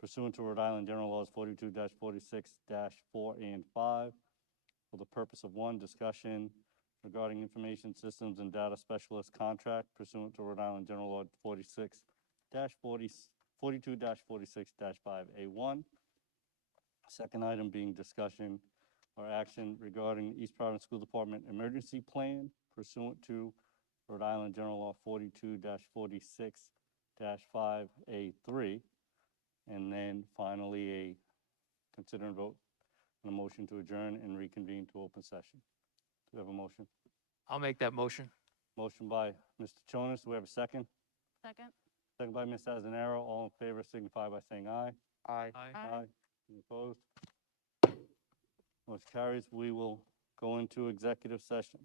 pursuant to Rhode Island General Laws 42-46-4 and 5 for the purpose of one, discussion regarding information systems and data specialist contract pursuant to Rhode Island General Law 42-46-5A1. Second item being discussion or action regarding East Providence School Department emergency plan pursuant to Rhode Island General Law 42-46-5A3. And then finally, a consider and vote on a motion to adjourn and reconvene to open session. Do we have a motion? I'll make that motion. Motion by Mr. Chonis. Do we have a second? Second. Second by Ms. Azanero. All in favor signify by saying aye. Aye. Aye. Any opposed? Motion carries. We will go into executive session.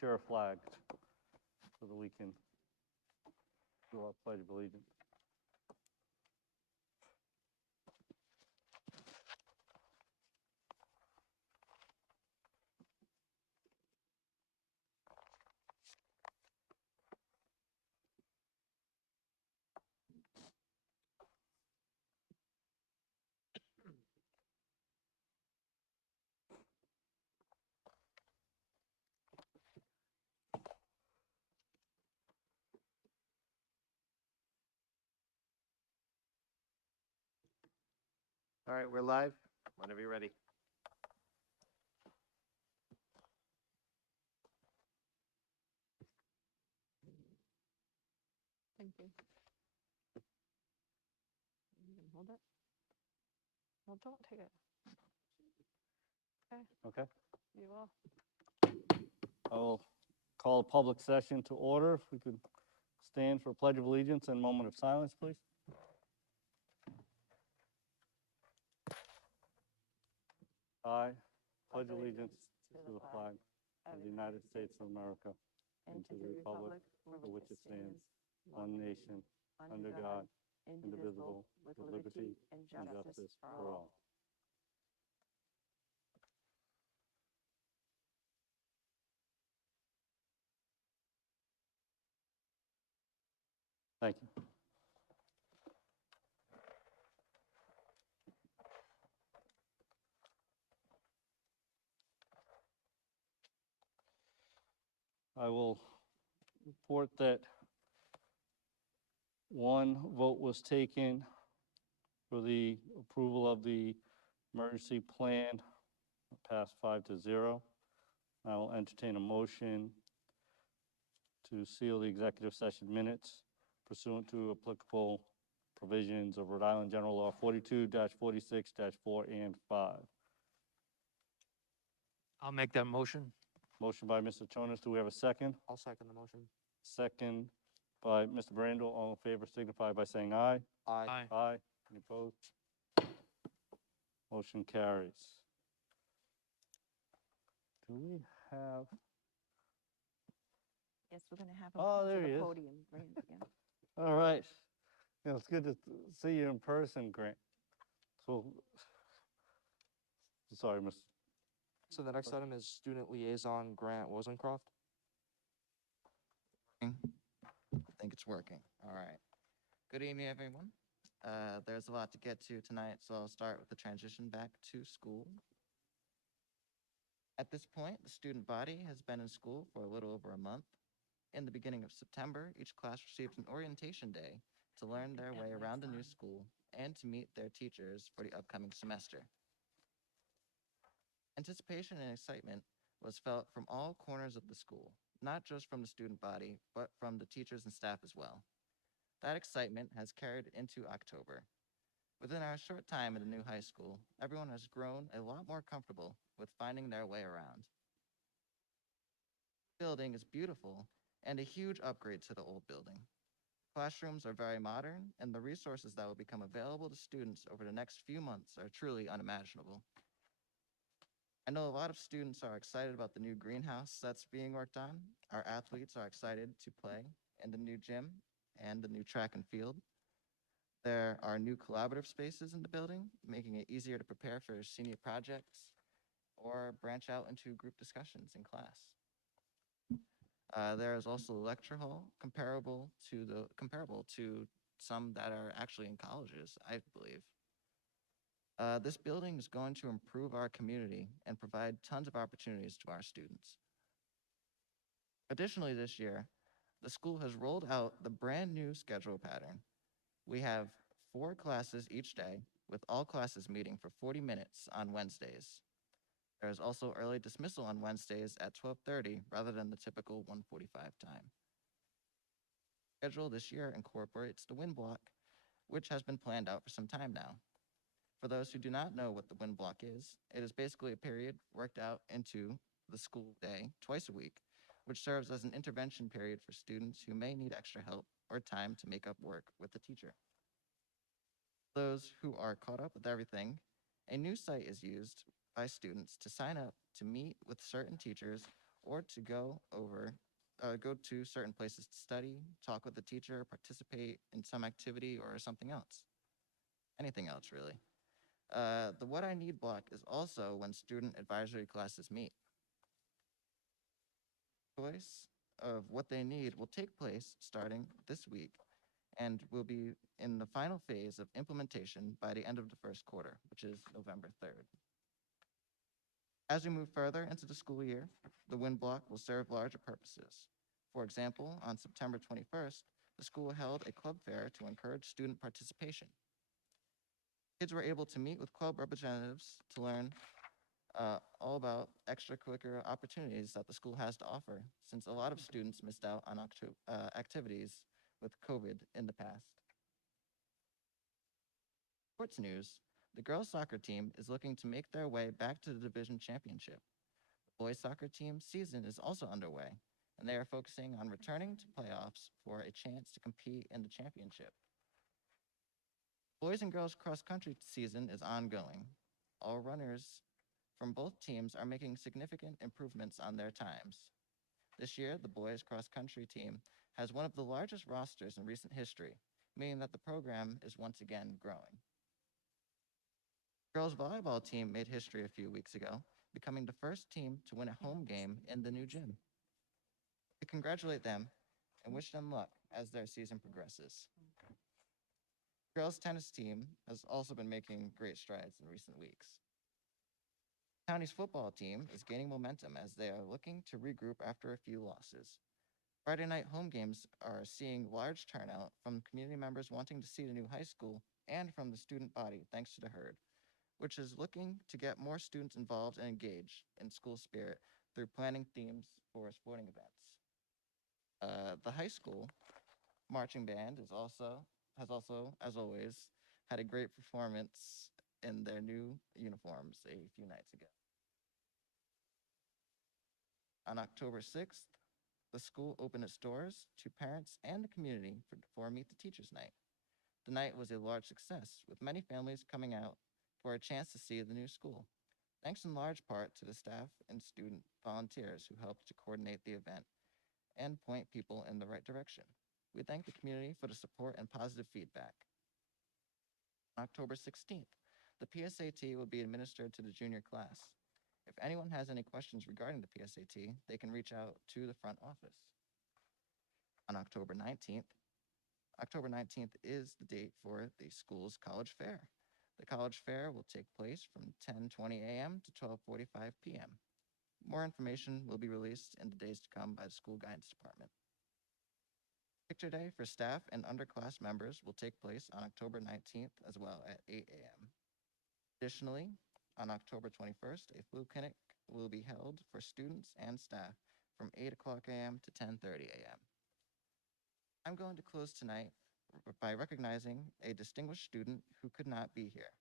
secure a flag so that we can do our pledge of allegiance. All right, we're live. Whenever you're ready. Thank you. You can hold it. Well, don't take it. Okay? You will. I will call a public session to order. If we could stand for pledge of allegiance and moment of silence, please. I pledge allegiance to the flag of the United States of America and to the republic for which it stands, one nation, under God, indivisible, with liberty and justice for all. Thank you. I will report that one vote was taken for the approval of the emergency plan, passed 5-0. I will entertain a motion to seal the executive session minutes pursuant to applicable provisions of Rhode Island General Law 42-46-4 and 5. I'll make that motion. Motion by Mr. Chonas. Do we have a second? I'll second the motion. Second by Mr. Brandel. All in favor signify by saying aye. Aye. Aye. Any opposed? Motion carries. Do we have, Yes, we're gonna have Oh, him there to he the is. podium. Yeah. all right. You know, it's good to see you in person, Grant. So, sorry, Mr. So the next item is Student Liaison Grant Wozencroft. I think it's working. All right. Good evening, everyone. There's a lot to get to tonight, so I'll start with the transition back to school. At this point, the student body has been in school for a little over a month. In the beginning of September, each class received an orientation day to learn their way around the new school and to meet their teachers for the upcoming semester. Anticipation and excitement was felt from all corners of the school, not just from the student body, but from the teachers and staff as well. That excitement has carried into October. Within our short time in the new high school, everyone has grown a lot more comfortable with finding their way around. The building is beautiful and a huge upgrade to the old building. Classrooms are very modern, and the resources that will become available to students over the next few months are truly unimaginable. I know a lot of students are excited about the new greenhouse that's being worked on. Our athletes are excited to play in the new gym and the new track and field. There are new collaborative spaces in the building, making it easier to prepare for senior projects or branch out into group discussions in class. There is also a lecture hall comparable to some that are actually in colleges, I believe. This building is going to improve our community and provide tons of opportunities to our students. Additionally, this year, the school has rolled out the brand new schedule pattern. We have 4 classes each day, with all classes meeting for 40 minutes on Wednesdays. There is also early dismissal on Wednesdays at 12:30 rather than the typical 1:45 time. The schedule this year incorporates the wind block, which has been planned out for some time now. For those who do not know what the wind block is, it is basically a period worked out into the school day twice a week, which serves as an intervention period for students who may need extra help or time to make up work with the teacher. Those who are caught up with everything, a new site is used by students to sign up to meet with certain teachers or to go to certain places to study, talk with the teacher, participate in some activity or something else. Anything else, really. The What I Need block is also when student advisory classes meet. Choice of what they need will take place starting this week and will be in the final phase of implementation by the end of the first quarter, which is November 3rd. As we move further into the school year, the WIN block will serve larger purposes. For example, on September 21st, the school held a club fair to encourage student participation. Kids were able to meet with club representatives to learn all about extracurricular opportunities that the school has to offer, since a lot of students missed out on activities with COVID in the past. Sports news, the girls' soccer team is looking to make their way back to the division championship. The boys' soccer team season is also underway, and they are focusing on returning to playoffs for a chance to compete in the championship. Boys and girls cross-country season is ongoing. All runners from both teams are making significant improvements on their times. This year, the boys cross-country team has one of the largest rosters in recent history, meaning that the program is once again growing. Girls volleyball team made history a few weeks ago, becoming the first team to win a home game in the new gym. We congratulate them and wish them luck as their season progresses. Girls tennis team has also been making great strides in recent weeks. County's football team is gaining momentum as they are looking to regroup after a few losses. Friday night home games are seeing large turnout from community members wanting to see the new high school and from the student body thanks to the herd, which is looking to get more students involved and engaged in school spirit through planning themes for sporting events. The high school marching band has also, as always, had a great performance in their new uniforms a few nights ago. On October 6th, the school opened its doors to parents and the community for Meet the Teachers Night. The night was a large success, with many families coming out for a chance to see the new school, thanks in large part to the staff and student volunteers who helped to coordinate the event and point people in the right direction. We thank the community for the support and positive feedback. On October 16th, the PSAT will be administered to the junior class. If anyone has any questions regarding the PSAT, they can reach out to the front office. On October 19th is the date for the school's college fair. The college fair will take place from 10:20 a.m. to 12:45 p.m. More information will be released in the days to come by the school guidance department. Picture Day for staff and underclass members will take place on October 19th as well at 8 a.m. Additionally, on October 21st, a flu clinic will be held for students and staff from 8 o'clock a.m. to 10:30 a.m. I'm going to close tonight by recognizing a distinguished student who could not be here.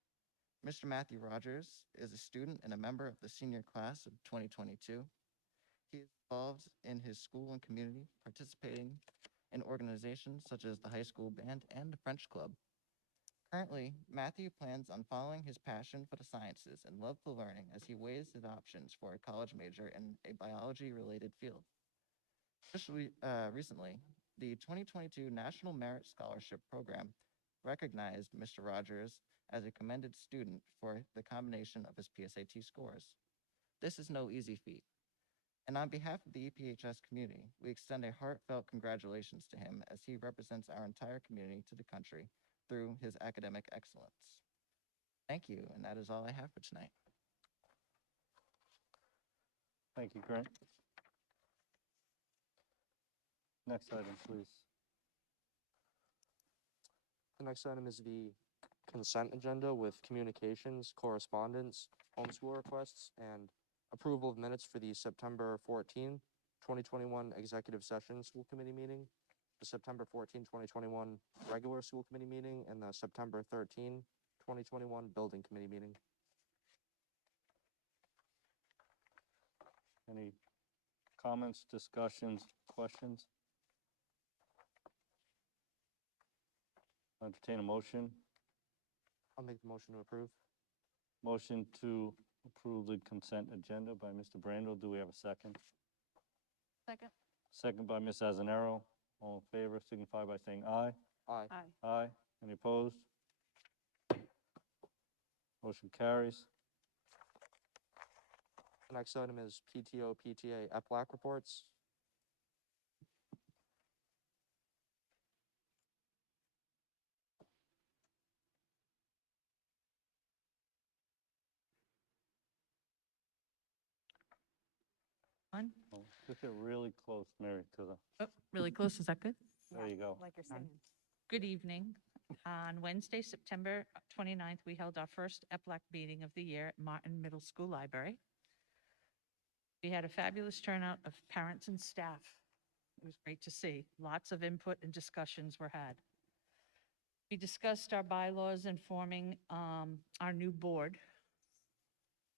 Mr. Matthew Rogers is a student and a member of the senior class of 2022. He is involved in his school and community, participating in organizations such as the high school band and the French club. Currently, Matthew plans on following his passion for the sciences and love for learning as he weighs his options for a college major in a biology-related field. Recently, the 2022 National Merit Scholarship Program recognized Mr. Rogers as a commended student for the combination of his PSAT scores. This is no easy feat. And on behalf of the EPHS community, we extend a heartfelt congratulations to him as he represents our entire community to the country through his academic excellence. Thank you, and that is all I have for tonight. Thank you, Grant. Next item, please. The next item is the consent agenda with communications, correspondence, homeschool requests, and approval of minutes for the September 14, 2021 executive session school committee meeting, the September 14, 2021 regular school committee meeting, and the September 13, 2021 building committee meeting. Any comments, discussions, questions? Entertain a motion. I'll make the motion to approve. Motion to approve the consent agenda by Mr. Brandel. Do we have a second? Second. second by Ms. Azanero. All in favor signify by saying aye. Aye. Aye. Aye. Any opposed? Motion carries. The next item is PTO, PTA, EPLAC reports. One. Oh, just get really close, Mary, to the, Oh, really close, is that good? there you go. Like you're None. singing. Good evening. On Wednesday, September 29th, we held our first EPLAC meeting of the year at Martin Middle School Library. We had a fabulous turnout of parents and staff. It was great to see. Lots of input and discussions were had. We discussed our bylaws and forming our new board.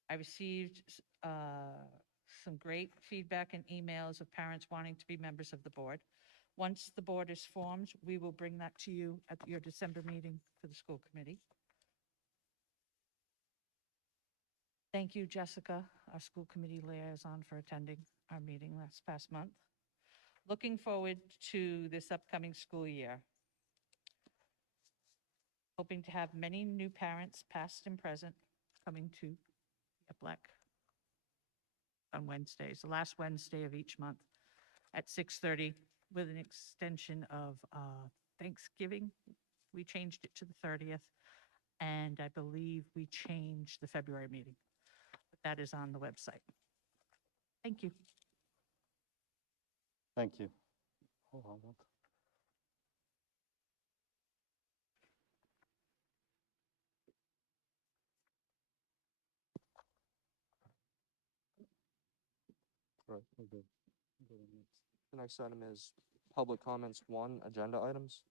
I received some great feedback and emails of parents wanting to be members of the board. Once the board is formed, we will bring that to you at your December meeting for the school committee. Thank you, Jessica, our school committee liaison, for attending our meeting last past month. Looking forward to this upcoming school year. Hoping to have many new parents, past and present, coming to EPLAC on Wednesdays, the last Wednesday of each month at 6:30 with an extension of Thanksgiving. We changed it to the 30th, and I believe we changed the February meeting. But that is on the website. Thank you. Thank you. Hold on. Right, we're good. We'll go to the next. The next item is public comments 1, agenda items.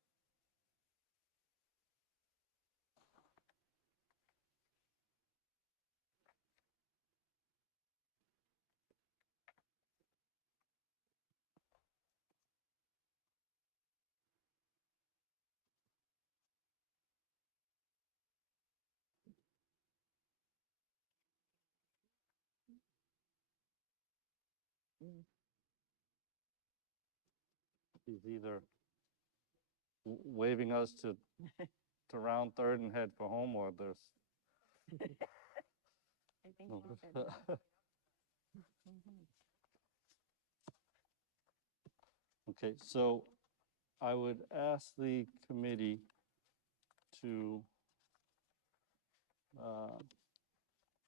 He's either waving us to round third and head for home, or there's. I think no. she said no. Mhm. Okay, so I would ask the committee to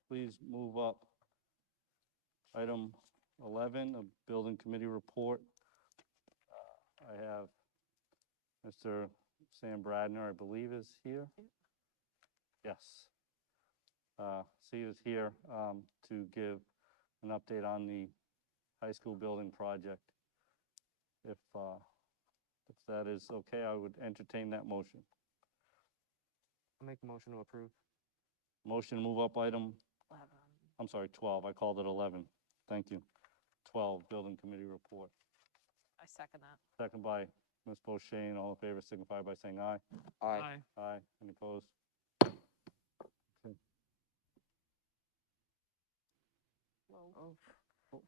please move up item 11, a building committee report. I have Mr. Sam Bradner, I believe, is here. Yes. So he is here to give an update on the high school building project. If that is okay, I would entertain that motion. I'll make a motion to approve. Motion to move up item, 11. I'm sorry, 12, I called it 11. Thank you. 12, building committee report. I second that. Second by Ms. Boshain. All in favor signify by saying aye. Aye. Aye. Any opposed? Okay. Whoa. All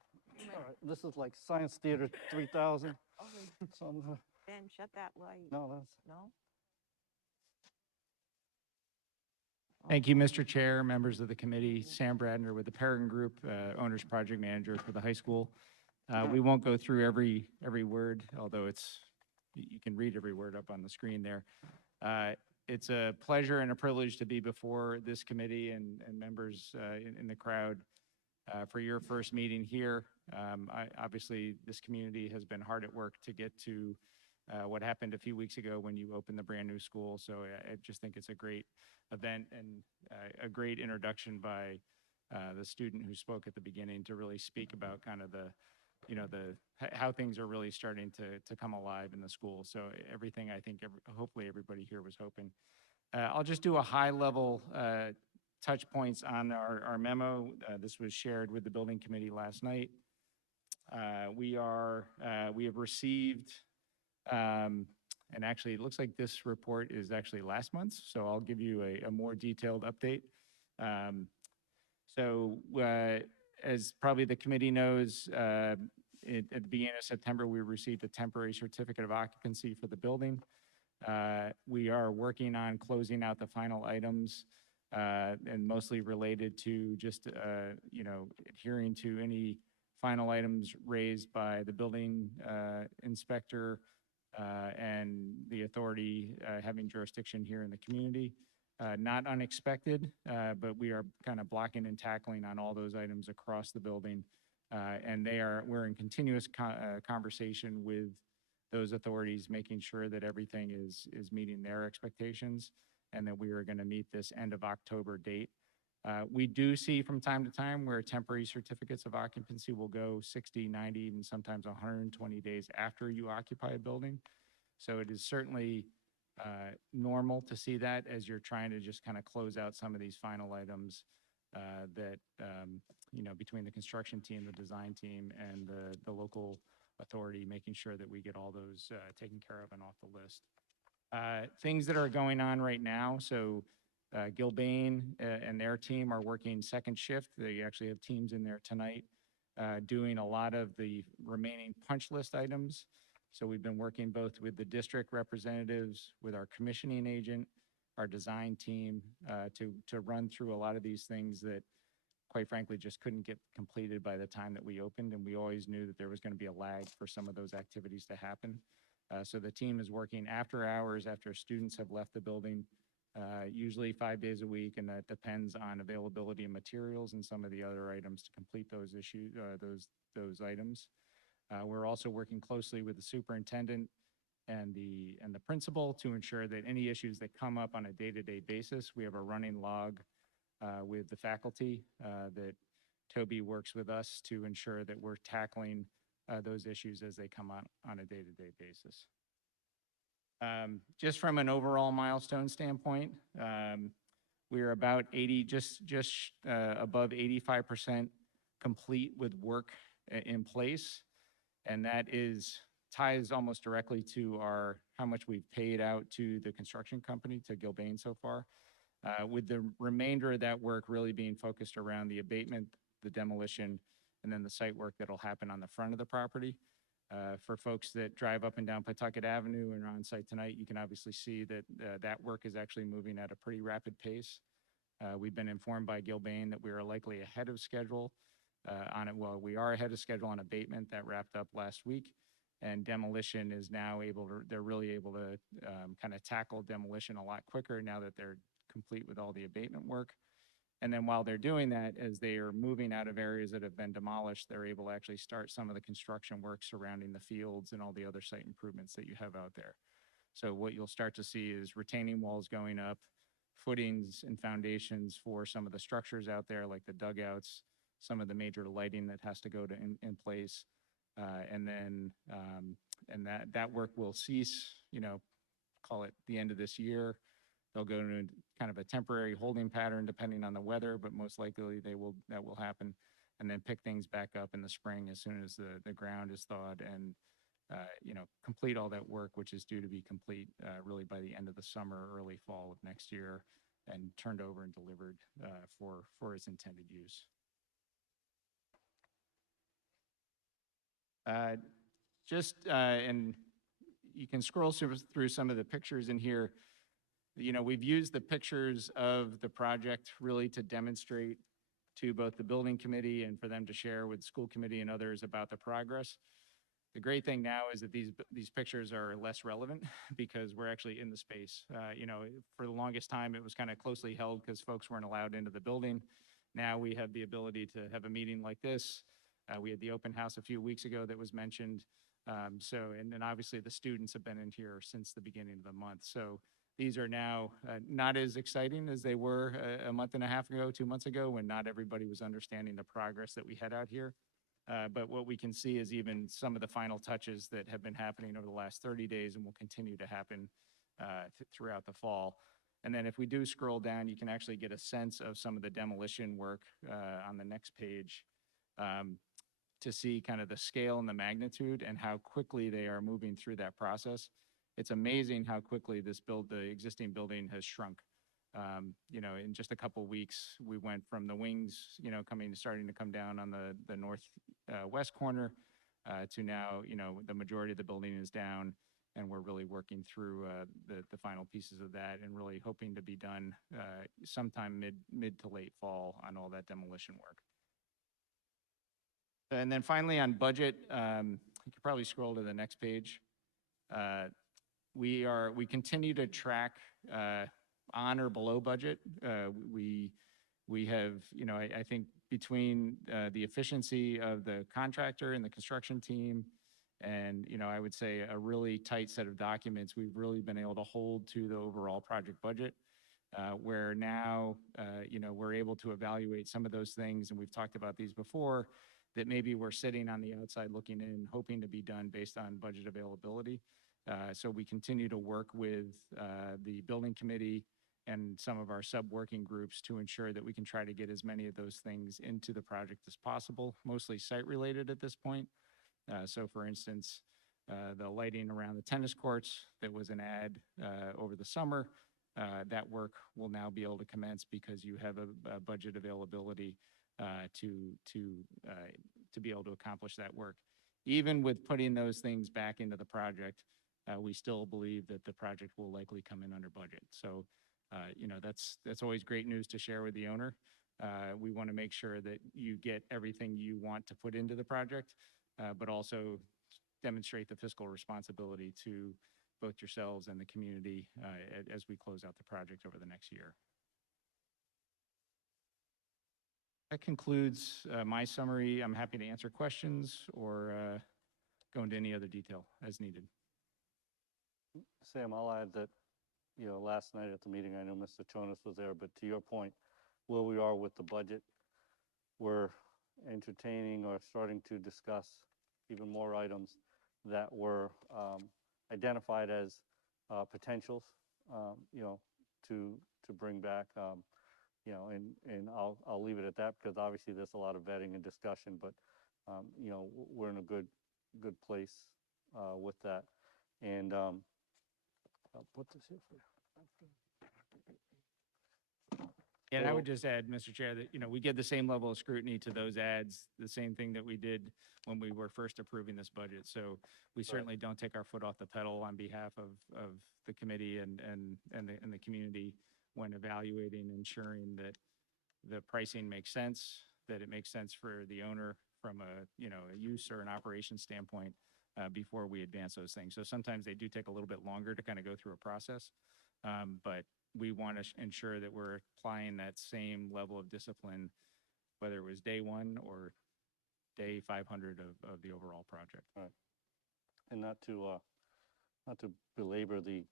right, this is like Science Theater 3000. Oh, So I'm gonna- Ben, shut that light. No, that's, No? Thank you, Mr. Chair, members of the committee. Sam Bradner with the Peregrine Group, Owner's Project Manager for the high school. We won't go through every word, although you can read every word up on the screen there. It's a pleasure and a privilege to be before this committee and members in the crowd for your first meeting here. Obviously, this community has been hard at work to get to what happened a few weeks ago when you opened the brand new school. So I just think it's a great event and a great introduction by the student who spoke at the beginning to really speak about kind of how things are really starting to come alive in the school. So everything I think hopefully everybody here was hoping. I'll just do a high level touch points on our memo. This was shared with the building committee last night. We have received, and actually it looks like this report is actually last month's, so I'll give you a more detailed update. As probably the committee knows, at the beginning of September, we received a temporary certificate of occupancy for the building. We are working on closing out the final items, and mostly related to just, adhering to any final items raised by the building inspector and the authority having jurisdiction here in the community. Not unexpected, but we are kind of blocking and tackling on all those items across the building. And we're in continuous conversation with those authorities, making sure that everything is meeting their expectations and that we are going to meet this end of October date. We do see from time to time where temporary certificates of occupancy will go 60, 90, even sometimes 120 days after you occupy a building. So it is certainly normal to see that as you're trying to just kind of close out some of these final items that, between the construction team, the design team, and the local authority, making sure that we get all those taken care of and off the list. Things that are going on right now, so Gilbane and their team are working second shift. They actually have teams in there tonight doing a lot of the remaining punch list items. So we've been working both with the district representatives, with our commissioning agent, our design team, to run through a lot of these things that, quite frankly, just couldn't get completed by the time that we opened. And we always knew that there was going to be a lag for some of those activities to happen. So the team is working after hours, after students have left the building, usually 5 days a week, and that depends on availability of materials and some of the other items to complete those issues, those items. We're also working closely with the superintendent and the principal to ensure that any issues that come up on a day-to-day basis, we have a running log with the faculty that Toby works with us to ensure that we're tackling those issues as they come on a day-to-day basis. Just from an overall milestone standpoint, we are about above 85% complete with work in place. And that ties almost directly to how much we've paid out to the construction company, to Gilbane so far, with the remainder of that work really being focused around the abatement, the demolition, and then the site work that'll happen on the front of the property. For folks that drive up and down Pawtucket Avenue and are on site tonight, you can obviously see that that work is actually moving at a pretty rapid pace. We've been informed by Gilbane that we are likely ahead of schedule on it. Well, we are ahead of schedule on abatement. That wrapped up last week. And demolition is now they're really able to kind of tackle demolition a lot quicker now that they're complete with all the abatement work. And then while they're doing that, as they are moving out of areas that have been demolished, they're able to actually start some of the construction work surrounding the fields and all the other site improvements that you have out there. So what you'll start to see is retaining walls going up, footings and foundations for some of the structures out there, like the dugouts, some of the major lighting that has to go in place. And that work will cease, call it the end of this year. They'll go into kind of a temporary holding pattern depending on the weather, but most likely that will happen, and then pick things back up in the spring as soon as the ground is thawed and complete all that work, which is due to be complete really by the end of the summer, early fall of next year, and turned over and delivered for its intended use. And you can scroll through some of the pictures in here. We've used the pictures of the project really to demonstrate to both the building committee and for them to share with school committee and others about the progress. The great thing now is that these pictures are less relevant because we're actually in the space. For the longest time, it was kind of closely held because folks weren't allowed into the building. Now we have the ability to have a meeting like this. We had the open house a few weeks ago that was mentioned. And then obviously the students have been in here since the beginning of the month. So these are now not as exciting as they were a month and a half ago, 2 months ago, when not everybody was understanding the progress that we had out here. But what we can see is even some of the final touches that have been happening over the last 30 days and will continue to happen throughout the fall. And then if we do scroll down, you can actually get a sense of some of the demolition work on the next page to see kind of the scale and the magnitude and how quickly they are moving through that process. It's amazing how quickly the existing building has shrunk. In just a couple of weeks, we went from the wings, starting to come down on the north west corner to now, the majority of the building is down, and we're really working through the final pieces of that and really hoping to be done sometime mid to late fall on all that demolition work. And then finally on budget, you could probably scroll to the next page. We continue to track on or below budget. We have, I think between the efficiency of the contractor and the construction team, and, I would say a really tight set of documents, we've really been able to hold to the overall project budget, where now, we're able to evaluate some of those things, and we've talked about these before, that maybe we're sitting on the outside looking in, hoping to be done based on budget availability. So we continue to work with the building committee and some of our sub-working groups to ensure that we can try to get as many of those things into the project as possible, mostly site-related at this point. So for instance, the lighting around the tennis courts, that was an ad over the summer. That work will now be able to commence because you have a budget availability to be able to accomplish that work. Even with putting those things back into the project, we still believe that the project will likely come in under budget. So, that's always great news to share with the owner. We want to make sure that you get everything you want to put into the project, but also demonstrate the fiscal responsibility to both yourselves and the community as we close out the project over the next year. That concludes my summary. I'm happy to answer questions or go into any other detail as needed. Sam, I'll add that, last night at the meeting, I know Mr. Chonas was there, but to your point, where we are with the budget, we're entertaining or starting to discuss even more items that were identified as potentials, to bring back, and I'll leave it at that because obviously there's a lot of vetting and discussion, but, we're in a good place with that. And I'll put this here for you. And I would just add, Mr. Chair, that, we give the same level of scrutiny to those ads, the same thing that we did when we were first approving this budget. So we certainly don't take our foot off the pedal on behalf of the committee and the community when evaluating, ensuring that the pricing makes sense, that it makes sense for the owner from a use or an operation standpoint before we advance those things. So sometimes they do take a little bit longer to kind of go through a process, but we want to ensure that we're applying that same level of discipline, whether it was day one or day 500 of the overall project. Right. And not to belabor the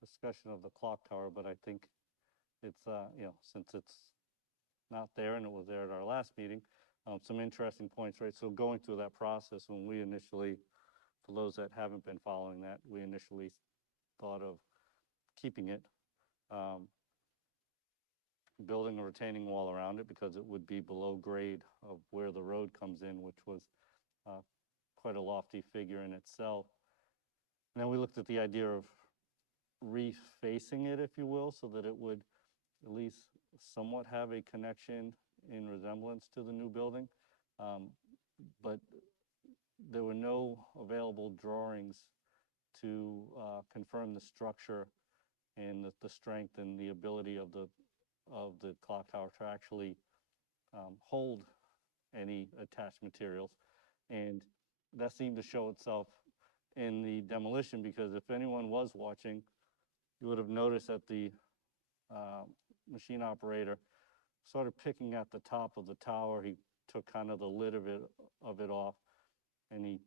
discussion of the clock tower, but I think it's, since it's not there and it was there at our last meeting, some interesting points, right? So going through that process, when we initially, for those that haven't been following that, we initially thought of keeping it, building a retaining wall around it because it would be below grade of where the road comes in, which was quite a lofty figure in itself. And then we looked at the idea of refacing it, if you will, so that it would at least somewhat have a connection in resemblance to the new building. But there were no available drawings to confirm the structure and the strength and the ability of the clock tower to actually hold any attached materials. And that seemed to show itself in the demolition, because if anyone was watching, you would have noticed that the machine operator started picking at the top of the tower. He took kind of the lid of it off, and he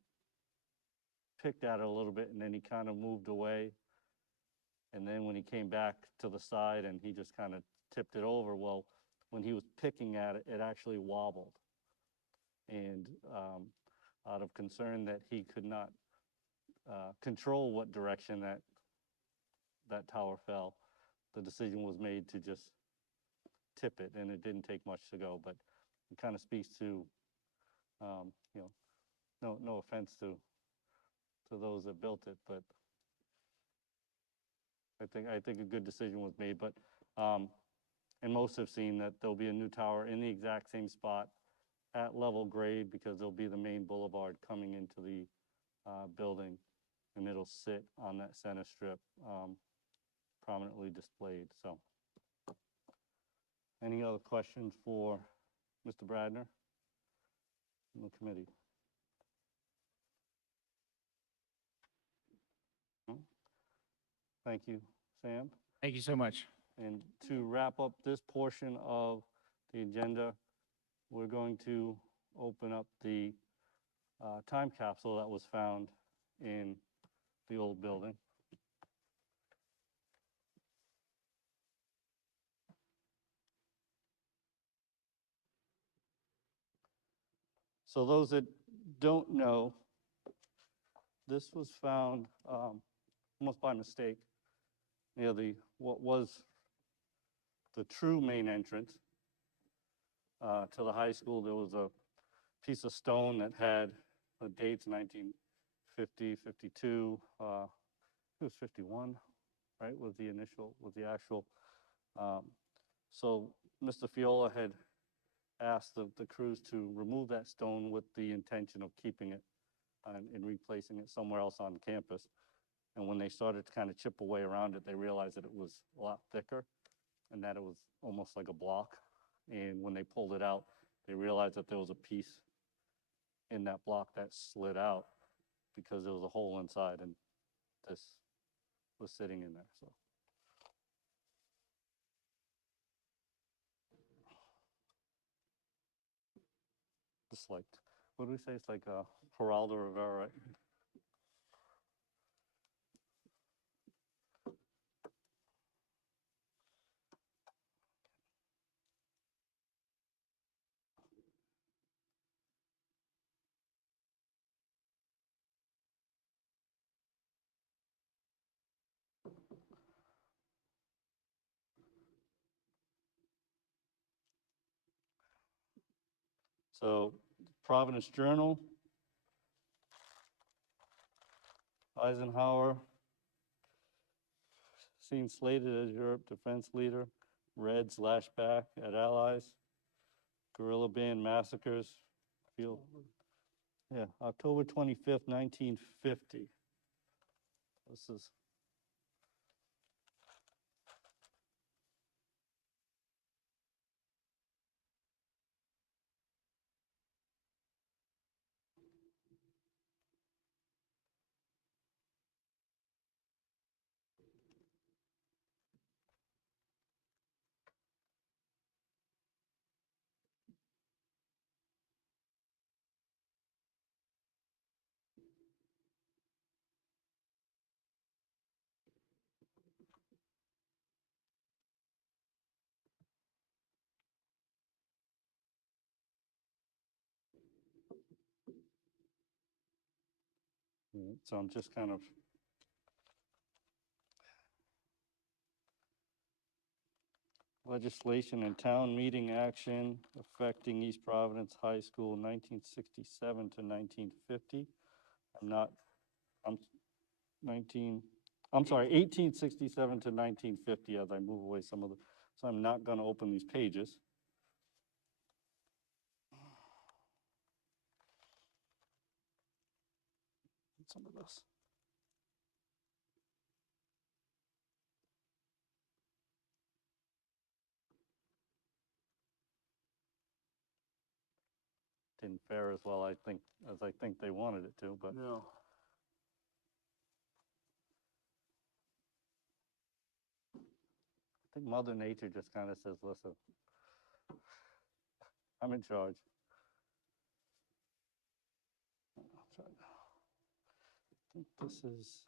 picked at it a little bit, and then he kind of moved away. And then when he came back to the side and he just kind of tipped it over, well, when he was picking at it, it actually wobbled. And out of concern that he could not control what direction that tower fell, the decision was made to just tip it, and it didn't take much to go. But it kind of speaks to, no offense to those that built it, but I think a good decision was made. But and most have seen that there'll be a new tower in the exact same spot at level grade because there'll be the main boulevard coming into the building, and it'll sit on that center strip, prominently displayed, so. Any other questions for Mr. Bradner and the committee? No? Thank you, Sam. Thank you so much. And to wrap up this portion of the agenda, we're going to open up the time capsule that was found in the old building. So those that don't know, this was found almost by mistake near what was the true main entrance to the high school. There was a piece of stone that had the dates 1950, 52, it was 51, right, was the actual. So Mr. Fiola had asked the crews to remove that stone with the intention of keeping it and replacing it somewhere else on campus. And when they started to kind of chip away around it, they realized that it was a lot thicker and that it was almost like a block. And when they pulled it out, they realized that there was a piece in that block that slid out because there was a hole inside and this was sitting in there, so. Just like, what do we say? It's like Geraldo Rivera, right? So Providence Journal, Eisenhower, seen slated as Europe defense leader, Reds lash back at Allies, guerrilla band massacres, field. Yeah, October 25th, 1950. This is. So I'm just kind of legislation and town meeting action affecting East Providence High School 1967 to 1950. I'm 1867 to 1950 as I move away some of the, so I'm not going to open these pages. Some of this. Didn't fare as well, I think, as I think they wanted it to, but. No. I think Mother Nature just kind of says, listen, I'm in charge. I'll try to- I think this is.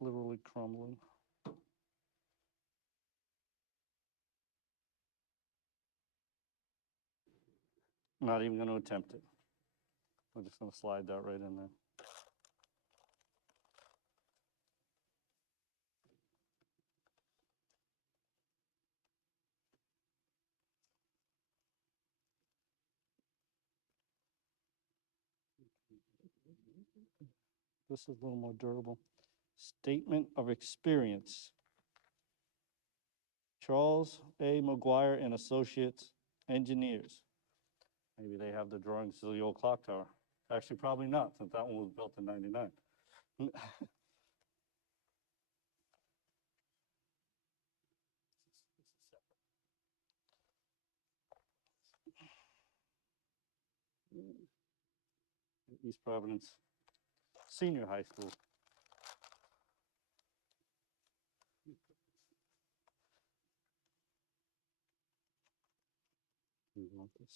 Literally crumbling. I'm not even going to attempt it. I'm just going to slide that right in there. This is a little more durable. Statement of experience. Charles A. McGuire and Associates Engineers. Maybe they have the drawings to the old clock tower. Actually, probably not, since that one was built in 99. East Providence Senior High School. You want this?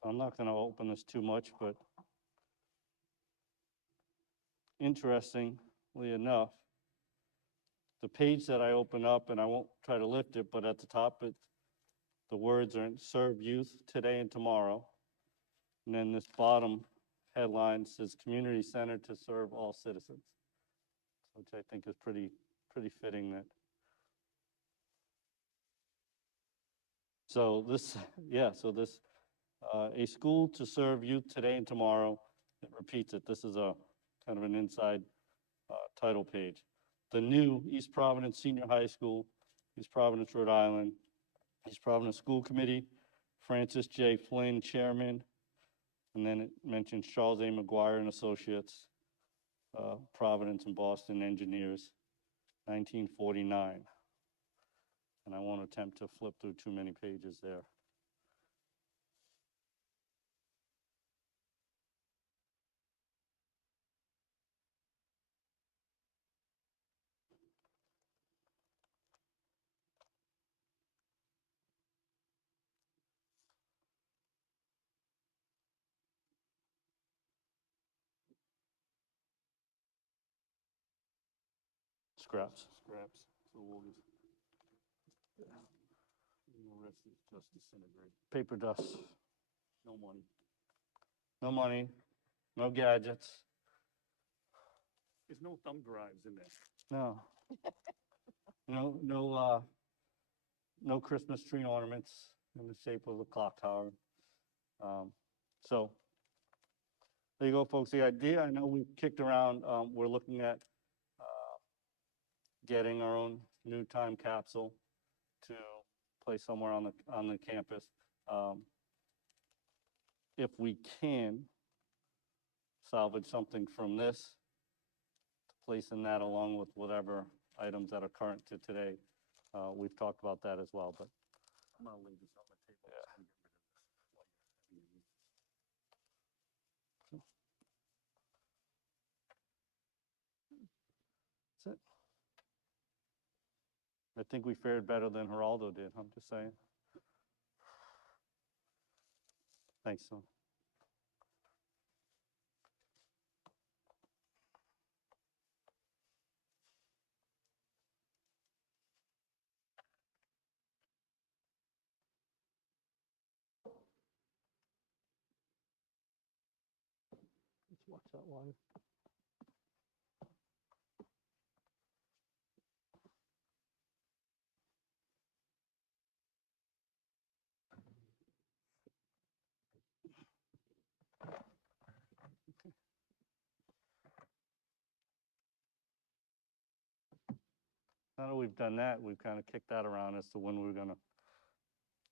So I'm not going to open this too much, but interestingly enough, the page that I open up, and I won't try to lift it, but at the top, the words are serve youth today and tomorrow. And then this bottom headline says community center to serve all citizens, which I think is pretty fitting that. So this, yeah, so this, a school to serve youth today and tomorrow, it repeats it. This is a kind of an inside title page. The new East Providence Senior High School, East Providence, Rhode Island, East Providence School Committee, Francis J. Flynn, Chairman, and then it mentions Charles A. McGuire and Associates, Providence and Boston Engineers, 1949. And I won't attempt to flip through too many pages there. Scraps. So we'll just, the rest is just disintegrate. Paper dust. No money. No money. No gadgets. There's no thumb drives in there. No. No Christmas tree ornaments in the shape of a clock tower. So there you go, folks. The idea, I know we've kicked around, we're looking at getting our own new time capsule to place somewhere on the campus. If we can salvage something from this, placing that along with whatever items that are current to today, we've talked about that as well, but I'm gonna leave this on the table. That's it. I think we fared better than Geraldo did, I'm just saying. Thanks, son. Let's watch that live. Now that we've done that, we've kind of kicked that around as to when we're gonna,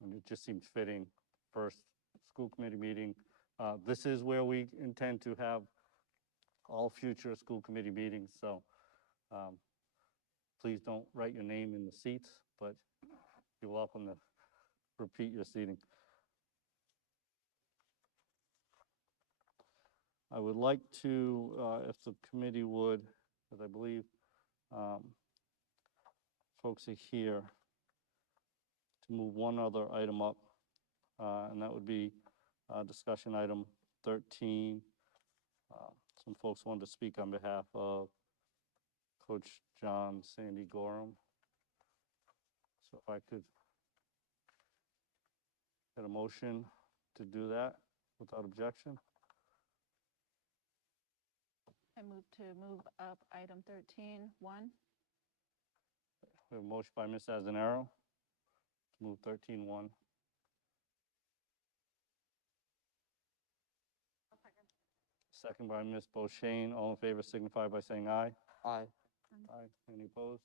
and it just seems fitting, first school committee meeting. This is where we intend to have all future school committee meetings, so please don't write your name in the seats, but you're welcome to repeat your seating. I would like to, if the committee would, because I believe folks are here, to move one other item up, and that would be discussion item 13. Some folks wanted to speak on behalf of Coach John Sandy Gorham. So if I could get a motion to do that without objection. I move to move up item 13, 1. We have a motion by Ms. Azanero to move 13-1. Second by Ms. Boshain. All in favor signify by saying aye. Aye. Aye. Any opposed?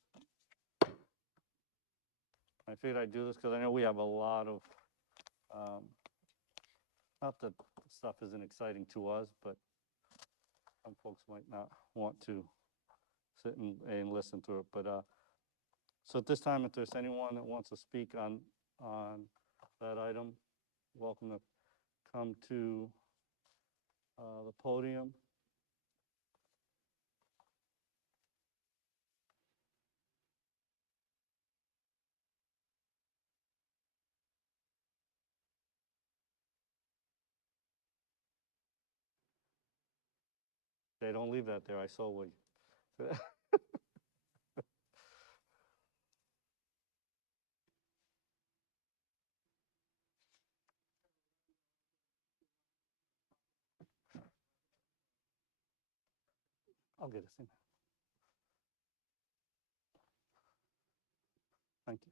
I figured I'd do this because I know we have a lot of, not that stuff isn't exciting to us, but some folks might not want to sit and listen to it. But, so at this time, if there's anyone that wants to speak on that item, welcome to come to the podium. They don't leave that there, I saw what you. I'll get us in. Thank you. Thank you.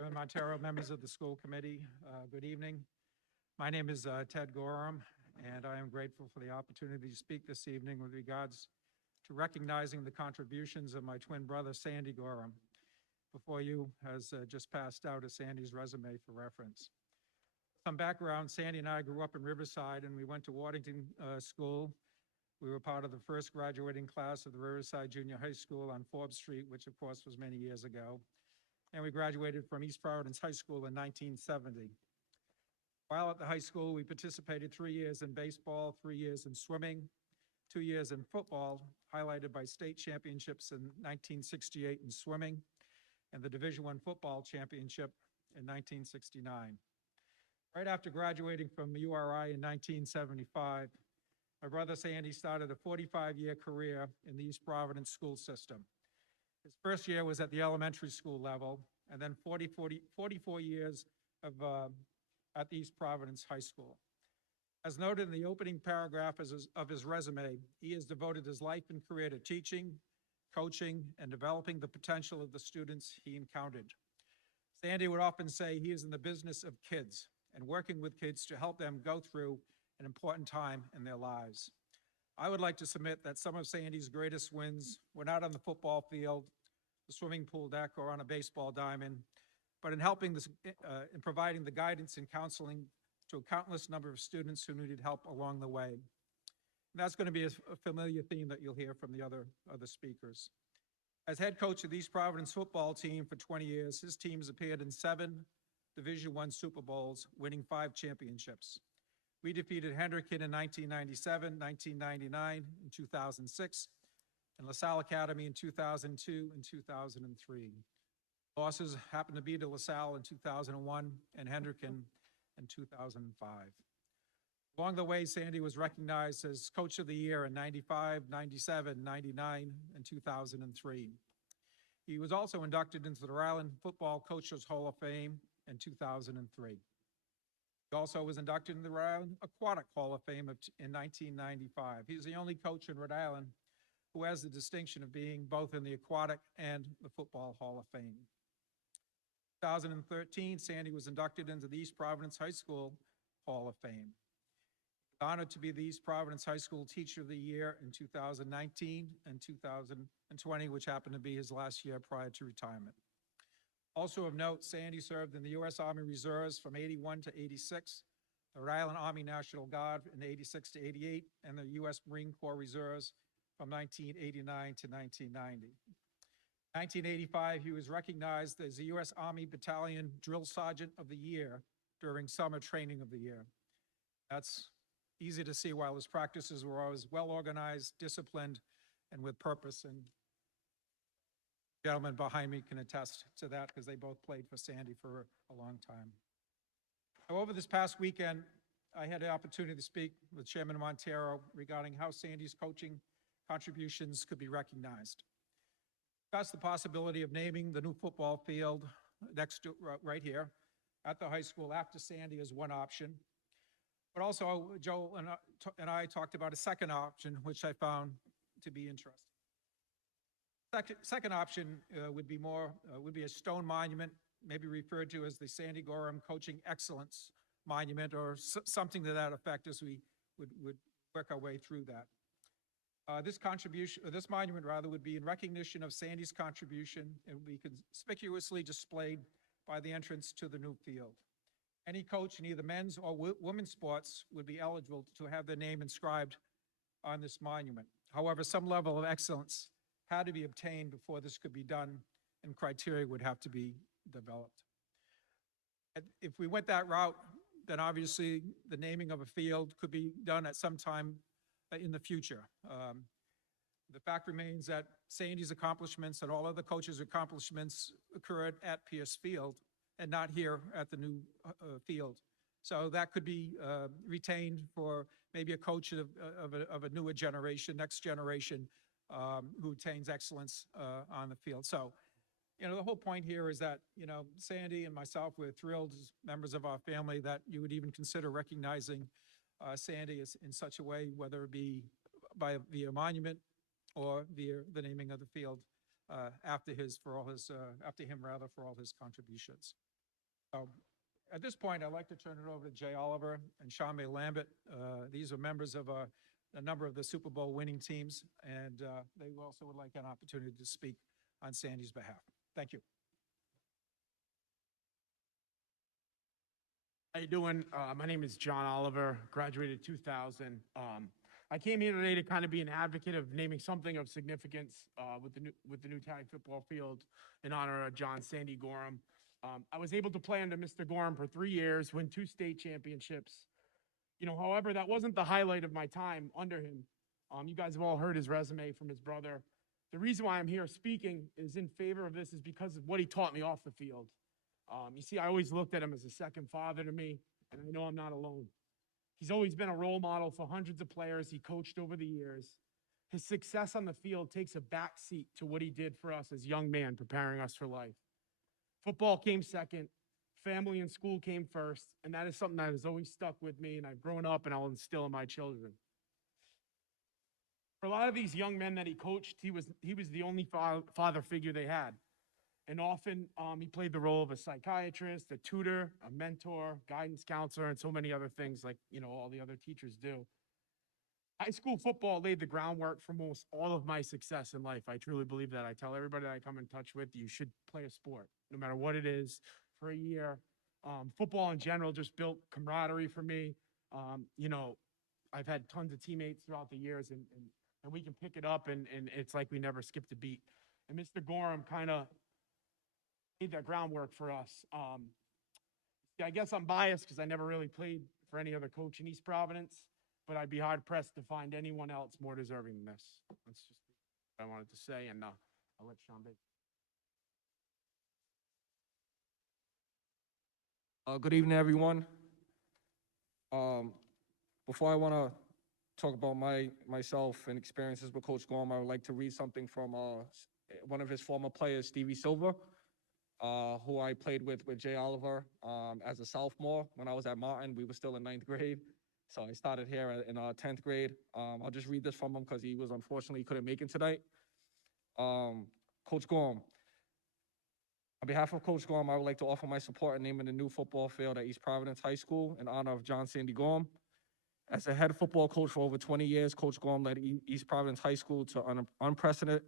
Chairman Montero, members of the school committee, good evening. My name is Ted Gorham, and I am grateful for the opportunity to speak this evening with regards to recognizing the contributions of my twin brother, Sandy Gorham. Before you has just passed out as Sandy's resume for reference. Some background, Sandy and I grew up in Riverside, and we went to Waddington School. We were part of the first graduating class of the Riverside Junior High School on Forbes Street, which of course was many years ago. And we graduated from East Providence High School in 1970. While at the high school, we participated 3 years in baseball, 3 years in swimming, 2 years in football, highlighted by state championships in 1968 in swimming, and the Division I football championship in 1969. Right after graduating from URI in 1975, my brother Sandy started a 45-year career in the East Providence school system. His first year was at the elementary school level, and then 44 years at the East Providence High School. As noted in the opening paragraph of his resume, he has devoted his life and career to teaching, coaching, and developing the potential of the students he encountered. Sandy would often say he is in the business of kids and working with kids to help them go through an important time in their lives. I would like to submit that some of Sandy's greatest wins were not on the football field, the swimming pool deck, or on a baseball diamond, but in in providing the guidance and counseling to a countless number of students who needed help along the way. And that's going to be a familiar theme that you'll hear from the other speakers. As head coach of the East Providence football team for 20 years, his team has appeared in 7 Division I Super Bowls, winning 5 championships. We defeated Hendricken in 1997, 1999, and 2006, and LaSalle Academy in 2002 and 2003. Losses happened to be to LaSalle in 2001 and Hendricken in 2005. Along the way, Sandy was recognized as Coach of the Year in 95, 97, 99, and 2003. He was also inducted into the Rhode Island Football Coaches Hall of Fame in 2003. He also was inducted into the Rhode Island Aquatic Hall of Fame in 1995. He's the only coach in Rhode Island who has the distinction of being both in the Aquatic and the Football Hall of Fame. In 2013, Sandy was inducted into the East Providence High School Hall of Fame. Honored to be the East Providence High School Teacher of the Year in 2019 and 2020, which happened to be his last year prior to retirement. Also of note, Sandy served in the U.S. Army Reserves from 81 to 86, the Rhode Island Army National Guard in 86 to 88, and the U.S. Marine Corps Reserves from 1989 to 1990. In 1985, he was recognized as the U.S. Army Battalion Drill Sergeant of the Year during Summer Training of the Year. That's easy to see while his practices were always well-organized, disciplined, and with purpose. And the gentleman behind me can attest to that because they both played for Sandy for a long time. However, this past weekend, I had the opportunity to speak with Chairman Montero regarding how Sandy's coaching contributions could be recognized. Discussed the possibility of naming the new football field next to, right here, at the high school after Sandy is one option. But also, Joe and I talked about a second option, which I found to be interesting. Second option would be a stone monument, maybe referred to as the Sandy Gorham Coaching Excellence Monument, or something to that effect, as we would work our way through that. This monument rather, would be in recognition of Sandy's contribution and would be conspicuously displayed by the entrance to the new field. Any coach in either men's or women's sports would be eligible to have their name inscribed on this monument. However, some level of excellence had to be obtained before this could be done, and criteria would have to be developed. If we went that route, then obviously the naming of a field could be done at some time in the future. The fact remains that Sandy's accomplishments and all other coaches' accomplishments occurred at Pierce Field and not here at the new field. So that could be retained for maybe a coach of a newer generation, next generation, who attains excellence on the field. So, you know, the whole point here is that, you know, Sandy and myself, we're thrilled as members of our family that you would even consider recognizing Sandy in such a way, whether it be via monument or via the naming of the field after him for all his contributions. So at this point, I'd like to turn it over to Jay Oliver and Sean May Lambert. These are members of a number of the Super Bowl winning teams, and they also would like an opportunity to speak on Sandy's behalf. Thank you. How you doing? My name is John Oliver, graduated 2000. I came here today to kind of be an advocate of naming something of significance with the new tag football field in honor of John Sandy Gorham. I was able to play under Mr. Gorham for 3 years, win 2 state championships. You know, however, that wasn't the highlight of my time under him. You guys have all heard his resume from his brother. The reason why I'm here speaking is in favor of this is because of what he taught me off the field. You see, I always looked at him as a second father to me, and I know I'm not alone. He's always been a role model for hundreds of players he coached over the years. His success on the field takes a back seat to what he did for us as young men preparing us for life. Football came second, family and school came first, and that is something that has always stuck with me, and I've grown up and I'll instill in my children. For a lot of these young men that he coached, he was the only father figure they had. And often he played the role of a psychiatrist, a tutor, a mentor, guidance counselor, and so many other things like, you know, all the other teachers do. High school football laid the groundwork for most all of my success in life. I truly believe that. I tell everybody that I come in touch with, you should play a sport, no matter what it is, for a year. Football in general just built camaraderie for me. You know, I've had tons of teammates throughout the years, and we can pick it up, and it's like we never skipped a beat. And Mr. Gorham kind of made that groundwork for us. I guess I'm biased because I never really played for any other coach in East Providence, but I'd be hard-pressed to find anyone else more deserving than this. That's just what I wanted to say, and I'll let Sean Baker. Good evening, everyone. Before I want to talk about myself and experiences with Coach Gorham, I would like to read something from one of his former players, Stevie Silva, who I played with Jay Oliver as a sophomore when I was at Martin. We were still in 9th grade, so I started here in 10th grade. I'll just read this from him because he was unfortunately couldn't make it tonight. Coach Gorham. On behalf of Coach Gorham, I would like to offer my support in naming the new football field at East Providence High School in honor of John Sandy Gorham. As a head football coach for over 20 years, Coach Gorham led East Providence High School to unprecedented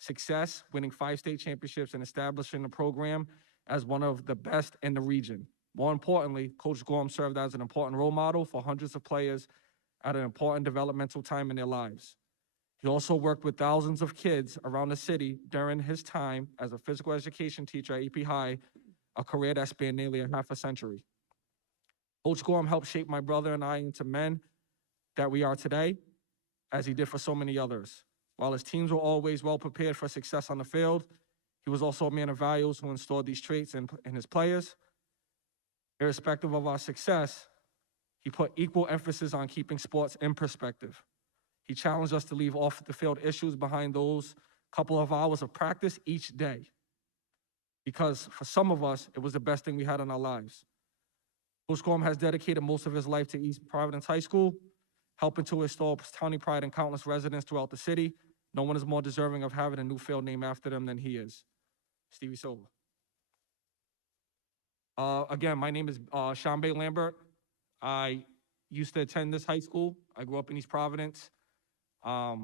success, winning 5 state championships and establishing the program as one of the best in the region. More importantly, Coach Gorham served as an important role model for hundreds of players at an important developmental time in their lives. He also worked with thousands of kids around the city during his time as a physical education teacher at AP High, a career that spanned nearly a half a century. Coach Gorham helped shape my brother and I into men that we are today, as he did for so many others. While his teams were always well prepared for success on the field, he was also a man of values who installed these traits in his players. Irrespective of our success, He put equal emphasis on keeping sports in perspective. He challenged us to leave off-the-field issues behind those couple of hours of practice each day, because for some of us, it was the best thing we had in our lives. Coach Gorham has dedicated most of his life to East Providence High School, helping to install county pride in countless residents throughout the city. No one is more deserving of having a new field named after them than he is. Stevie Silva. Again, my name is Sean Bay Lambert. I used to attend this high school. I grew up in East Providence. Now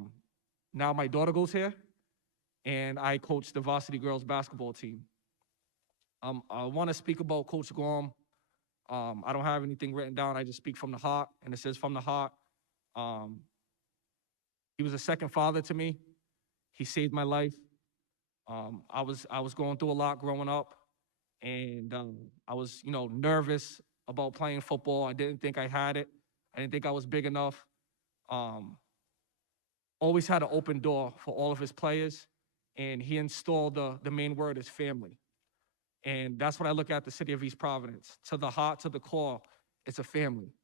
my daughter goes here, and I coach the varsity girls basketball team. I want to speak about Coach Gorham. I don't have anything written down. I just speak from the heart, and it says from the heart. He was a second father to me. He saved my life. I was going through a lot growing up, and I was, nervous about playing football. I didn't think I had it. I didn't think I was big enough. Always had an open door for all of his players, and he installed the main word is family. And that's what I look at the city of East Providence. To the heart, to the core, it's a family.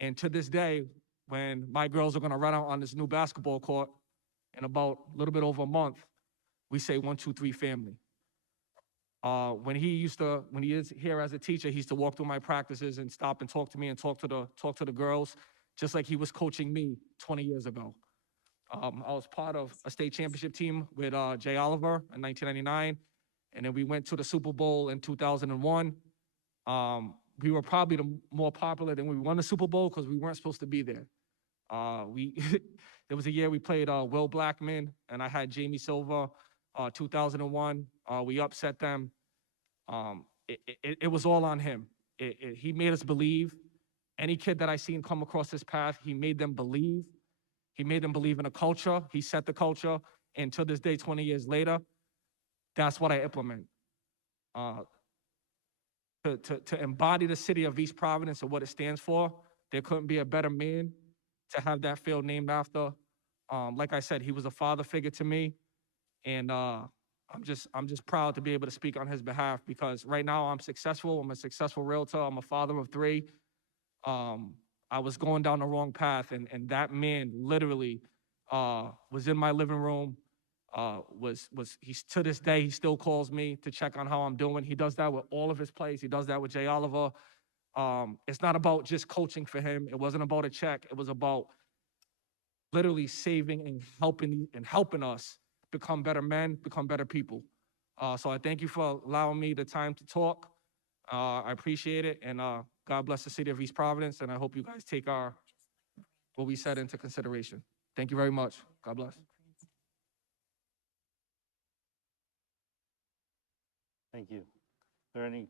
And to this day, when my girls are gonna run out on this new basketball court in about a little bit over a month, we say 1, 2, 3 family. When he is here as a teacher, he used to walk through my practices and stop and talk to me and talk to the girls, just like he was coaching me 20 years ago. I was part of a state championship team with Jay Oliver in 1999, and then we went to the Super Bowl in 2001. We were probably more popular than we won the Super Bowl because we weren't supposed to be there. There was a year we played Will Blackman, and I had Jamie Silva, 2001. We upset them. It was all on him. He made us believe. Any kid that I seen come across his path, he made them believe. He made them believe in a culture. He set the culture. And to this day, 20 years later, that's what I implement. To embody the city of East Providence and what it stands for, there couldn't be a better man to have that field named after. Like I said, he was a father figure to me. And I'm just proud to be able to speak on his behalf, because right now I'm successful. I'm a successful realtor. I'm a father of 3. I was going down the wrong path, and that man literally was in my living room. He's to this day, he still calls me to check on how I'm doing. He does that with all of his plays. He does that with Jay Oliver. It's not about just coaching for him. It wasn't about a check. It was about literally saving and helping us become better men, become better people. So I thank you for allowing me the time to talk. I appreciate it, and God bless the city of East Providence, and I hope you guys take what we said into consideration. Thank you very much. God bless. Thank you. Are there any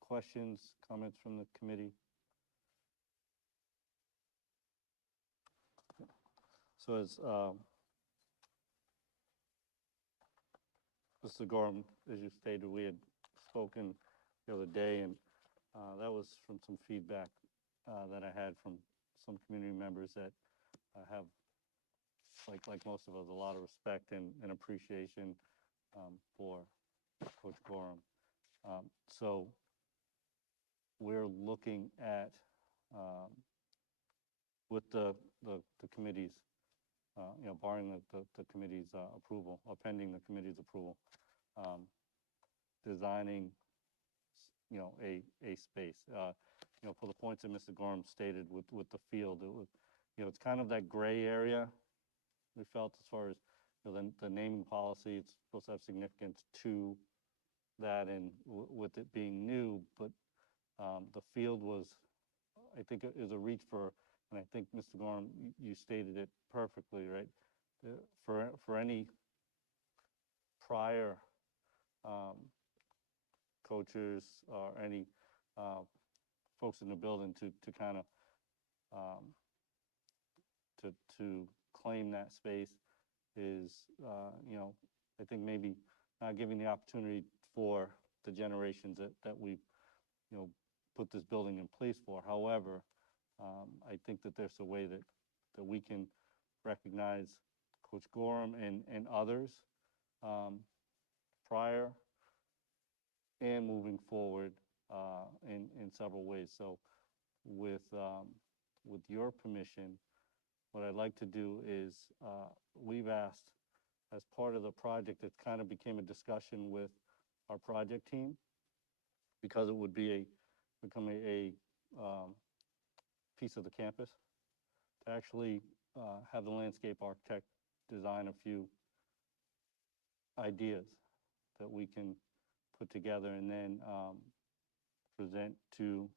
questions, comments from the committee? So as Mr. Gorham, as you stated, we had spoken the other day, and that was from some feedback that I had from some community members that have, like most of us, a lot of respect and appreciation for Coach Gorham. So we're looking at, with the committee's, barring the committee's approval, or pending the committee's approval, designing, a space. For the points that Mr. Gorham stated with the field, it was, it's kind of that gray area. We felt as far as, the naming policy, it's supposed to have significance to that, and with it being new, but the field was, I think, it is a reach for, and I think Mr. Gorham, you stated it perfectly, right? For any prior coaches or any folks in the building to kind of to claim that space is, I think maybe not giving the opportunity for the generations that we've, put this building in place for. However, I think that there's a way that we can recognize Coach Gorham and others prior and moving forward in several ways. So with your permission, what I'd like to do is, we've asked, as part of the project, it kind of became a discussion with our project team, because it would become a piece of the campus, to actually have the landscape architect design a few ideas that we can put together and then present to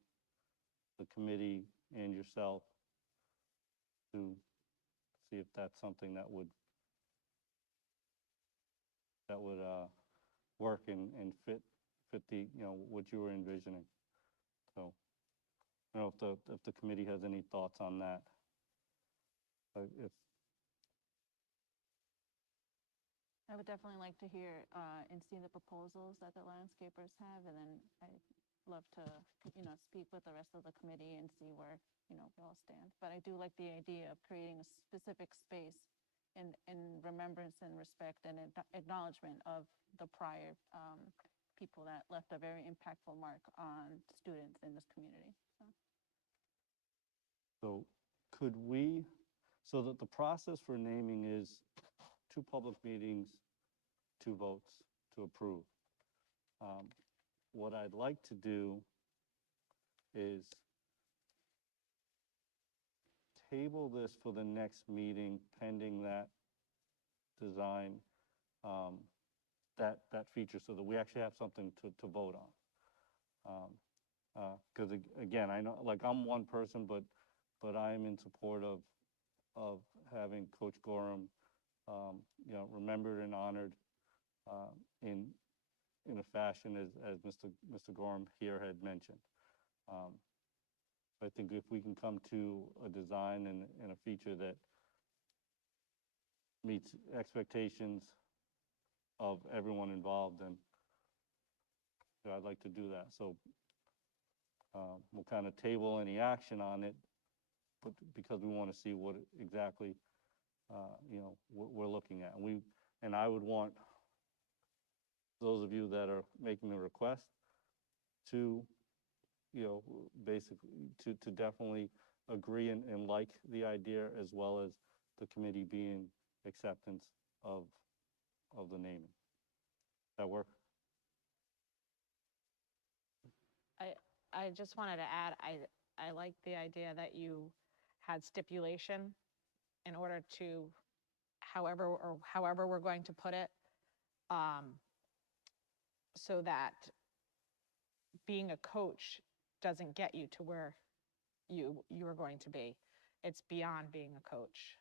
the committee and yourself to see if that's something that would work and fit the, what you were envisioning. So I don't know if the committee has any thoughts on that. But if I would definitely like to hear and see the proposals that the landscapers have, and then I'd love to, speak with the rest of the committee and see where, we all stand. But I do like the idea of creating a specific space in remembrance and respect and acknowledgement of the prior people that left a very impactful mark on students in this community. So could we, so that the process for naming is 2 public meetings, 2 votes to approve. What I'd like to do is table this for the next meeting pending that design, that feature, so that we actually have something to vote on. Because again, I know, like, I'm one person, but I am in support of having Coach Gorham, remembered and honored in a fashion as Mr. Gorham here had mentioned. I think if we can come to a design and a feature that meets expectations of everyone involved, then I'd like to do that. So we'll kind of table any action on it, but because we want to see what exactly we're looking at. And I would want those of you that are making the request to, basically to definitely agree and like the idea, as well as the committee being acceptance of the naming. That work? I just wanted to add, I like the idea that you had stipulation in order to, however we're going to put it, so that being a coach doesn't get you to where you are going to be. It's beyond being a coach.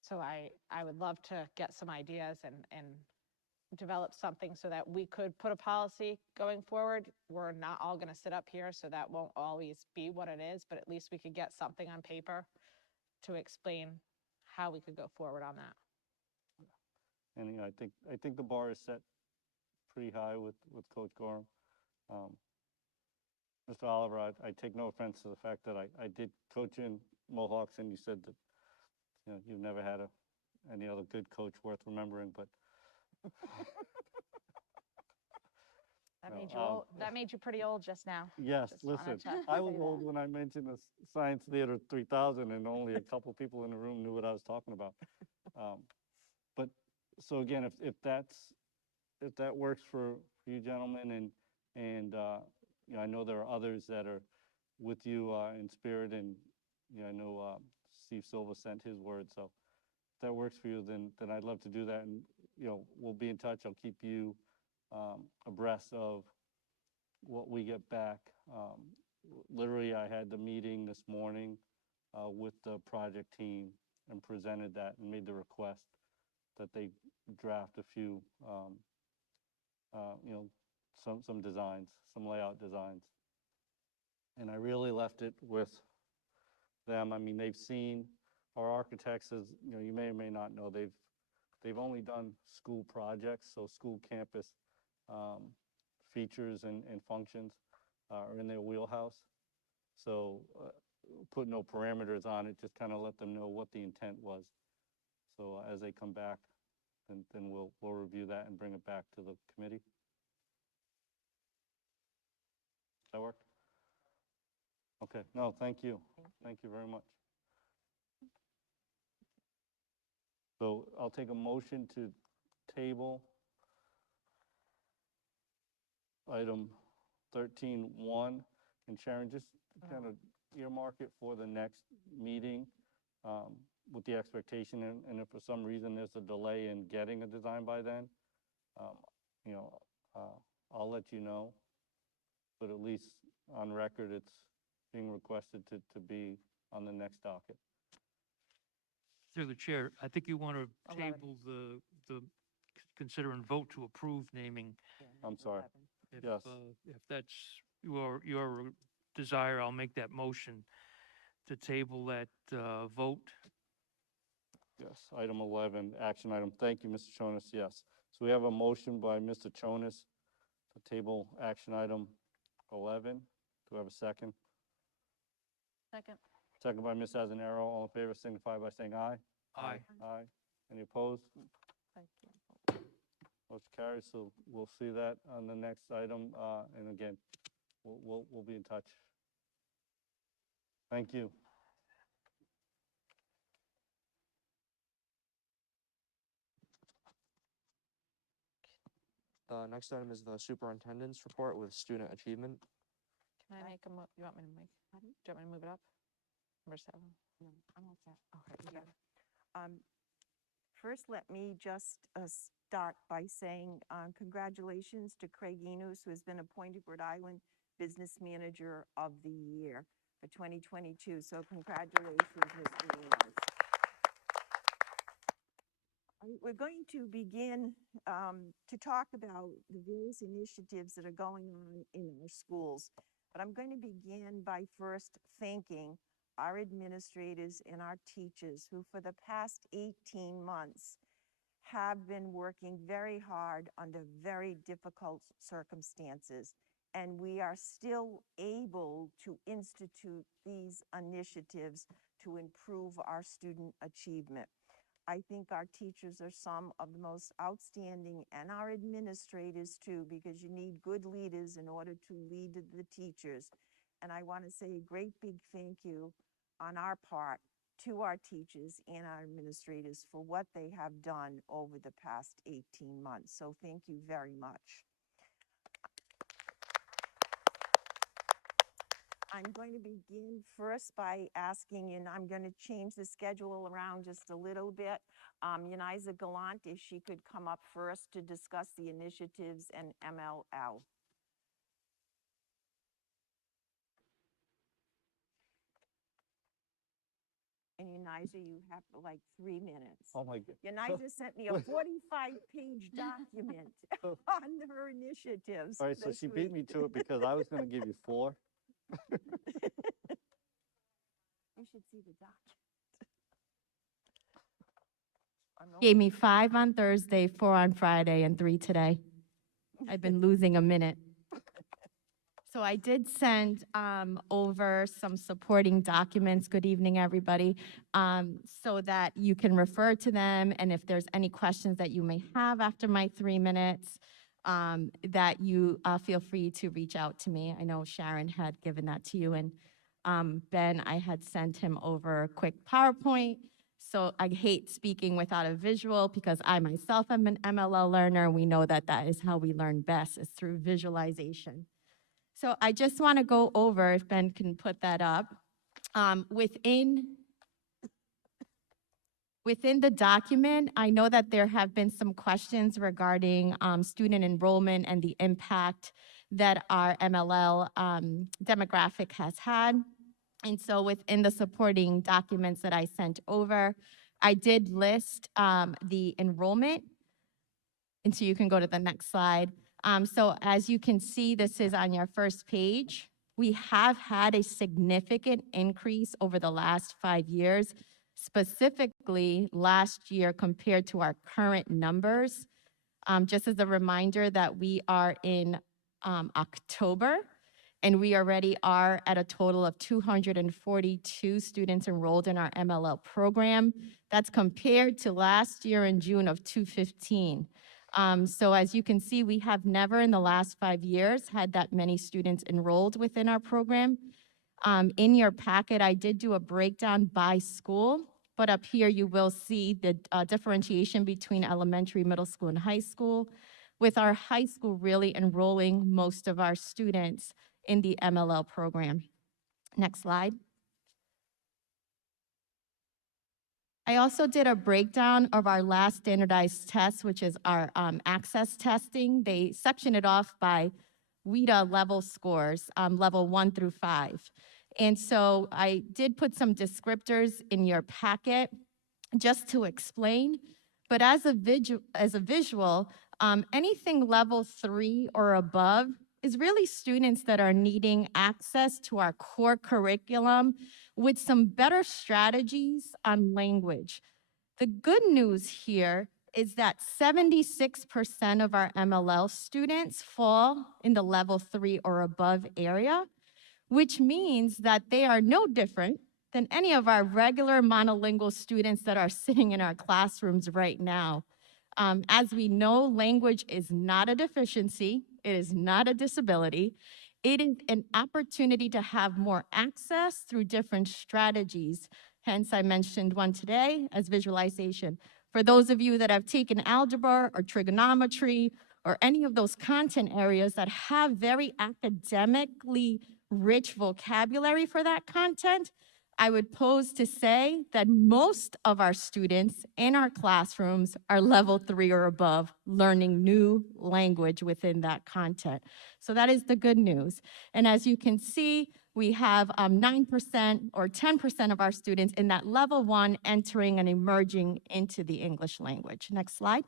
So I would love to get some ideas and develop something so that we could put a policy going forward. We're not all going to sit up here, so that won't always be what it is, but at least we could get something on paper to explain how we could go forward on that. And I think the bar is set pretty high with Coach Gorham. Mr. Oliver, I take no offense to the fact that I did coach in Mohawks, and you said that you've never had any other good coach worth remembering, but That No, made you old. That made you pretty old just now. yes, Just wanna listen, check- I was say that. old when I mentioned the Science Theater 3000, and only a couple people in the room knew what I was talking about. But so again, if that works for you gentlemen, and I know there are others that are with you in spirit, and I know Steve Silva sent his word, so if that works for you, then I'd love to do that, and we'll be in touch. I'll keep you abreast of what we get back. Literally, I had the meeting this morning with the project team and presented that and made the request that they draft a few, some designs, some layout designs. And I really left it with them. I mean, they've seen our architects, as you may or may not know, they've only done school projects, so school campus features and functions are in their wheelhouse. So put no parameters on it, just kind of let them know what the intent was. So as they come back, then we'll review that and bring it back to the committee. Does that work? Okay, no, thank you. Thank you very much. So I'll take a motion to table item 13.1. And Sharon, just kind of earmark it for the next meeting with the expectation, and if for some reason there's a delay in getting a design by then, you know, I'll let you know. But at least on record, it's being requested to be on the next docket. Through the chair, I think you want to 11. table the consider and vote to approve naming. I'm sorry. If, Yes. If that's your desire, I'll make that motion to table that vote. Yes, item 11, action item. Thank you, Mr. Chonis. Yes. So we have a motion by Mr. Chonis to table action item 11. Do we have a second? Second. Second by Ms. Azanero. All in favor signify by saying aye. Aye. Aye. Any opposed? Thank you. Motion carries. So we'll see that on the next item. And again, we'll be in touch. Thank you. The next item is the superintendent's report with student achievement. Can I make a you want me to make, do you want me to move it up? Number 7? No, I'm all set. Okay, Yeah. good. First, let me just start by saying congratulations to Craig Enos, who has been appointed Rhode Island Business Manager of the Year for 2022. So congratulations, Mr. Enos. We're going to begin to talk about the various initiatives that are going on in our schools. But I'm going to begin by first thanking our administrators and our teachers who for the past 18 months have been working very hard under very difficult circumstances. And we are still able to institute these initiatives to improve our student achievement. I think our teachers are some of the most outstanding, and our administrators too, because you need good leaders in order to lead the teachers. And I want to say a great big thank you on our part to our teachers and our administrators for what they have done over the past 18 months. So thank you very much. I'm going to begin first by asking, and I'm going to change the schedule around just a little bit. Uniza Gallant, if she could come up first to discuss the initiatives and MLL. And Uniza, you have like 3 minutes. Oh, my God. Uniza sent me a 45-page document on her initiatives. All right, so this she beat me week. to it because I was going to give you 4. You should see the document. Gave me 5 on Thursday, 4 on Friday, and 3 today. I've been losing a minute. So I did send over some supporting documents, good evening, everybody, so that you can refer to them, and if there's any questions that you may have after my 3 minutes, that you feel free to reach out to me. I know Sharon had given that to you, and Ben, I had sent him over a quick PowerPoint. So I hate speaking without a visual because I myself am an MLL learner. We know that that is how we learn best, is through visualization. So I just want to go over, if Ben can put that up, within the document, I know that there have been some questions regarding student enrollment and the impact that our MLL demographic has had. And so within the supporting documents that I sent over, I did list the enrollment. And so you can go to the next slide. So as you can see, this is on your first page. We have had a significant increase over the last 5 years, specifically last year compared to our current numbers. Just as a reminder that we are in October, and we already are at a total of 242 students enrolled in our MLL program. That's compared to last year in June of 215. So as you can see, we have never in the last 5 years had that many students enrolled within our program. In your packet, I did do a breakdown by school, but up here you will see the differentiation between elementary, middle school, and high school, with our high school really enrolling most of our students in the MLL program. Next slide. I also did a breakdown of our last standardized test, which is our access testing. They section it off by WIDA level scores, level 1 through 5. And so I did put some descriptors in your packet just to explain. But as a visual, anything level 3 or above is really students that are needing access to our core curriculum with some better strategies on language. The good news here is that 76% of our MLL students fall in the level 3 or above area, which means that they are no different than any of our regular monolingual students that are sitting in our classrooms right now. As we know, language is not a deficiency, it is not a disability. It is an opportunity to have more access through different strategies. Hence, I mentioned one today as visualization. For those of you that have taken algebra or trigonometry or any of those content areas that have very academically rich vocabulary for that content, I would pose to say that most of our students in our classrooms are level 3 or above, learning new language within that content. So that is the good news. And as you can see, we have 9% or 10% of our students in that level 1 entering and emerging into the English language. Next slide.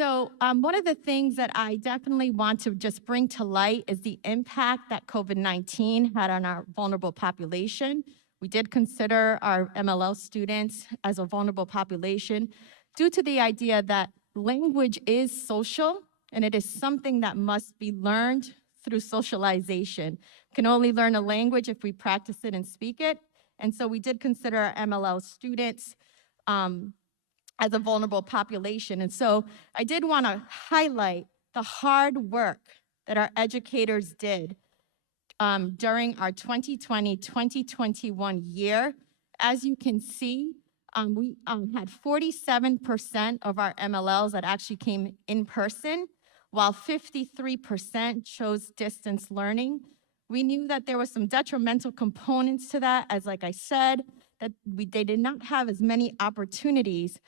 So one of the things that I definitely want to just bring to light is the impact that COVID-19 had on our vulnerable population. We did consider our MLL students as a vulnerable population due to the idea that language is social and it is something that must be learned through socialization. We can only learn a language if we practice it and speak it. And so we did consider our MLL students as a vulnerable population. And so I did want to highlight the hard work that our educators did during our 2020-2021 year. As you can see, we had 47% of our MLLs that actually came in person, while 53% chose distance learning. We knew that there were some detrimental components to that, as like I said, that they did not have as many opportunities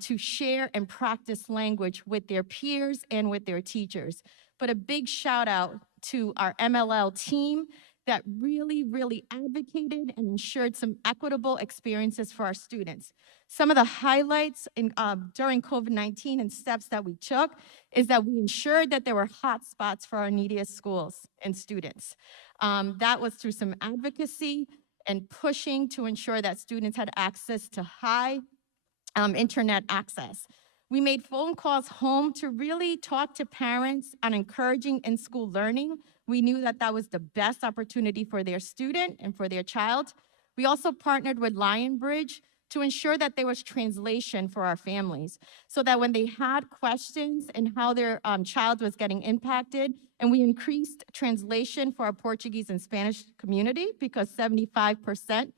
to share and practice language with their peers and with their teachers. But a big shout out to our MLL team that really, really advocated and ensured some equitable experiences for our students. Some of the highlights during COVID-19 and steps that we took is that we ensured that there were hotspots for our neediest schools and students. That was through some advocacy and pushing to ensure that students had access to high internet access. We made phone calls home to really talk to parents on encouraging in-school learning. We knew that that was the best opportunity for their student and for their child. We also partnered with Lionbridge to ensure that there was translation for our families, so that when they had questions and how their child was getting impacted, and we increased translation for our Portuguese and Spanish community because 75%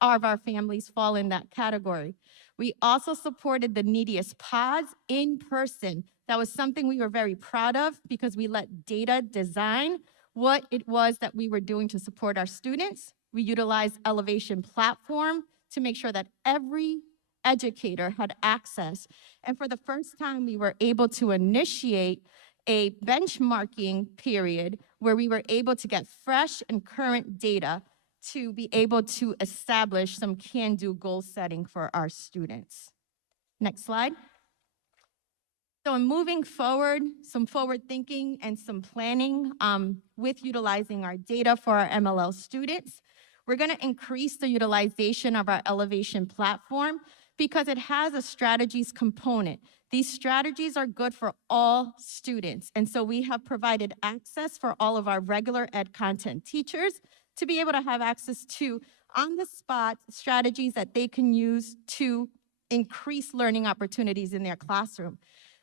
of our families fall in that category. We also supported the neediest pods in person. That was something we were very proud of because we let data design what it was that we were doing to support our students. We utilized Elevation Platform to make sure that every educator had access. And for the first time, we were able to initiate a benchmarking period where we were able to get fresh and current data to be able to establish some can-do goal setting for our students. Next slide. So in moving forward, some forward thinking and some planning with utilizing our data for our MLL students. We're gonna increase the utilization of our Elevation Platform because it has a strategies component. These strategies are good for all students. And so we have provided access for all of our regular ed content teachers to be able to have access to on-the-spot strategies that they can use to increase learning opportunities in their classroom.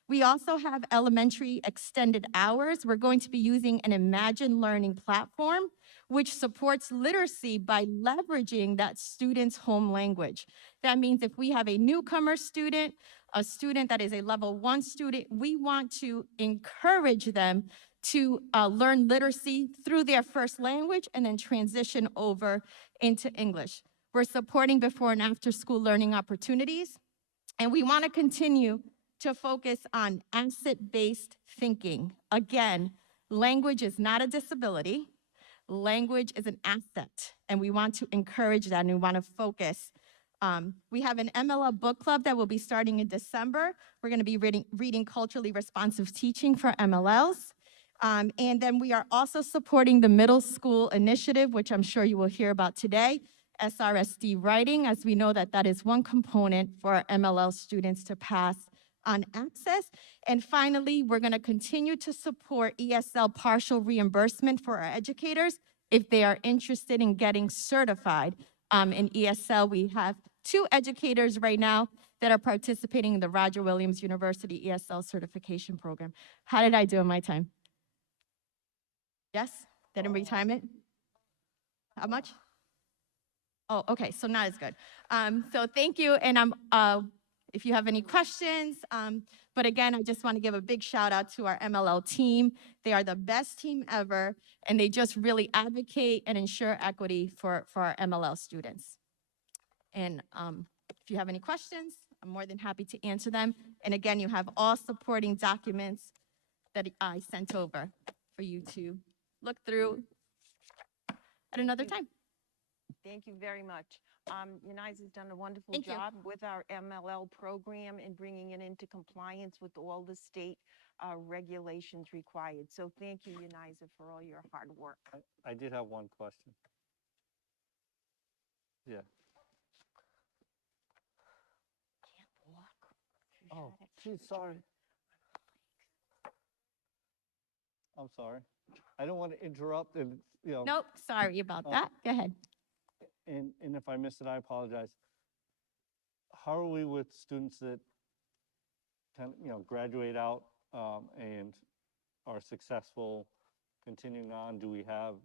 We also have elementary extended hours. We're going to be using an Imagine Learning platform, which supports literacy by leveraging that student's home language. That means if we have a newcomer student, a student that is a level 1 student, we want to encourage them to learn literacy through their first language and then transition over into English. We're supporting before and after school learning opportunities, and we want to continue to focus on asset-based thinking. Again, language is not a disability. Language is an asset, and we want to encourage that, and we want to focus. We have an MLL book club that will be starting in December. We're going to be reading culturally responsive teaching for MLLs. And then we are also supporting the middle school initiative, which I'm sure you will hear about today, SRSD writing, as we know that that is one component for our MLL students to pass on access. And finally, we're going to continue to support ESL partial reimbursement for our educators if they are interested in getting certified in ESL. We have 2 educators right now that are participating in the Roger Williams University ESL certification program. How did I do in my time? Yes? Did anybody time it? How much? Oh, okay, so not as good. So thank you, and if you have any questions, but again, I just want to give a big shout out to our MLL team. They are the best team ever, and they just really advocate and ensure equity for our MLL students. And if you have any questions, I'm more than happy to answer them. And again, you have all supporting documents that I sent over for you to look through at another time. Thank you very much. Unice has done a wonderful Thank you. job with our MLL program in bringing it into compliance with all the state regulations required. So thank you, Unice, for all your hard work. I did have one question. Yeah. Oh, geez, sorry. I'm sorry. I don't want to interrupt and, you know. Nope, sorry about that. Go ahead. And if I missed it, I apologize. How are we with students that graduate out and are successful continuing on? Do we have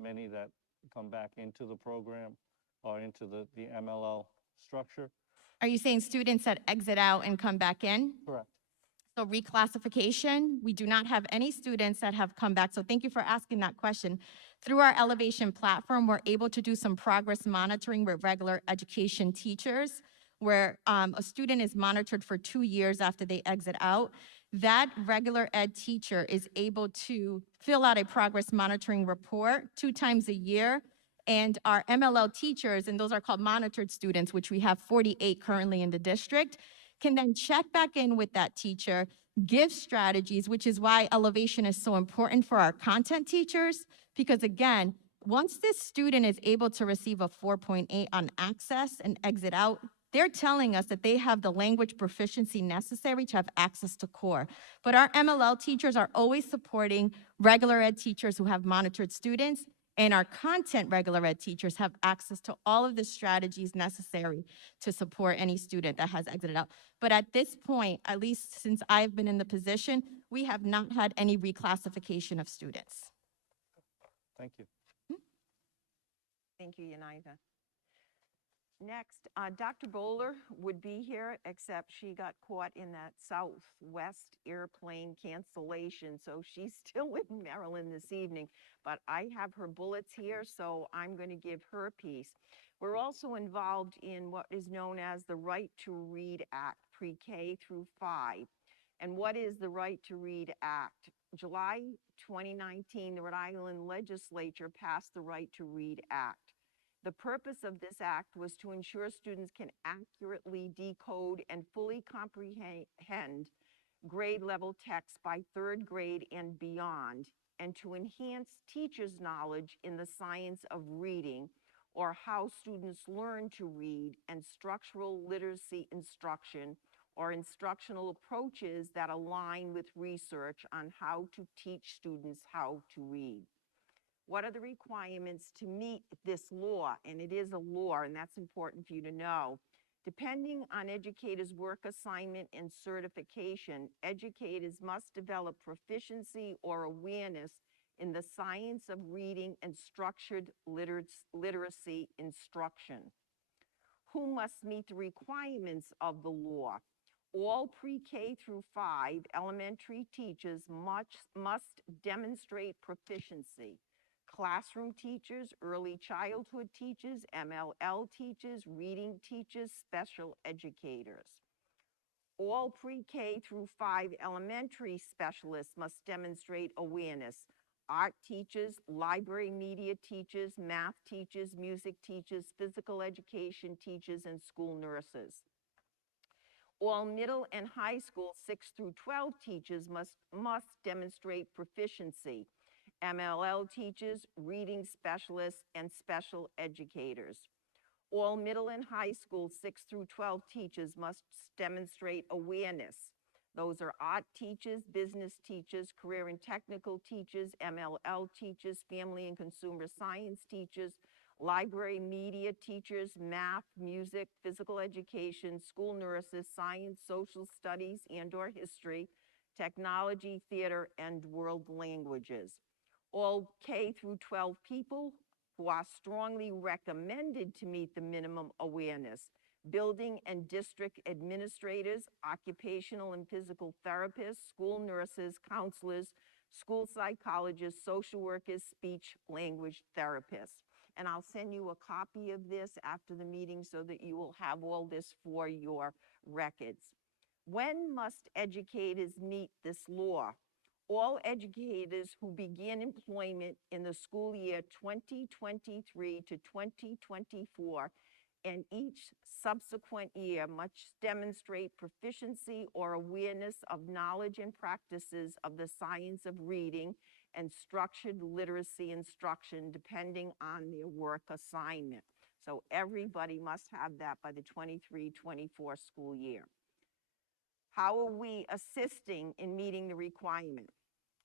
many that come back into the program or into the MLL structure? Are you saying students that exit out and come back in? Correct. So reclassification, we do not have any students that have come back. So thank you for asking that question. Through our Elevation platform, we're able to do some progress monitoring with regular education teachers, where a student is monitored for 2 years after they exit out. That regular ed teacher is able to fill out a progress monitoring report 2 times a year. And our MLL teachers, and those are called monitored students, which we have 48 currently in the district, can then check back in with that teacher, give strategies, which is why elevation is so important for our content teachers, because again, once this student is able to receive a 4.8 on access and exit out, they're telling us that they have the language proficiency necessary to have access to core. But our MLL teachers are always supporting regular ed teachers who have monitored students, and our content regular ed teachers have access to all of the strategies necessary to support any student that has exited out. But at this point, at least since I've been in the position, we have not had any reclassification of students. Thank you. Thank you, Uniza. Next, Dr. Bowler would be here, except she got caught in that Southwest airplane cancellation, so she's still in Maryland this evening. But I have her bullets here, so I'm going to give her a piece. We're also involved in what is known as the Right to Read Act, pre-K through 5. And what is the Right to Read Act? July 2019, the Rhode Island legislature passed the Right to Read Act. The purpose of this act was to ensure students can accurately decode and fully comprehend grade level text by 3rd grade and beyond, and to enhance teachers' knowledge in the science of reading, or how students learn to read, and structural literacy instruction, or instructional approaches that align with research on how to teach students how to read. What are the requirements to meet this law? And it is a law, and that's important for you to know. Depending on educators' work assignment and certification, educators must develop proficiency or awareness in the science of reading and structured literacy instruction. Who must meet the requirements of the law? All pre-K through 5 elementary teachers must demonstrate proficiency. Classroom teachers, early childhood teachers, MLL teachers, reading teachers, special educators. All pre-K through 5 elementary specialists must demonstrate awareness. Art teachers, library media teachers, math teachers, music teachers, physical education teachers, and school nurses. All middle and high school 6 through 12 teachers must demonstrate proficiency. MLL teachers, reading specialists, and special educators. All middle and high school 6 through 12 teachers must demonstrate awareness. Those are art teachers, business teachers, career and technical teachers, MLL teachers, family and consumer science teachers, library media teachers, math, music, physical education, school nurses, science, social studies and/or history, technology, theater, and world languages. All K through 12 people who are strongly recommended to meet the minimum awareness: building and district administrators, occupational and physical therapists, school nurses, counselors, school psychologists, social workers, speech language therapists. And I'll send you a copy of this after the meeting so that you will have all this for your records. When must educators meet this law? All educators who begin employment in the school year 2023 to 2024 and each subsequent year must demonstrate proficiency or awareness of knowledge and practices of the science of reading and structured literacy instruction depending on their work assignment. So everybody must have that by the 23-24 school year. How are we assisting in meeting the requirement?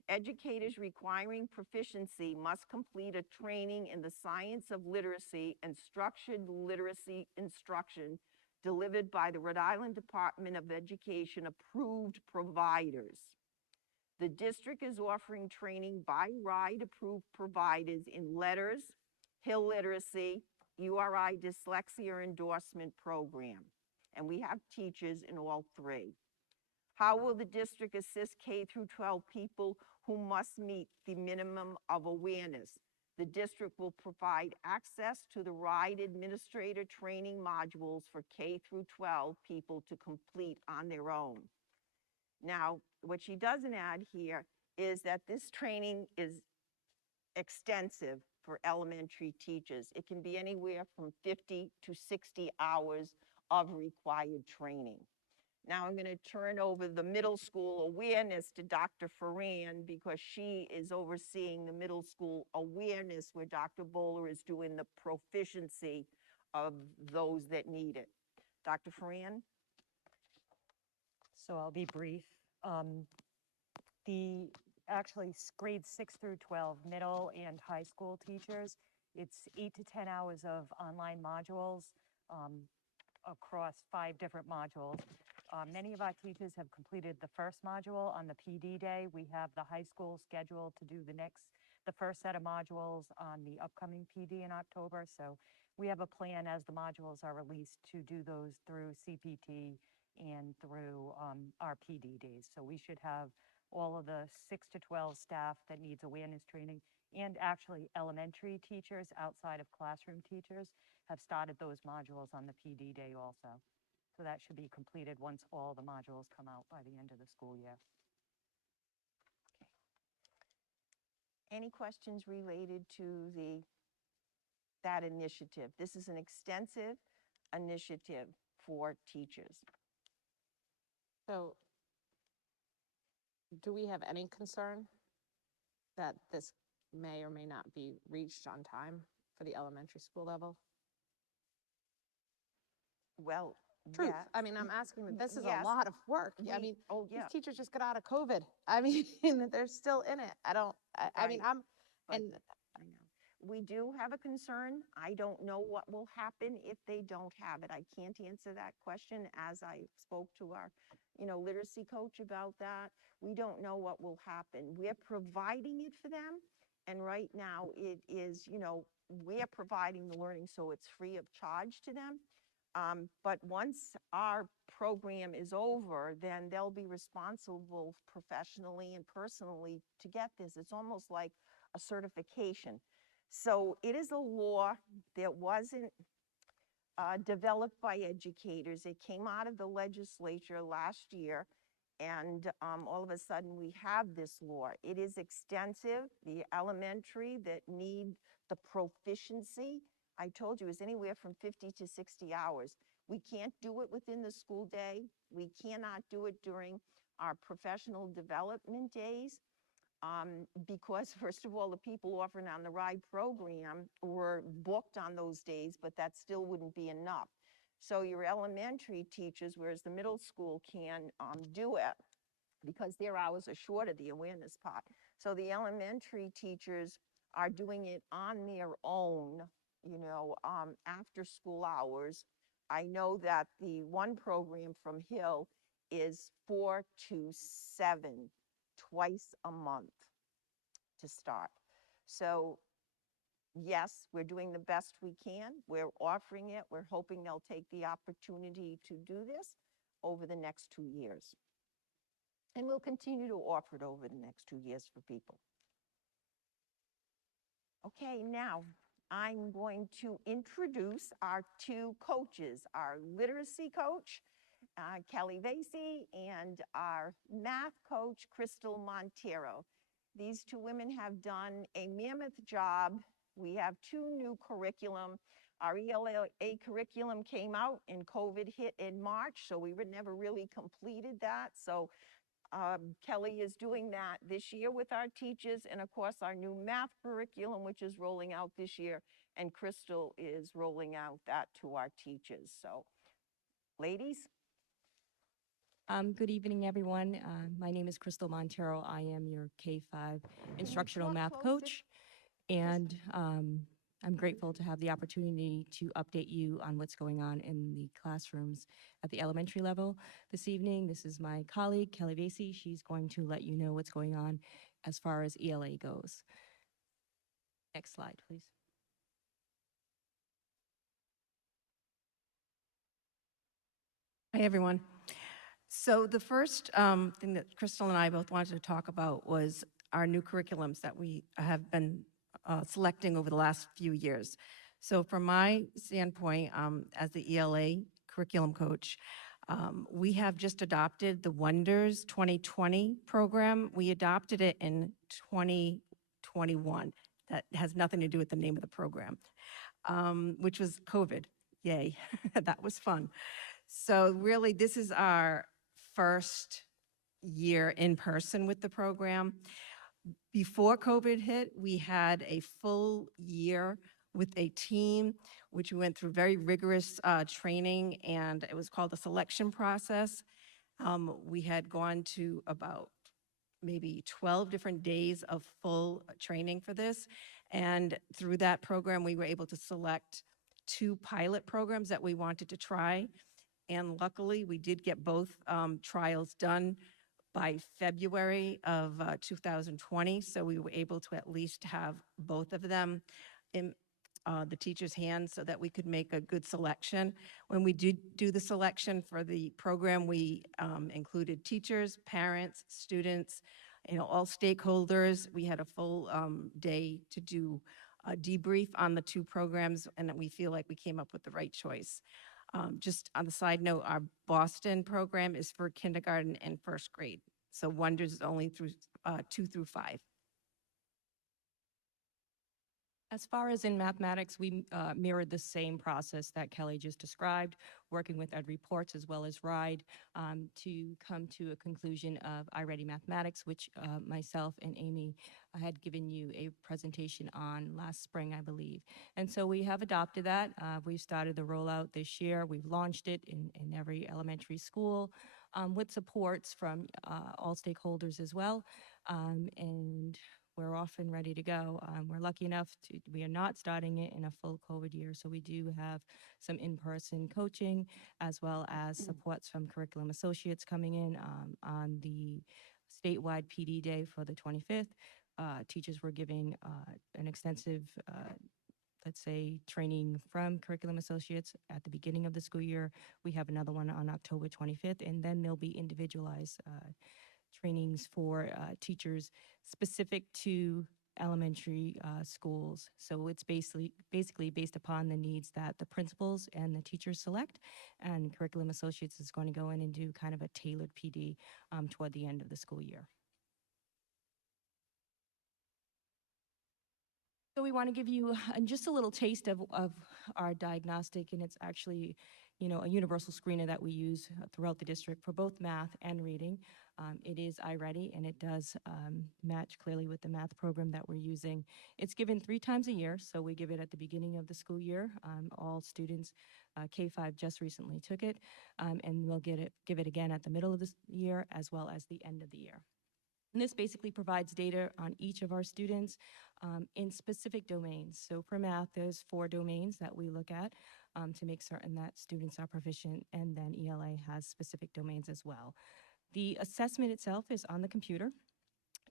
Educators requiring proficiency must complete a training in the science of literacy and structured literacy instruction delivered by the Rhode Island Department of Education approved providers. The district is offering training by RIDE approved providers in letters, Hill literacy, URI dyslexia endorsement program. And we have teachers in all 3. How will the district assist K through 12 people who must meet the minimum of awareness? The district will provide access to the RIDE administrator training modules for K through 12 people to complete on their own. Now, what she doesn't add here is that this training is extensive for elementary teachers. It can be anywhere from 50 to 60 hours of required training. Now I'm going to turn over the middle school awareness to Dr. Ferran because she is overseeing the middle school awareness where Dr. Bowler is doing the proficiency of those that need it. Dr. Ferran? So I'll be brief. Actually grades 6 through 12, middle and high school teachers, it's 8 to 10 hours of online modules across 5 different modules. Many of our teachers have completed the first module on the PD day. We have the high school scheduled to do the first set of modules on the upcoming PD in October. So we have a plan as the modules are released to do those through CPT and through our PD days. So we should have all of the 6 to 12 staff that needs awareness training, and actually elementary teachers outside of classroom teachers have started those modules on the PD day also. So that should be completed once all the modules come out by the end of the school year. Okay. Any questions related to that initiative? This is an extensive initiative for teachers. So do we have any concern that this may or may not be reached on time for the elementary school level? Well, Truth. yes. I mean, I'm asking that this is Yes. a lot of work. I mean, oh, yeah. these teachers just got out of COVID. I mean, they're still in it. I mean, Right. I'm, But- and I know. we do have a concern. I don't know what will happen if they don't have it. I can't answer that question, as I spoke to our, literacy coach about that. We don't know what will happen. We're providing it for them, and right now it is, we're providing the learning, so it's free of charge to them. But once our program is over, then they'll be responsible professionally and personally to get this. It's almost like a certification. So it is a law that wasn't developed by educators. It came out of the legislature last year, and all of a sudden we have this law. It is extensive. The elementary that need the proficiency, I told you, is anywhere from 50 to 60 hours. We can't do it within the school day. We cannot do it during our professional development days. Because first of all, the people offering on the RIDE program were booked on those days, but that still wouldn't be enough. So your elementary teachers, whereas the middle school can do it because their hours are shorter, the awareness part. So the elementary teachers are doing it on their own, after school hours. I know that the one program from Hill is 4 to 7, twice a month to start. So yes, we're doing the best we can. We're offering it. We're hoping they'll take the opportunity to do this over the next 2 years. And we'll continue to offer it over the next 2 years for people. Okay, now I'm going to introduce our two coaches, our literacy coach, Kelly Vasey, and our math coach, Crystal Montero. These two women have done a mammoth job. We have 2 new curriculum. Our ELA curriculum came out and COVID hit in March, so we never really completed that. So Kelly is doing that this year with our teachers, and of course our new math curriculum, which is rolling out this year, and Crystal is rolling out that to our teachers. So, ladies. Good evening, everyone. My name is Crystal Montero. I am your K-5 instructional talk math closer? coach, and I'm grateful to have the opportunity to update you on what's going on in the classrooms at the elementary level this evening. This is my colleague, Kelly Vasey. She's going to let you know what's going on as far as ELA goes. Next slide, please. Hi, everyone. So the first thing that Crystal and I both wanted to talk about was our new curriculums that we have been selecting over the last few years. So from my standpoint, as the ELA curriculum coach, we have just adopted the Wonders 2020 program. We adopted it in 2021. That has nothing to do with the name of the program, which was COVID. Yay, that was fun. So really, this is our first year in person with the program. Before COVID hit, we had a full year with a team, which we went through very rigorous training, and it was called the selection process. We had gone to about maybe 12 different days of full training for this. And through that program, we were able to select 2 pilot programs that we wanted to try. And luckily, we did get both trials done by February of 2020. So we were able to at least have both of them in the teacher's hands so that we could make a good selection. When we did do the selection for the program, we included teachers, parents, students, all stakeholders. We had a full day to do a debrief on the 2 programs, and we feel like we came up with the right choice. Just on the side note, our Boston program is for kindergarten and 1st grade. So Wonders is only through 2 through 5. As far as in mathematics, we mirrored the same process that Kelly just described, working with Ed Reports as well as RIDE to come to a conclusion of iReady Mathematics, which myself and Amy had given you a presentation on last spring, I believe. And so we have adopted that. We've started the rollout this year. We've launched it in every elementary school with supports from all stakeholders as well. And we're off and ready to go. We're lucky enough we are not starting it in a full COVID year, so we do have some in-person coaching as well as supports from curriculum associates coming in on the statewide PD day for the 25th. Teachers were giving an extensive let's say, training from curriculum associates at the beginning of the school year. We have another one on October 25th, and then there'll be individualized trainings for teachers specific to elementary schools. So it's basically based upon the needs that the principals and the teachers select, and curriculum associates is going to go in and do kind of a tailored PD toward the end of the school year. So we want to give you just a little taste of our diagnostic, and it's actually, you know, a universal screener that we use throughout the district for both math and reading. It is iReady, and it does match clearly with the math program that we're using. It's given 3 times a year, so we give it at the beginning of the school year. All students, K-5 just recently took it, and we'll give it again at the middle of the year as well as the end of the year. And this basically provides data on each of our students in specific domains. So for math, there's 4 domains that we look at to make certain that students are proficient, and then ELA has specific domains as well. The assessment itself is on the computer.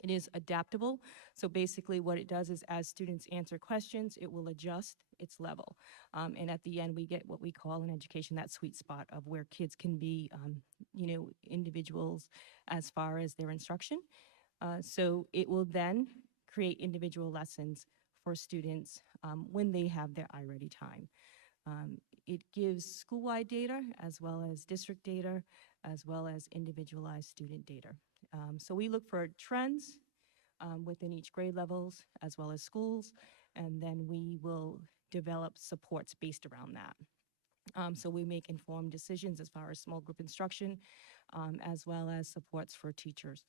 It is adaptable. So basically what it does is as students answer questions, it will adjust its level. And at the end, we get what we call in education that sweet spot of where kids can be, you know, individuals as far as their instruction. So it will then create individual lessons for students when they have their iReady time. It gives school-wide data as well as district data as well as individualized student data. So we look for trends within each grade levels as well as schools, and then we will develop supports based around that. So we make informed decisions as far as small group instruction as well as supports for teachers.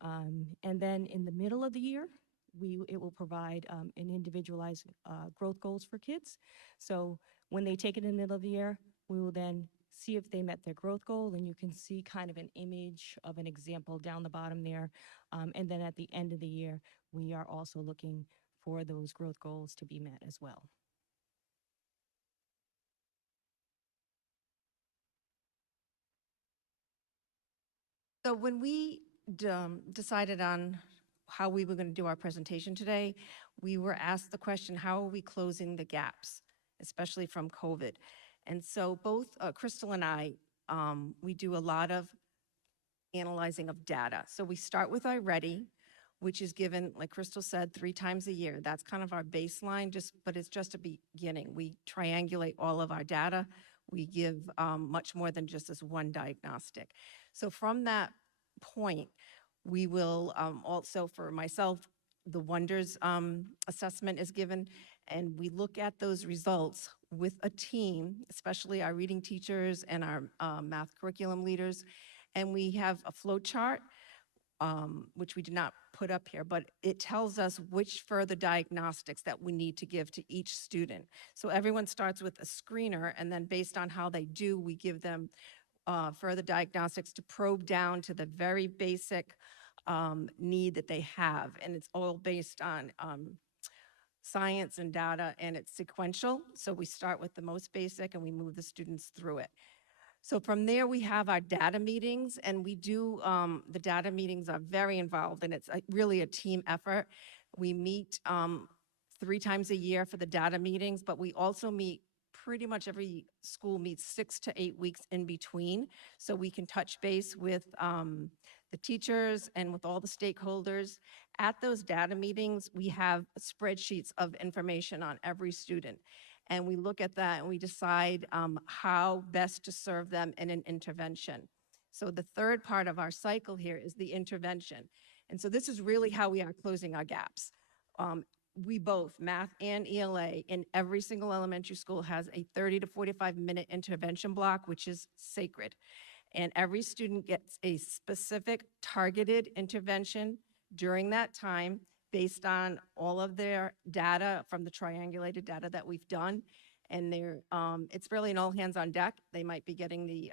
And then in the middle of the year, it will provide an individualized growth goals for kids. So when they take it in the middle of the year, we will then see if they met their growth goal, and you can see kind of an image of an example down the bottom there. And then at the end of the year, we are also looking for those growth goals to be met as well. So when we decided on how we were going to do our presentation today, we were asked the question, how are we closing the gaps, especially from COVID? And so both Crystal and I, we do a lot of analyzing of data. So we start with iReady, which is given, like Crystal said, 3 times a year. That's kind of our baseline, but it's just a beginning. We triangulate all of our data. We give much more than just this one diagnostic. So from that point, we will also, for myself, the Wonders assessment is given, and we look at those results with a team, especially our reading teachers and our math curriculum leaders, and we have a flow chart, which we did not put up here, but it tells us which further diagnostics that we need to give to each student. So everyone starts with a screener, and then based on how they do, we give them further diagnostics to probe down to the very basic need that they have. And it's all based on science and data, and it's sequential. So we start with the most basic and we move the students through it. So from there, we have our data meetings, and we do, the data meetings are very involved, and it's really a team effort. We meet 3 times a year for the data meetings, but we also meet pretty much every school meets 6 to 8 weeks in between, so we can touch base with the teachers and with all the stakeholders. At those data meetings, we have spreadsheets of information on every student, and we look at that and we decide how best to serve them in an intervention. So the third part of our cycle here is the intervention, and so this is really how we are closing our gaps. We both, math and ELA, in every single elementary school has a 30 to 45-minute intervention block, which is sacred. And every student gets a specific targeted intervention during that time based on all of their data from the triangulated data that we've done. And it's really an all hands on deck. They might be getting the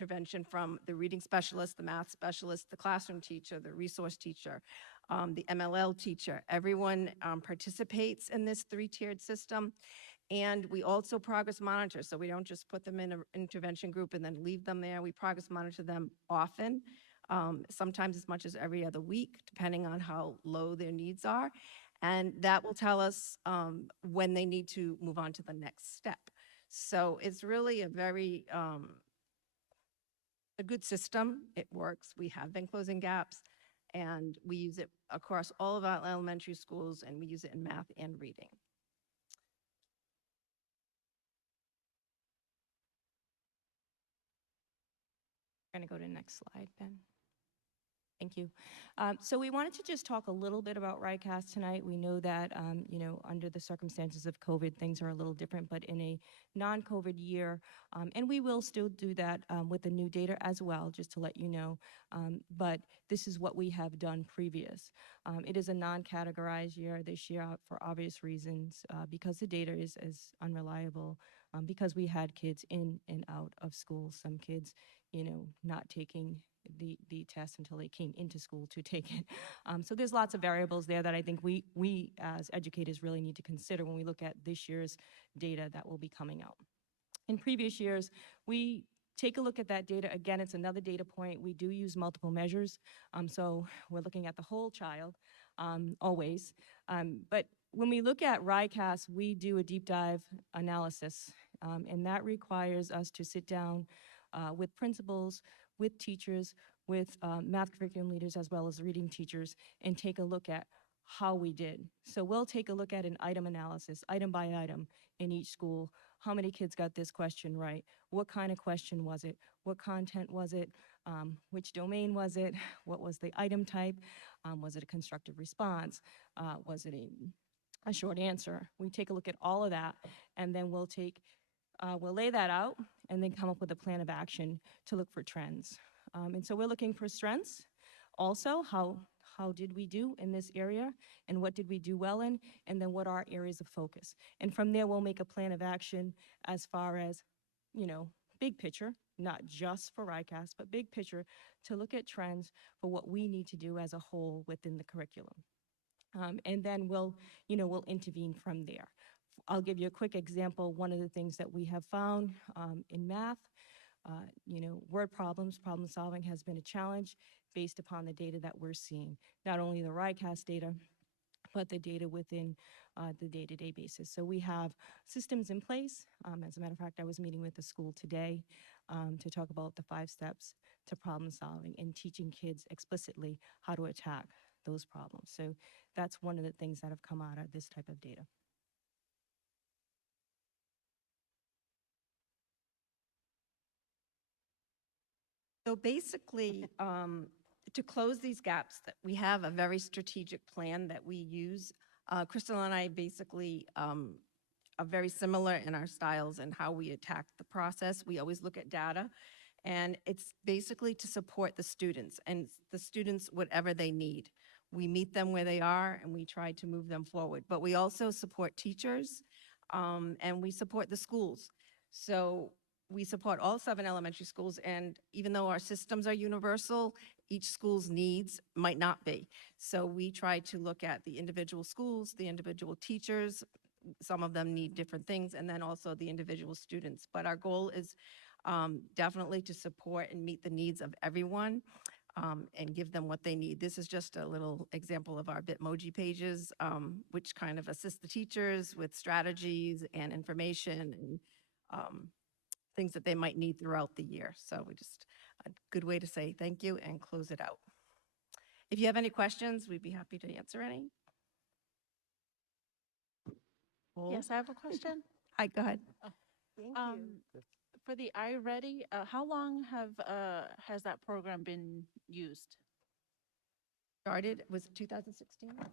intervention from the reading specialist, the math specialist, the classroom teacher, the resource teacher, the MLL teacher. Everyone participates in this three-tiered system. And we also progress monitor, so we don't just put them in an intervention group and then leave them there. We progress monitor them often, sometimes as much as every other week, depending on how low their needs are. And that will tell us when they need to move on to the next step. So it's really a very a good system. It works. We have been closing gaps, and we use it across all of our elementary schools, and we use it in math and reading. Going to go to the next slide, Ben. Thank you. So we wanted to just talk a little bit about RICAS tonight. We know that, you know, under the circumstances of COVID, things are a little different, but in a non-COVID year, and we will still do that with the new data as well, just to let you know, but this is what we have done previous. It is a non-categorized year this year for obvious reasons, because the data is unreliable, because we had kids in and out of school, some kids, you know, not taking the test until they came into school to take it. So there's lots of variables there that I think we as educators really need to consider when we look at this year's data that will be coming out. In previous years, we take a look at that data. Again, it's another data point. We do use multiple measures. So we're looking at the whole child always. But when we look at RICAS, we do a deep dive analysis, and that requires us to sit down with principals, with teachers, with math curriculum leaders, as well as reading teachers, and take a look at how we did. So we'll take a look at an item analysis, item by item in each school. How many kids got this question right? What kind of question was it? What content was it? Which domain was it? What was the item type? Was it a constructive response? Was it a short answer? We take a look at all of that, and then we'll lay that out and then come up with a plan of action to look for trends. And so we're looking for strengths. Also, how did we do in this area, and what did we do well in, and then what are our areas of focus? And from there, we'll make a plan of action as far as, you know, big picture, not just for RICAS, but big picture to look at trends for what we need to do as a whole within the curriculum. And then we'll intervene from there. I'll give you a quick example. One of the things that we have found in math, word problems, problem solving has been a challenge based upon the data that we're seeing. Not only the RICAS data, but the data within the day-to-day basis. So we have systems in place. As a matter of fact, I was meeting with the school today to talk about the 5 steps to problem solving and teaching kids explicitly how to attack those problems. So that's one of the things that have come out of this type of data. So basically, to close these gaps, that we have a very strategic plan that we use. Crystal and I basically are very similar in our styles and how we attack the process. We always look at data, and it's basically to support the students and the students whatever they need. We meet them where they are, and we try to move them forward. But we also support teachers, and we support the schools. So we support all 7 elementary schools, and even though our systems are universal, each school's needs might not be. So we try to look at the individual schools, the individual teachers. Some of them need different things, and then also the individual students. But our goal is definitely to support and meet the needs of everyone and give them what they need. This is just a little example of our Bitmoji pages, which kind of assist the teachers with strategies and information and things that they might need throughout the year. So we just, a good way to say thank you and close it out. If you have any questions, we'd be happy to answer any. Yes, I have a question. Hi, go ahead. Thank you. For the iReady, how long has that program been used? Started, was it 2016? I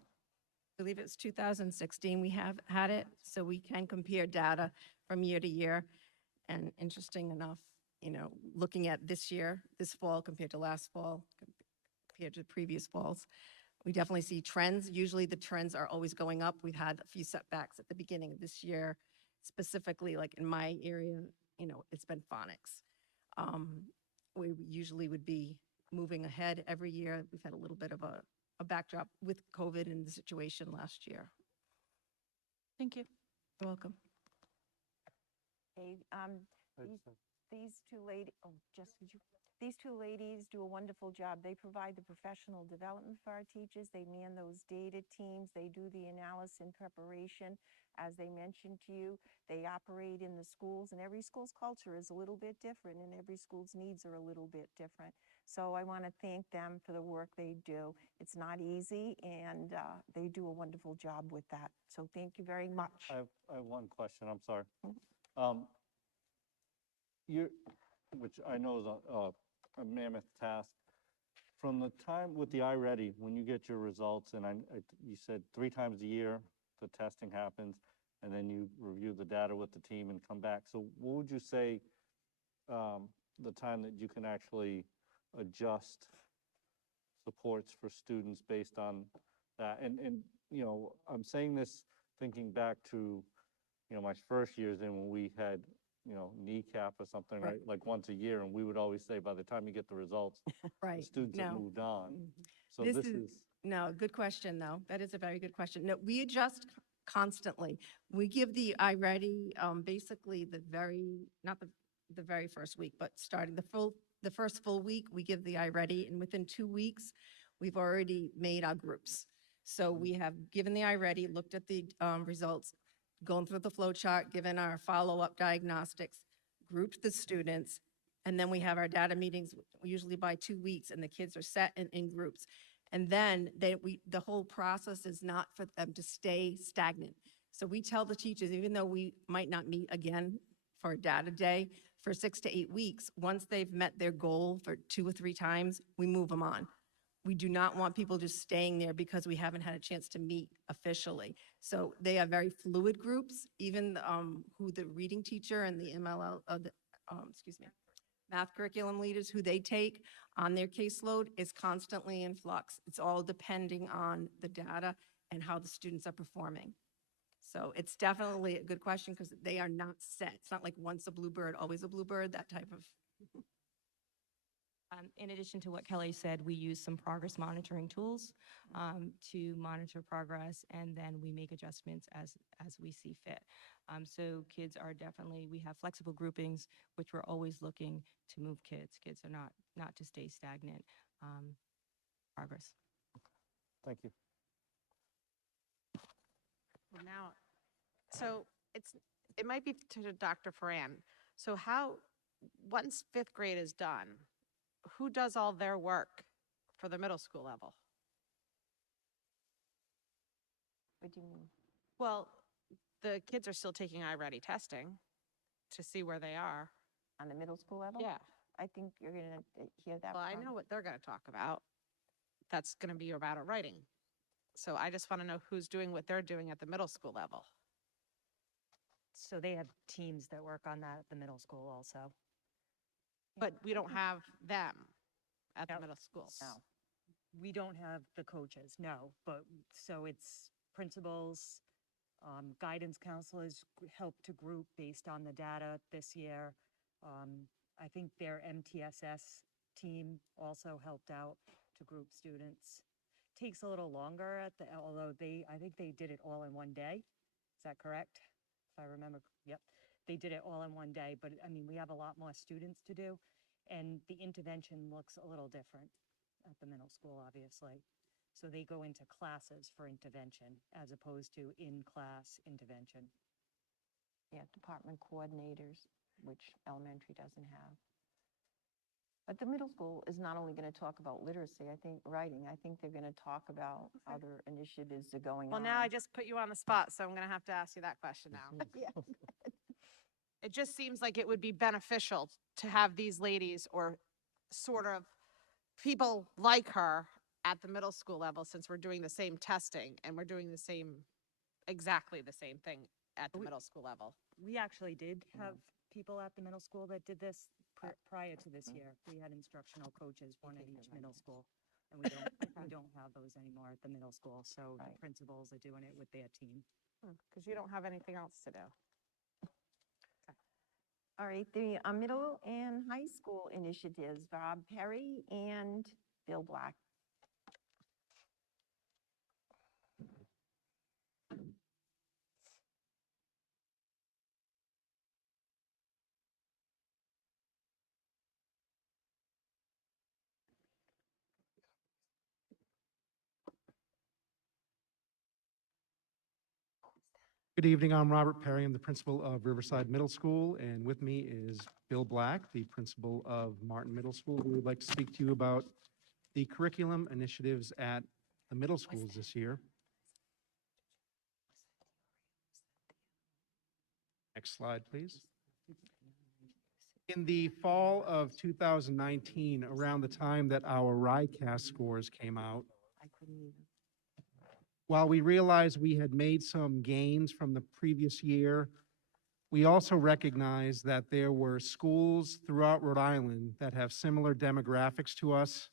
believe it was 2016 we have had it, so we can compare data from year to year. And interesting enough, looking at this year, this fall compared to last fall, compared to previous falls, we definitely see trends. Usually the trends are always going up. We've had a few setbacks at the beginning of this year, specifically like in my area, it's been phonics. We usually would be moving ahead every year. We've had a little bit of a a backdrop with COVID and the situation last year. Thank you. You're welcome. Okay, these two ladies, these two ladies do a wonderful job. They provide the professional development for our teachers. They man those data teams. They do the analysis and preparation. As they mentioned to you, they operate in the schools, and every school's culture is a little bit different, and every school's needs are a little bit different. So I want to thank them for the work they do. It's not easy, and they do a wonderful job with that. So thank you very much. I have one question, I'm sorry. Which I know is a mammoth task. From the time with the iReady, when you get your results, and you said 3 times a year the testing happens, and then you review the data with the team and come back. So what would you say the time that you can actually adjust supports for students based on that? And you know, I'm saying this thinking back to, you know, my first years in when we had, you know, kneecap or something, right? Like once a year, and we would always say, by the time you get the results, the students have moved on. So this is. No, good question, though. That is a very good question. No, we adjust constantly. We give the iReady basically not the very first week, but starting the first full week, we give the iReady, and within 2 weeks, we've already made our groups. So we have given the iReady, looked at the results, gone through the flow chart, given our follow-up diagnostics, grouped the students, and then we have our data meetings usually by 2 weeks, and the kids are set in groups. And then the whole process is not for them to stay stagnant. So we tell the teachers, even though we might not meet again for a data day for 6 to 8 weeks, once they've met their goal for 2 or 3 times, we move them on. We do not want people just staying there because we haven't had a chance to meet officially. So they are very fluid groups, even who the reading teacher and the math curriculum leaders who they take on their caseload is constantly in flux. It's all depending on the data and how the students are performing. So it's definitely a good question because they are not set. It's not like once a bluebird, always a bluebird, that type of. In addition to what Kelly said, we use some progress monitoring tools to monitor progress, and then we make adjustments as we see fit. So kids are definitely, we have flexible groupings, which we're always looking to move kids. Kids are not to stay stagnant. Progress. Thank you. Well, now, so it might be to Dr. Ferran. So once 5th grade is done, who does all their work for the middle school level? What do you mean? Well, the kids are still taking iReady testing to see where they are. On the middle school level? Yeah. I think you're going to hear that. Well, I know what they're going to talk about. That's going to be about writing. So I just want to know who's doing what they're doing at the middle school level. So they have teams that work on that at the middle school also. But we don't have them at the No. middle school. No. We don't have the coaches, no, but so it's principals, guidance counselors help to group based on the data this year. I think their MTSS team also helped out to group students. Takes a little longer although I think they did it all in one day. Is that correct? If I remember, yep. They did it all in one day, but I mean, we have a lot more students to do, and the intervention looks a little different at the middle school, obviously. So they go into classes for intervention as opposed to in-class intervention. Yeah, department coordinators, which elementary doesn't have. But the middle school is not only going to talk about literacy, I think writing. I think they're going to talk about other initiatives that are going on. Well, now I just put you on the spot, so I'm going to have to ask you that question now. Yeah. It just seems like it would be beneficial to have these ladies or sort of people like her at the middle school level, since we're doing the same testing and we're doing exactly the same thing at the middle school level. We actually did have people at the middle school that did this prior to this year. We had instructional coaches, one at each middle school. And we don't have those anymore at the middle school. So the principals are doing it with their team. Because you don't have anything else to do. All right, the middle and high school initiatives, Bob Perry and Bill Black. Good evening, I'm Robert Perry. I'm the principal of Riverside Middle School, and with me is Bill Black, the principal of Martin Middle School, who would like to speak to you about the curriculum initiatives at the middle schools this year. Next slide, please. In the fall of 2019, around the time that our RICAS scores came out, while we realized we had made some gains from the previous year, we also recognized that there were schools throughout Rhode Island that have similar demographics to us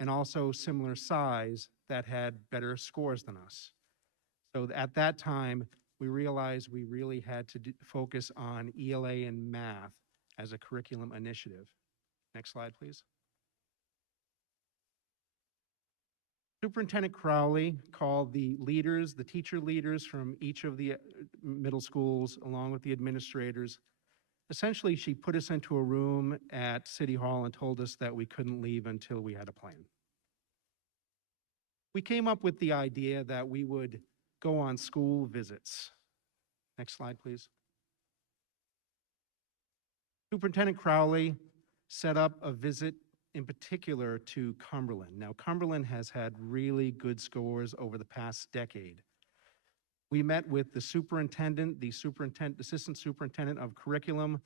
and also similar size that had better scores than us. So at that time, we realized we really had to focus on ELA and math as a curriculum initiative. Next slide, please. Superintendent Crowley called the leaders, the teacher leaders from each of the middle schools, along with the administrators. Essentially, she put us into a room at City Hall and told us that we couldn't leave until we had a plan. We came up with the idea that we would go on school visits. Next slide, please. Superintendent Crowley set up a visit in particular to Cumberland. Now, Cumberland has had really good scores over the past decade. We met with the superintendent, the assistant superintendent of curriculum,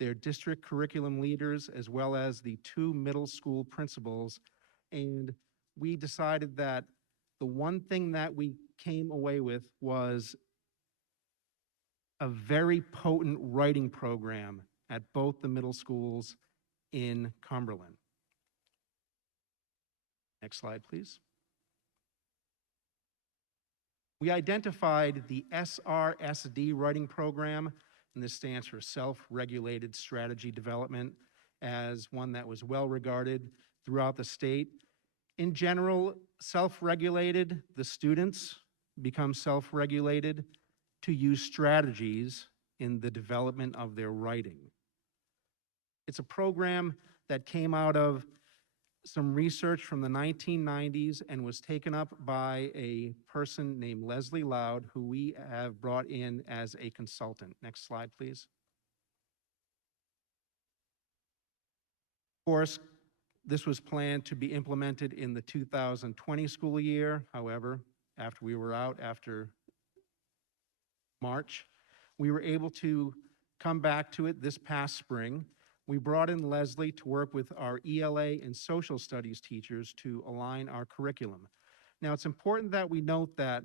their district curriculum leaders, as well as the 2 middle school principals, and we decided that the one thing that we came away with was a very potent writing program at both the middle schools in Cumberland. Next slide, please. We identified the SRSD writing program, and this stands for Self-Regulated Strategy Development, as one that was well regarded throughout the state. In general, self-regulated, the students become self-regulated to use strategies in the development of their writing. It's a program that came out of some research from the 1990s and was taken up by a person named Leslie Loud, who we have brought in as a consultant. Next slide, please. Of course, this was planned to be implemented in the 2020 school year. However, after we were out after March, we were able to come back to it this past spring. We brought in Leslie to work with our ELA and social studies teachers to align our curriculum. Now, it's important that we note that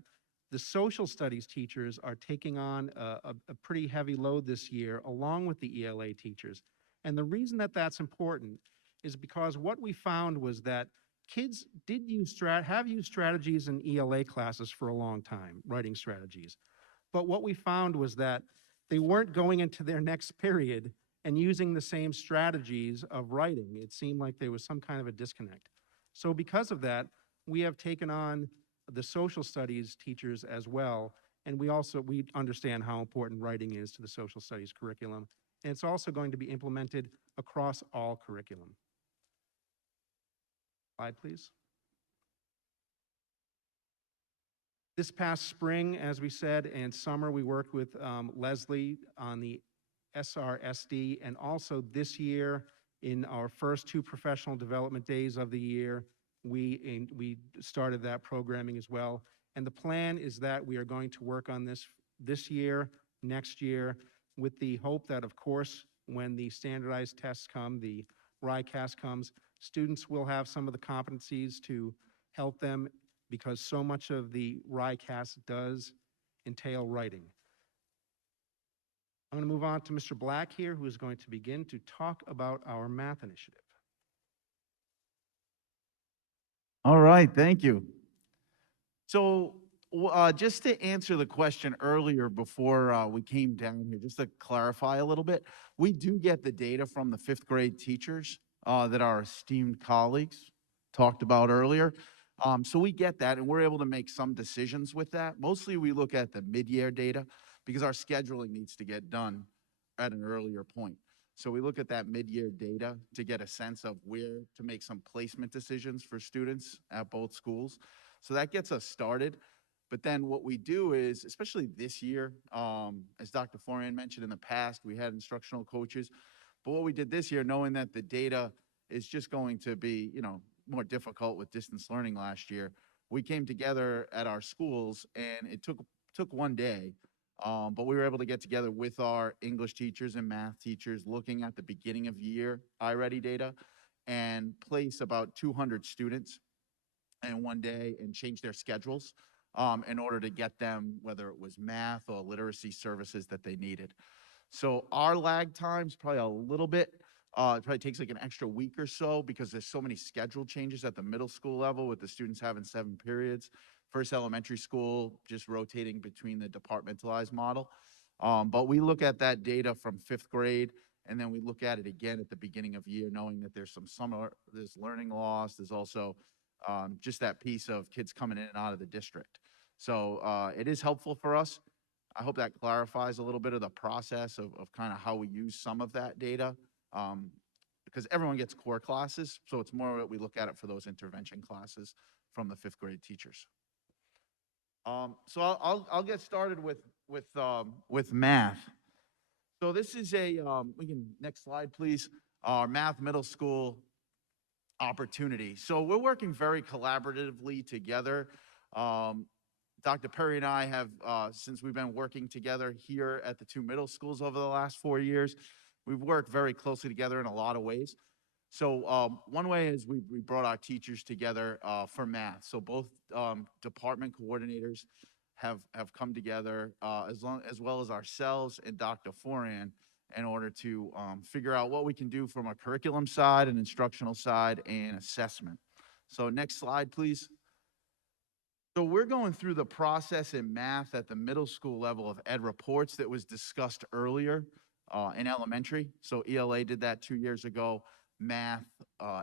the social studies teachers are taking on a pretty heavy load this year, along with the ELA teachers. And the reason that that's important is because what we found was that kids have used strategies in ELA classes for a long time, writing strategies. But what we found was that they weren't going into their next period and using the same strategies of writing. It seemed like there was some kind of a disconnect. So because of that, we have taken on the social studies teachers as well, and we understand how important writing is to the social studies curriculum, and it's also going to be implemented across all curriculum. Slide, please. This past spring, as we said, and summer, we worked with Leslie on the SRSD, and also this year, in our first 2 professional development days of the year, we started that programming as well. And the plan is that we are going to work on this year, next year, with the hope that, of course, when the standardized tests come, the RICAS comes, students will have some of the competencies to help them, because so much of the RICAS does entail writing. I'm going to move on to Mr. Black here, who is going to begin to talk about our math initiative. All right, thank you. So just to answer the question earlier before we came down here, just to clarify a little bit, we do get the data from the 5th grade teachers that our esteemed colleagues talked about earlier. So we get that, and we're able to make some decisions with that. Mostly we look at the mid-year data because our scheduling needs to get done at an earlier point. So we look at that mid-year data to get a sense of where to make some placement decisions for students at both schools. So that gets us started. But then what we do is, especially this year, as Dr. Florian mentioned in the past, we had instructional coaches. But what we did this year, knowing that the data is just going to be, more difficult with distance learning last year, we came together at our schools, and it took one day, but we were able to get together with our English teachers and math teachers, looking at the beginning of year iReady data, and place about 200 students in one day and change their schedules in order to get them, whether it was math or literacy services that they needed. So our lag time's probably a little bit, it probably takes like an extra week or so because there's so many schedule changes at the middle school level with the students having 7 periods. First elementary school, just rotating between the departmentalized model. But we look at that data from 5th grade, and then we look at it again at the beginning of year, knowing that there's some summer, there's learning loss, there's also just that piece of kids coming in and out of the district. So it is helpful for us. I hope that clarifies a little bit of the process of kind of how we use some of that data, because everyone gets core classes, so it's more that we look at it for those intervention classes from the 5th grade teachers. So I'll get started with math. So this is next slide, please. Our math middle school opportunity. So we're working very collaboratively together. Dr. Perry and I have, since we've been working together here at the 2 middle schools over the last 4 years, we've worked very closely together in a lot of ways. So one way is we brought our teachers together for math. So both department coordinators have come together, as well as ourselves and Dr. Foran, in order to figure out what we can do from a curriculum side, an instructional side, and assessment. So next slide, please. So we're going through the process in math at the middle school level of ed reports that was discussed earlier in elementary. So ELA did that 2 years ago. Math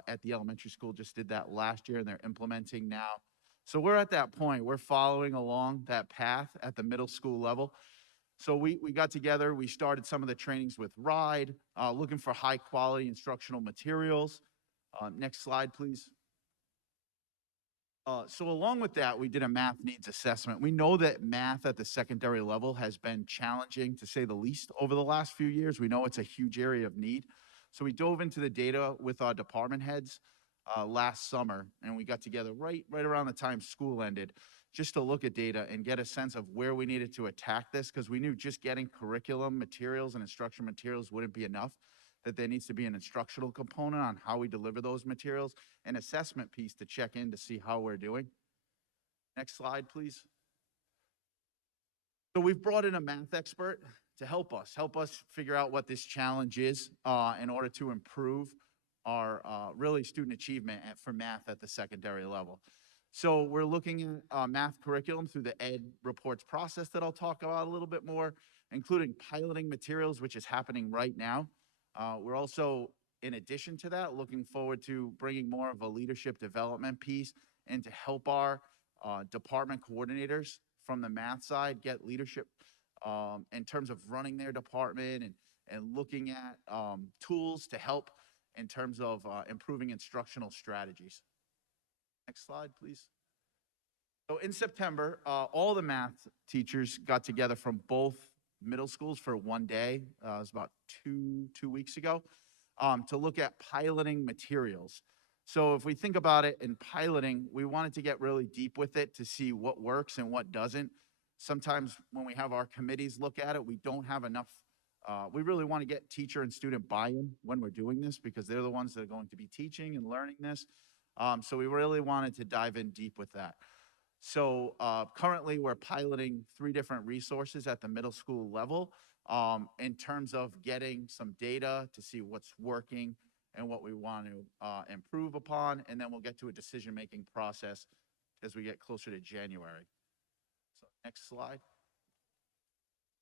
at the elementary school just did that last year, and they're implementing now. So we're at that point. We're following along that path at the middle school level. So we got together, we started some of the trainings with RIDE, looking for high quality instructional materials. Next slide, please. So along with that, we did a math needs assessment. We know that math at the secondary level has been challenging, to say the least, over the last few years. We know it's a huge area of need. So we dove into the data with our department heads last summer, and we got together right around the time school ended, just to look at data and get a sense of where we needed to attack this, because we knew just getting curriculum materials and instructional materials wouldn't be enough, that there needs to be an instructional component on how we deliver those materials, an assessment piece to check in to see how we're doing. Next slide, please. So we've brought in a math expert to help us figure out what this challenge is in order to improve our really student achievement for math at the secondary level. So we're looking at math curriculum through the ed reports process that I'll talk about a little bit more, including piloting materials, which is happening right now. We're also, in addition to that, looking forward to bringing more of a leadership development piece and to help our department coordinators from the math side get leadership in terms of running their department and looking at tools to help in terms of improving instructional strategies. Next slide, please. So in September, all the math teachers got together from both middle schools for one day. It was about two weeks ago, to look at piloting materials. So if we think about it in piloting, we wanted to get really deep with it to see what works and what doesn't. Sometimes when we have our committees look at it, we don't have enough. We really want to get teacher and student buy-in when we're doing this, because they're the ones that are going to be teaching and learning this. So we really wanted to dive in deep with that. So currently we're piloting 3 different resources at the middle school level in terms of getting some data to see what's working and what we want to improve upon. And then we'll get to a decision-making process as we get closer to January. So next slide.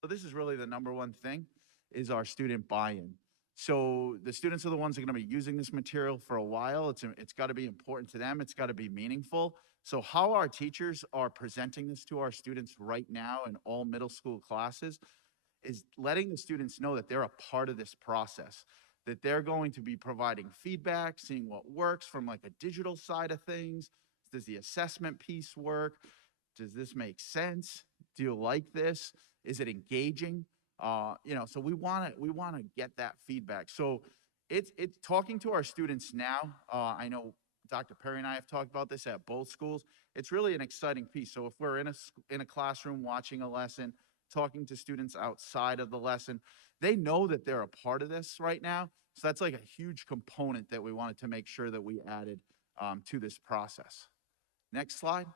So this is really the number one thing, is our student buy-in. So the students are the ones that are going to be using this material for a while. It's got to be important to them. It's got to be meaningful. So how our teachers are presenting this to our students right now in all middle school classes is letting the students know that they're a part of this process, that they're going to be providing feedback, seeing what works from like a digital side of things. Does the assessment piece work? Does this make sense? Do you like this? Is it engaging? So we want to get that feedback. So it's talking to our students now. I know Dr. Perry and I have talked about this at both schools. It's really an exciting piece. So if we're in a classroom watching a lesson, talking to students outside of the lesson, they know that they're a part of this right now. So that's like a huge component that we wanted to make sure that we added to this process. Next slide.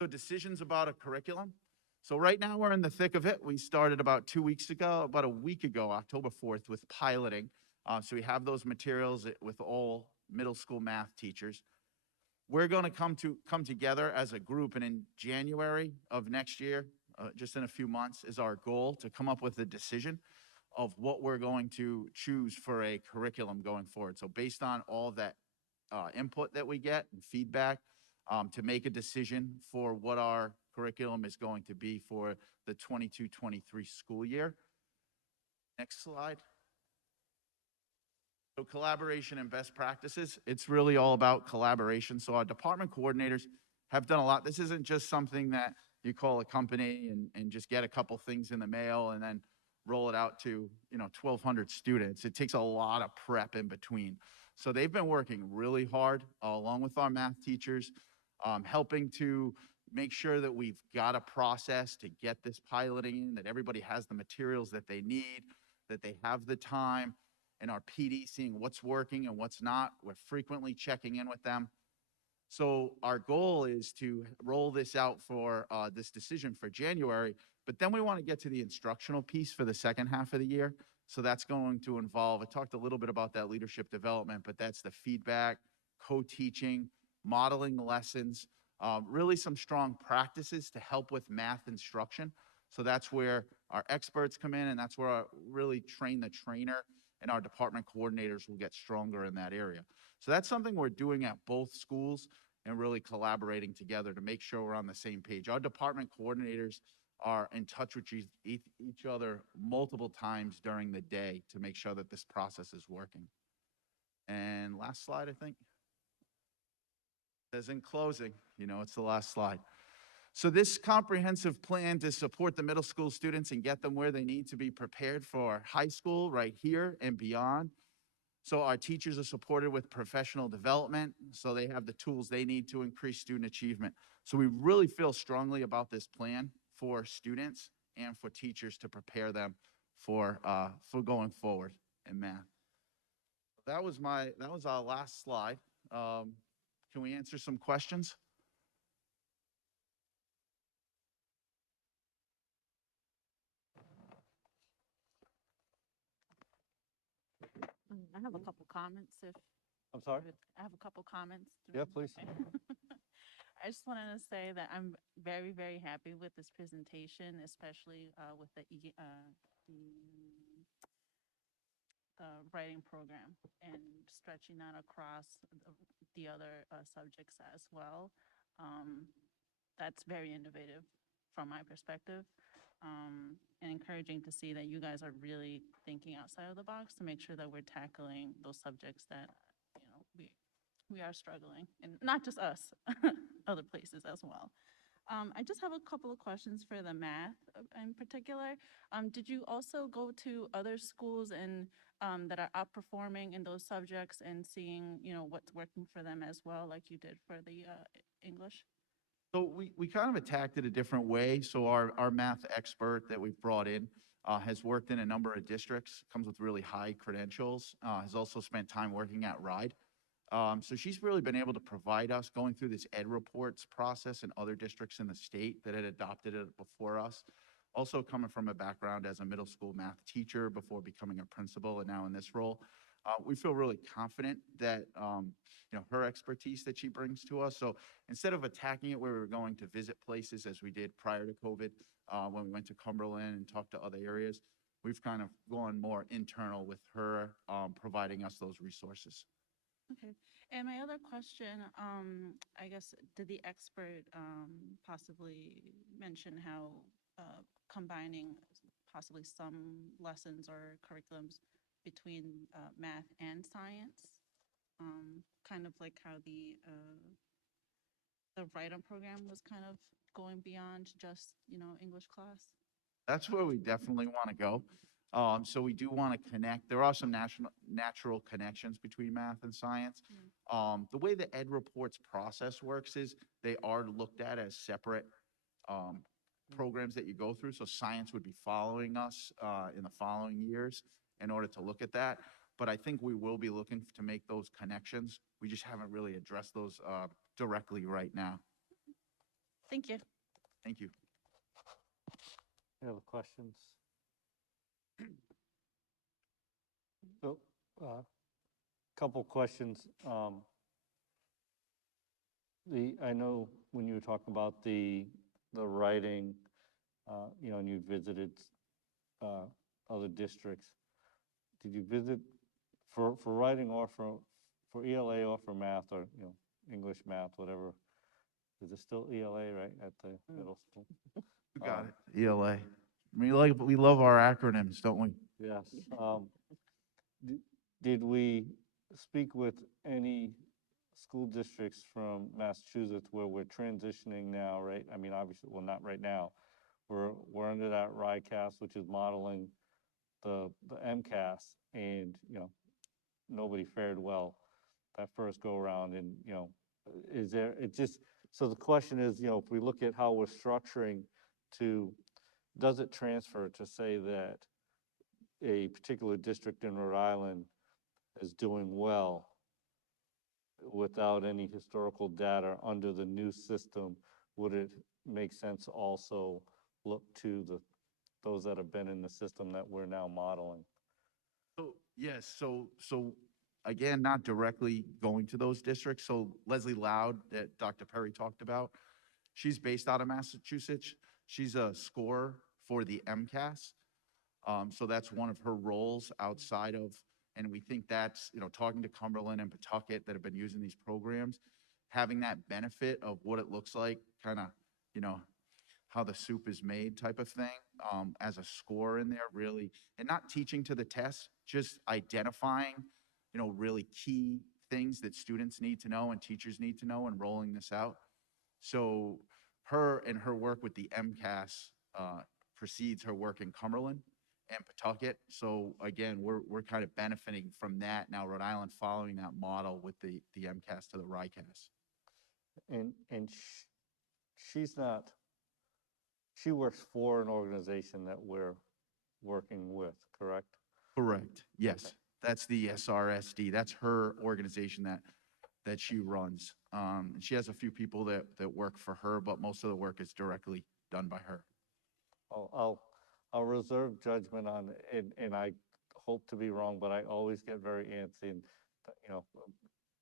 So decisions about a curriculum. So right now we're in the thick of it. We started about 2 weeks ago, about a week ago, October 4th, with piloting. So we have those materials with all middle school math teachers. We're going to come together as a group, and in January of next year, just in a few months, is our goal to come up with a decision of what we're going to choose for a curriculum going forward. So based on all that input that we get and feedback, to make a decision for what our curriculum is going to be for the 22-23 school year. Next slide. So collaboration and best practices, it's really all about collaboration. So our department coordinators have done a lot. This isn't just something that you call a company and just get a couple things in the mail and then roll it out to 1,200 students. It takes a lot of prep in between. So they've been working really hard along with our math teachers, helping to make sure that we've got a process to get this piloting in, that everybody has the materials that they need, that they have the time, and our PD seeing what's working and what's not. We're frequently checking in with them. So our goal is to roll this out for this decision for January, but then we want to get to the instructional piece for the second half of the year. So that's going to involve, I talked a little bit about that leadership development, but that's the feedback, co-teaching, modeling lessons, really some strong practices to help with math instruction. So that's where our experts come in, and that's where I really train the trainer, and our department coordinators will get stronger in that area. So that's something we're doing at both schools and really collaborating together to make sure we're on the same page. Our department coordinators are in touch with each other multiple times during the day to make sure that this process is working. And last slide, I think. Says in closing, it's the last slide. So this comprehensive plan to support the middle school students and get them where they need to be prepared for high school right here and beyond. So our teachers are supported with professional development, so they have the tools they need to increase student achievement. So we really feel strongly about this plan for students and for teachers to prepare them for going forward in math. That was our last slide. Can we answer some questions? I have a couple comments if. I'm sorry? I have a couple comments. Yeah, please. I just wanted to say that I'm very, very happy with this presentation, especially with the writing program and stretching that across the other subjects as well. That's very innovative from my perspective, and encouraging to see that you guys are really thinking outside of the box to make sure that we're tackling those subjects that we are struggling, and not just us, other places as well. I just have a couple of questions for the math in particular. Did you also go to other schools and that are outperforming in those subjects and seeing, what's working for them as well, like you did for the English? So we kind of attacked it a different way. So our math expert that we've brought in has worked in a number of districts, comes with really high credentials, has also spent time working at RIDE. So she's really been able to provide us going through this ed reports process in other districts in the state that had adopted it before us. Also coming from a background as a middle school math teacher before becoming a principal and now in this role. We feel really confident that, her expertise that she brings to us. So instead of attacking it where we were going to visit places as we did prior to COVID, when we went to Cumberland and talked to other areas, we've kind of gone more internal with her providing us those resources. Okay. And my other question, I guess, did the expert possibly mention how combining possibly some lessons or curriculums between math and science? Kind of like how the the write-up program was kind of going beyond just, English class? That's where we definitely want to go. So we do want to connect. There are some natural connections between math and science. The way the Ed Reports process works is they are looked at as separate programs that you go through. So science would be following us in the following years in order to look at that. But I think we will be looking to make those connections. We just haven't really addressed those directly right now. Thank you. Thank you. Any other questions? So, couple questions. I know when you were talking about the writing, and you visited other districts, did you visit for writing or for ELA or for math or, English, math, whatever? Is it still ELA, right, at the middle school? You got it. ELA. We love our acronyms, don't we? Yes. Did we speak with any school districts from Massachusetts where we're transitioning now, right? I mean, obviously, well, not right now. We're under that RICAS, which is modeling the MCAS, and, nobody fared well that first go around, and, so the question is, if we look at how we're structuring does it transfer to say that a particular district in Rhode Island is doing well without any historical data under the new system? Would it make sense to also look to those that have been in the system that we're now modeling? So, yes, so again, not directly going to those districts. So Leslie Loud that Dr. Perry talked about, she's based out of Massachusetts. She's a scorer for the MCAS. So that's one of her roles outside of, and we think that's, talking to Cumberland and Pawtucket that have been using these programs, having that benefit of what it looks like, kind of, how the soup is made type of thing, as a score in there, really, and not teaching to the test, just identifying, really key things that students need to know and teachers need to know and rolling this out. So her work with the MCAS precedes her work in Cumberland and Pawtucket. So again, we're kind of benefiting from that now, Rhode Island following that model with the MCAS to the RICAS. And she works for an organization that we're working with, correct? Correct, yes. That's the SRSD. That's her organization that she runs. And she has a few people that work for her, but most of the work is directly done by her. I'll reserve judgment on it, and I hope to be wrong, but I always get very antsy, and,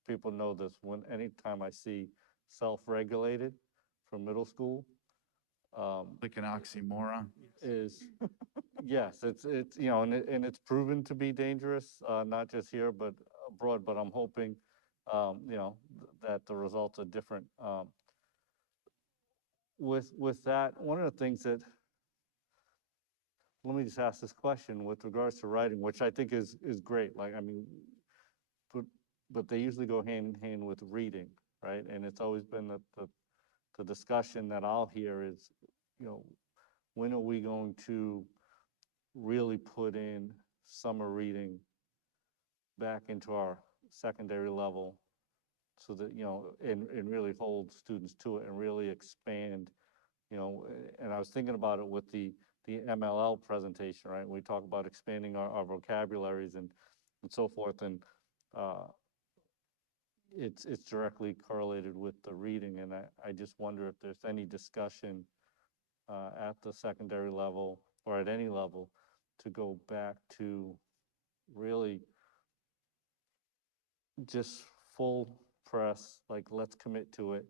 people know this, anytime I see self-regulated for middle school. Like an oxymoron. Yes, it's and it's proven to be dangerous, not just here, but abroad, but I'm hoping, that the results are different. With that, one of the things that, let me just ask this question with regards to writing, which I think is great. Like, I mean, but they usually go hand in hand with reading, right? And it's always been the discussion that I'll hear is, when are we going to really put in summer reading back into our secondary level so that, and really hold students to it and really expand, and I was thinking about it with the MLL presentation, right? We talk about expanding our vocabularies and so forth, and it's directly correlated with the reading, and I just wonder if there's any discussion at the secondary level or at any level to go back to really just full press, like, let's commit to it.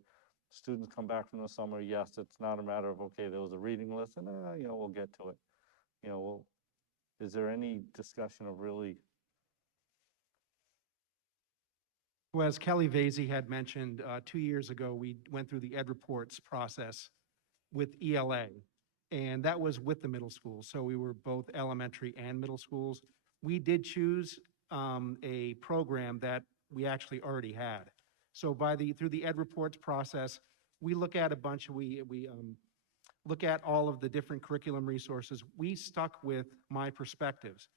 Students come back from the summer, yes, it's not a matter of, okay, there was a reading lesson, we'll get to it. Is there any discussion of really? Well, as Kelly Vasey had mentioned, 2 years ago, we went through the Ed Reports process with ELA, and that was with the middle school. So we were both elementary and middle schools. We did choose a program that we actually already had. So through the Ed Reports process, we look at a bunch, we look at all of the different curriculum resources. We stuck with My Perspectives.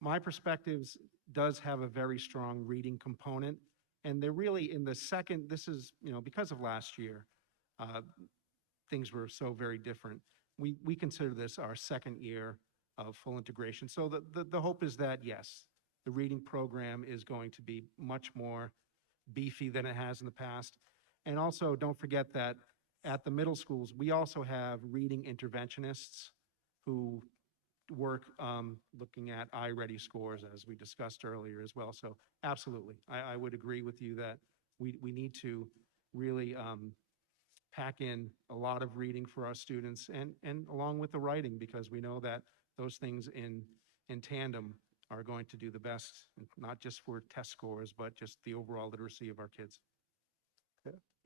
My Perspectives does have a very strong reading component, and they're really in the second, this is, because of last year, things were so very different. We consider this our second year of full integration. So the hope is that, yes, the reading program is going to be much more beefy than it has in the past. And also, don't forget that at the middle schools, we also have reading interventionists who work looking at iReady scores, as we discussed earlier as well. So absolutely, I would agree with you that we need to really pack in a lot of reading for our students and along with the writing, because we know that those things in tandem are going to do the best, not just for test scores, but just the overall literacy of our kids.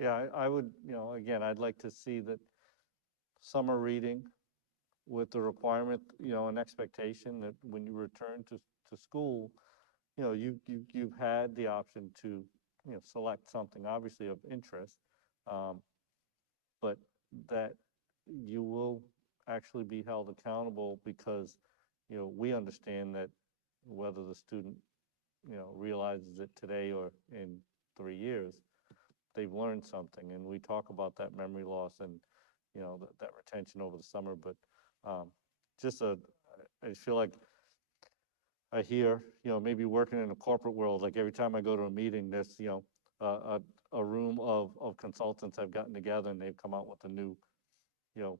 Yeah, I would, again, I'd like to see that summer reading with the requirement, an expectation that when you return to school, you've had the option to, select something obviously of interest, but that you will actually be held accountable because, we understand that whether the student, realizes it today or in 3 years, they've learned something. And we talk about that memory loss and, that retention over the summer, but I feel like I hear, maybe working in a corporate world, like every time I go to a meeting, there's, a room of consultants have gotten together and they've come out with a new,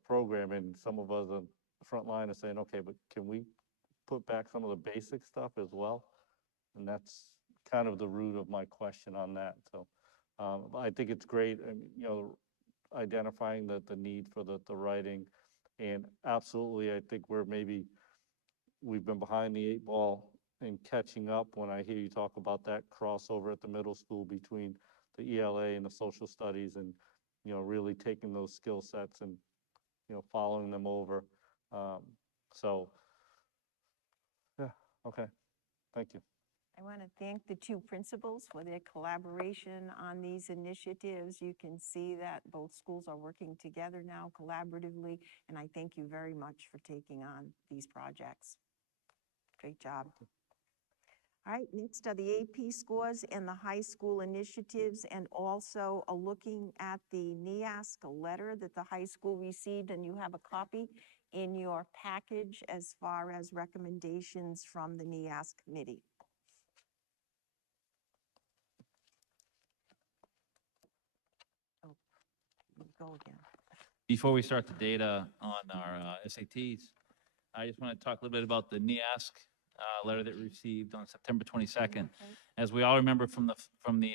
program. And some of us on the front line are saying, okay, but can we put back some of the basic stuff as well? And that's kind of the root of my question on that. So I think it's great, and, identifying the need for the writing. And absolutely, I think we've been behind the 8 ball in catching up when I hear you talk about that crossover at the middle school between the ELA and the social studies, and, really taking those skill sets and, following them over. So, yeah, okay, thank you. I want to thank the two principals for their collaboration on these initiatives. You can see that both schools are working together now collaboratively, and I thank you very much for taking on these projects. Great job. All right, next are the AP scores and the high school initiatives, and also a looking at the NEASC letter that the high school received, and you have a copy in your package as far as recommendations from the NEASC committee. Go again. Before we start the data on our SATs, I just want to talk a little bit about the NEASC letter that we received on September 22nd. As we all remember from the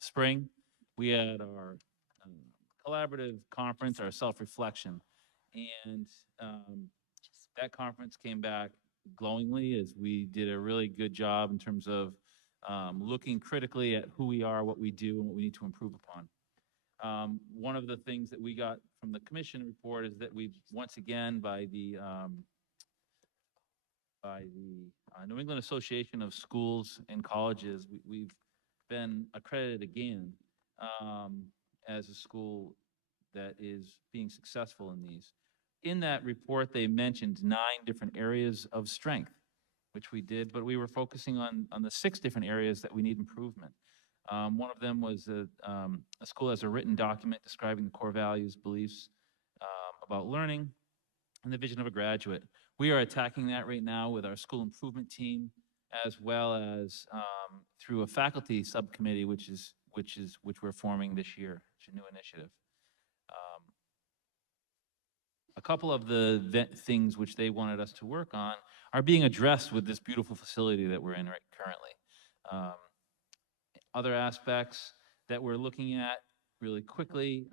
spring, we had our collaborative conference, our self-reflection, and that conference came back glowingly, as we did a really good job in terms of looking critically at who we are, what we do, and what we need to improve upon. One of the things that we got from the commission report is that we've once again, by the New England Association of Schools and Colleges, we've been accredited again as a school that is being successful in these. In that report, they mentioned 9 different areas of strength, which we did, but we were focusing on the 6 different areas that we need improvement. One of them was a school has a written document describing the core values, beliefs about learning, and the vision of a graduate. We are attacking that right now with our school improvement team, as well as through a faculty subcommittee, which we're forming this year. It's a new initiative. A couple of the things which they wanted us to work on are being addressed with this beautiful facility that we're in currently. Other aspects that we're looking at really quickly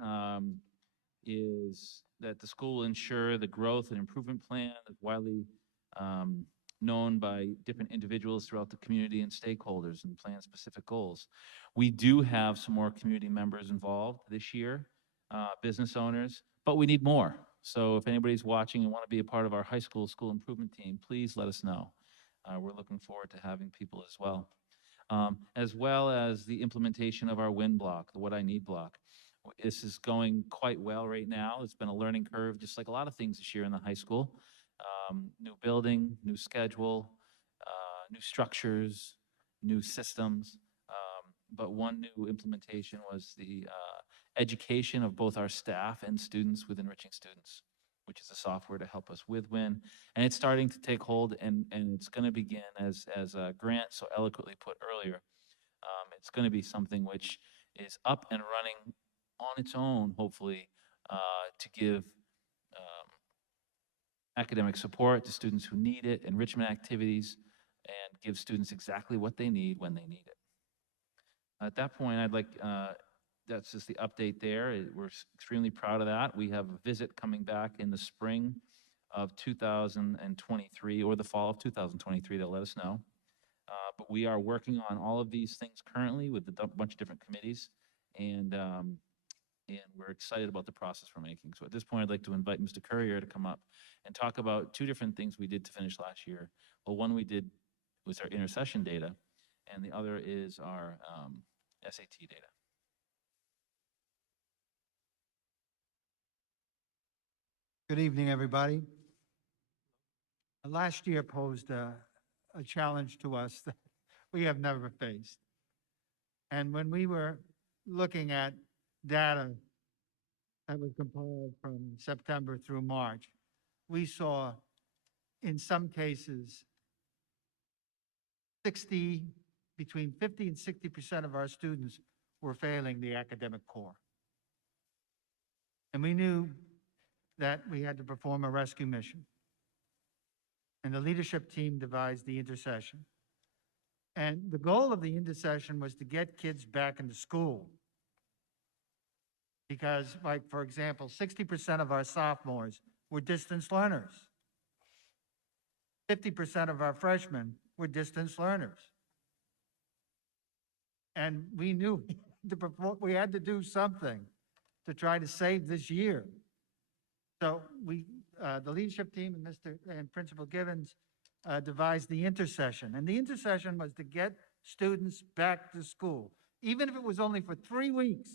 is that the school ensure the growth and improvement plan is widely known by different individuals throughout the community and stakeholders, and plan specific goals. We do have some more community members involved this year, business owners, but we need more. So if anybody's watching and want to be a part of our high school improvement team, please let us know. We're looking forward to having people as well. As well as the implementation of our WIN block, the What I Need block. This is going quite well right now. It's been a learning curve, just like a lot of things this year in the high school. New building, new schedule, new structures, new systems. But one new implementation was the education of both our staff and students with Enriching Students, which is a software to help us with WIN. And it's starting to take hold, and it's going to begin, as Grant so eloquently put earlier, it's going to be something which is up and running on its own, hopefully, to give academic support to students who need it, enrichment activities, and give students exactly what they need when they need it. At that point, I'd like, that's just the update there. We're extremely proud of that. We have a visit coming back in the spring of 2023 or the fall of 2023. They'll let us know. But we are working on all of these things currently with a bunch of different committees, and we're excited about the process we're making. So at this point, I'd like to invite Mr. Courier to come up and talk about two different things we did to finish last year. Well, one we did was our intercession data, and the other is our SAT data. Good evening, everybody. Last year posed a challenge to us that we have never faced. And when we were looking at data that was compiled from September through March, we saw in some cases between 50 and 60% of our students were failing the academic core. And we knew that we had to perform a rescue mission. And the leadership team devised the intercession. And the goal of the intercession was to get kids back into school. Because, like, for example, 60% of our sophomores were distance learners. 50% of our freshmen were distance learners. And we knew we had to do something to try to save this year. So the leadership team and Principal Givens devised the intercession. And the intercession was to get students back to school, even if it was only for 3 weeks,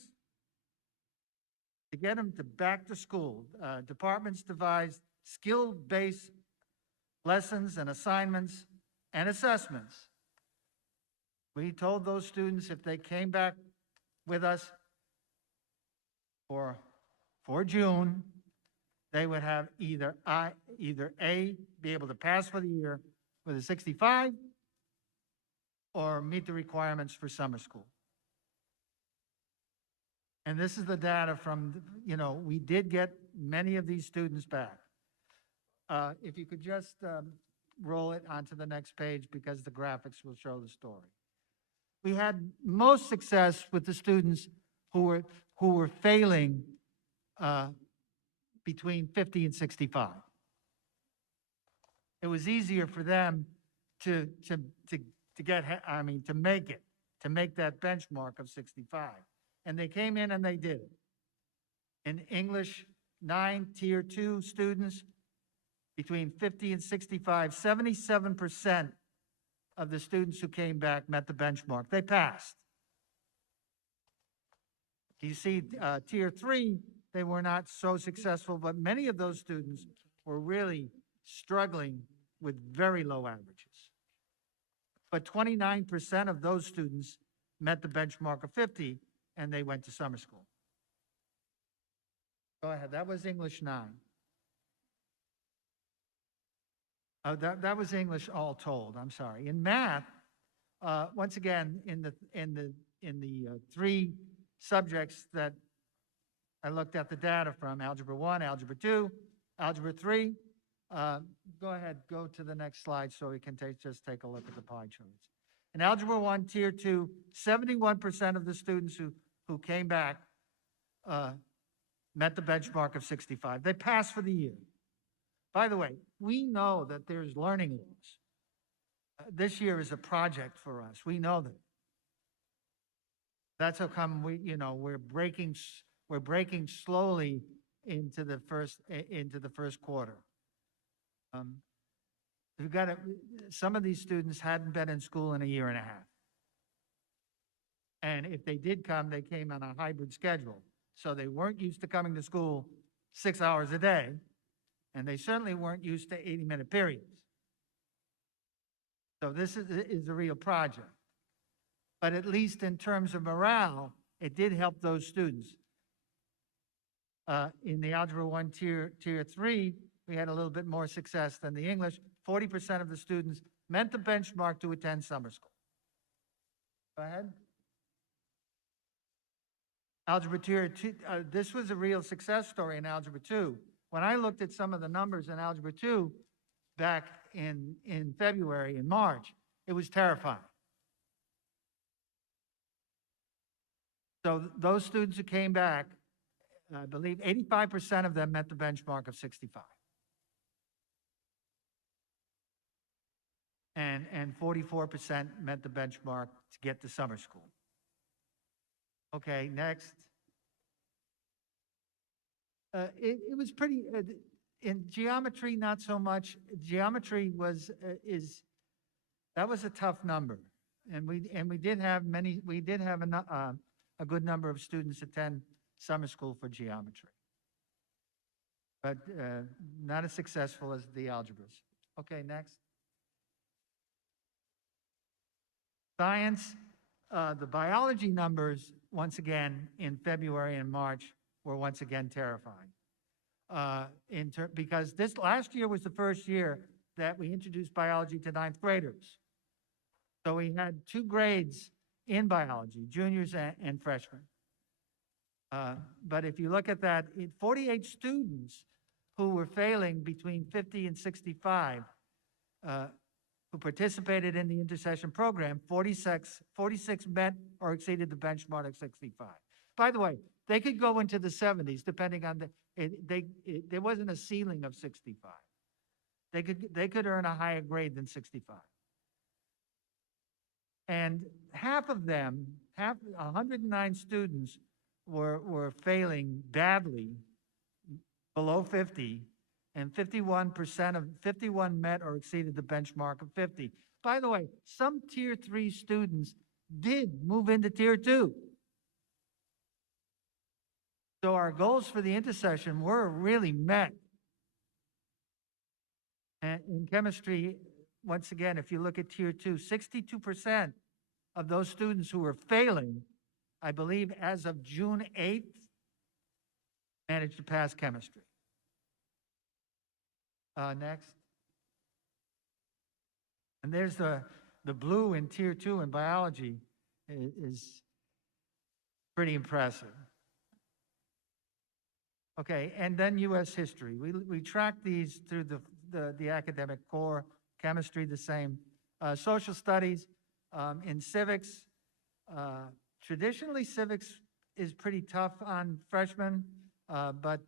to get them back to school. Departments devised skill-based lessons and assignments and assessments. We told those students if they came back with us for June, they would have either A, be able to pass for the year with a 65, or meet the requirements for summer school. And this is the data from, we did get many of these students back. If you could just roll it onto the next page, because the graphics will show the story. We had most success with the students who were failing between 50 and 65. It was easier for them to make that benchmark of 65. And they came in and they did it. In English 9, Tier 2 students, between 50 and 65, 77% of the students who came back met the benchmark. They passed. You see, Tier 3, they were not so successful, but many of those students were really struggling with very low averages. But 29% of those students met the benchmark of 50, and they went to summer school. Go ahead, that was English 9. That was English all told, I'm sorry. In math, once again, in the 3 subjects that I looked at the data from, Algebra 1, Algebra 2, Algebra 3. Go ahead, go to the next slide so we can just take a look at the pie charts. In Algebra 1, Tier 2, 71% of the students who came back met the benchmark of 65. They passed for the year. By the way, we know that there's learning loss. This year is a project for us. We know that. That's how come we're breaking slowly into the first quarter. Some of these students hadn't been in school in a year and a half. And if they did come, they came on a hybrid schedule. so they weren't used to coming to school 6 hours a day, and they certainly weren't used to 80-minute periods. So this is a real project. But at least in terms of morale, it did help those students. In the Algebra 1 Tier 3, we had a little bit more success than the English. 40% of the students met the benchmark to attend summer school. Go ahead. Algebra Tier 2, this was a real success story in Algebra 2. When I looked at some of the numbers in Algebra 2 back in February and March, it was terrifying. So those students who came back, I believe 85% of them met the benchmark of 65. And 44% met the benchmark to get to summer school. Okay, next. It was pretty, in geometry, not so much. Geometry was, that was a tough number. And we did have a good number of students attend summer school for geometry. But not as successful as the algebras. Okay, next. Science, the biology numbers, once again, in February and March, were once again terrifying. Because this last year was the first year that we introduced biology to 9th graders. So we had 2 grades in biology, juniors and freshmen. But if you look at that, 48 students who were failing between 50 and 65 who participated in the intercession program, 46 met or exceeded the benchmark of 65. By the way, they could go into the 70s depending on there wasn't a ceiling of 65. They could earn a higher grade than 65. And half of them, 109 students were failing badly below 50, and 51 met or exceeded the benchmark of 50. By the way, some Tier 3 students did move into Tier 2. So our goals for the intercession were really met. And in chemistry, once again, if you look at Tier 2, 62% of those students who were failing, I believe as of June 8th, managed to pass chemistry. Next. And there's the blue in Tier 2 in biology is pretty impressive. Okay, and then U.S. history. We track these through the academic core, chemistry the same. Social studies, in civics, traditionally civics is pretty tough on freshmen, but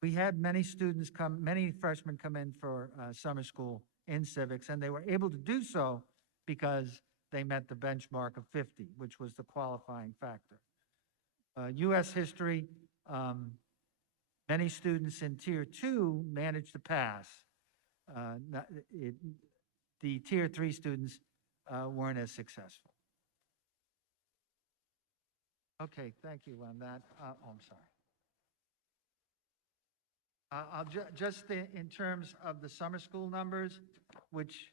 we had many freshmen come in for summer school in civics, and they were able to do so because they met the benchmark of 50, which was the qualifying factor. U.S. history, many students in Tier 2 managed to pass. The Tier 3 students weren't as successful. Okay, thank you on that. I'm sorry. I'll just in terms of the summer school numbers, which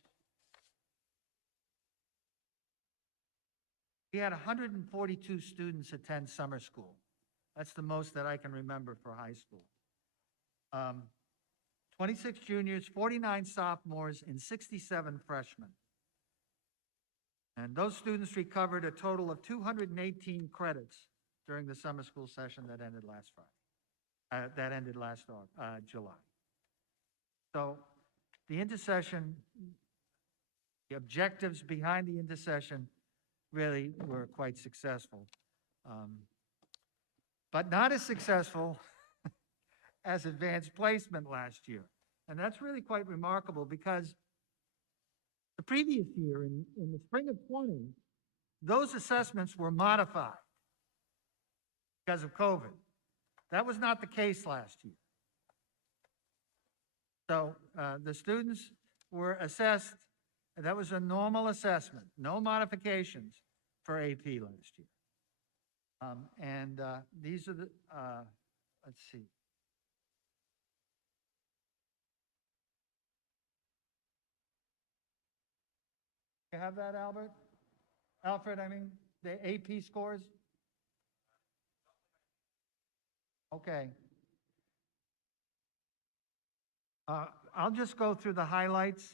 we had 142 students attend summer school. That's the most that I can remember for high school. 26 juniors, 49 sophomores, and 67 freshmen. And those students recovered a total of 218 credits during the summer school session that ended last Friday. That ended last July. So the intercession, the objectives behind the intercession really were quite successful. But not as successful as advanced placement last year. And that's really quite remarkable because the previous year, in the spring of 20, those assessments were modified because of COVID. That was not the case last year. So the students were assessed, that was a normal assessment, no modifications for AP last year. These are the, let's see. You have that, Albert? Alfred, I mean, the AP scores? Okay. I'll just go through the highlights.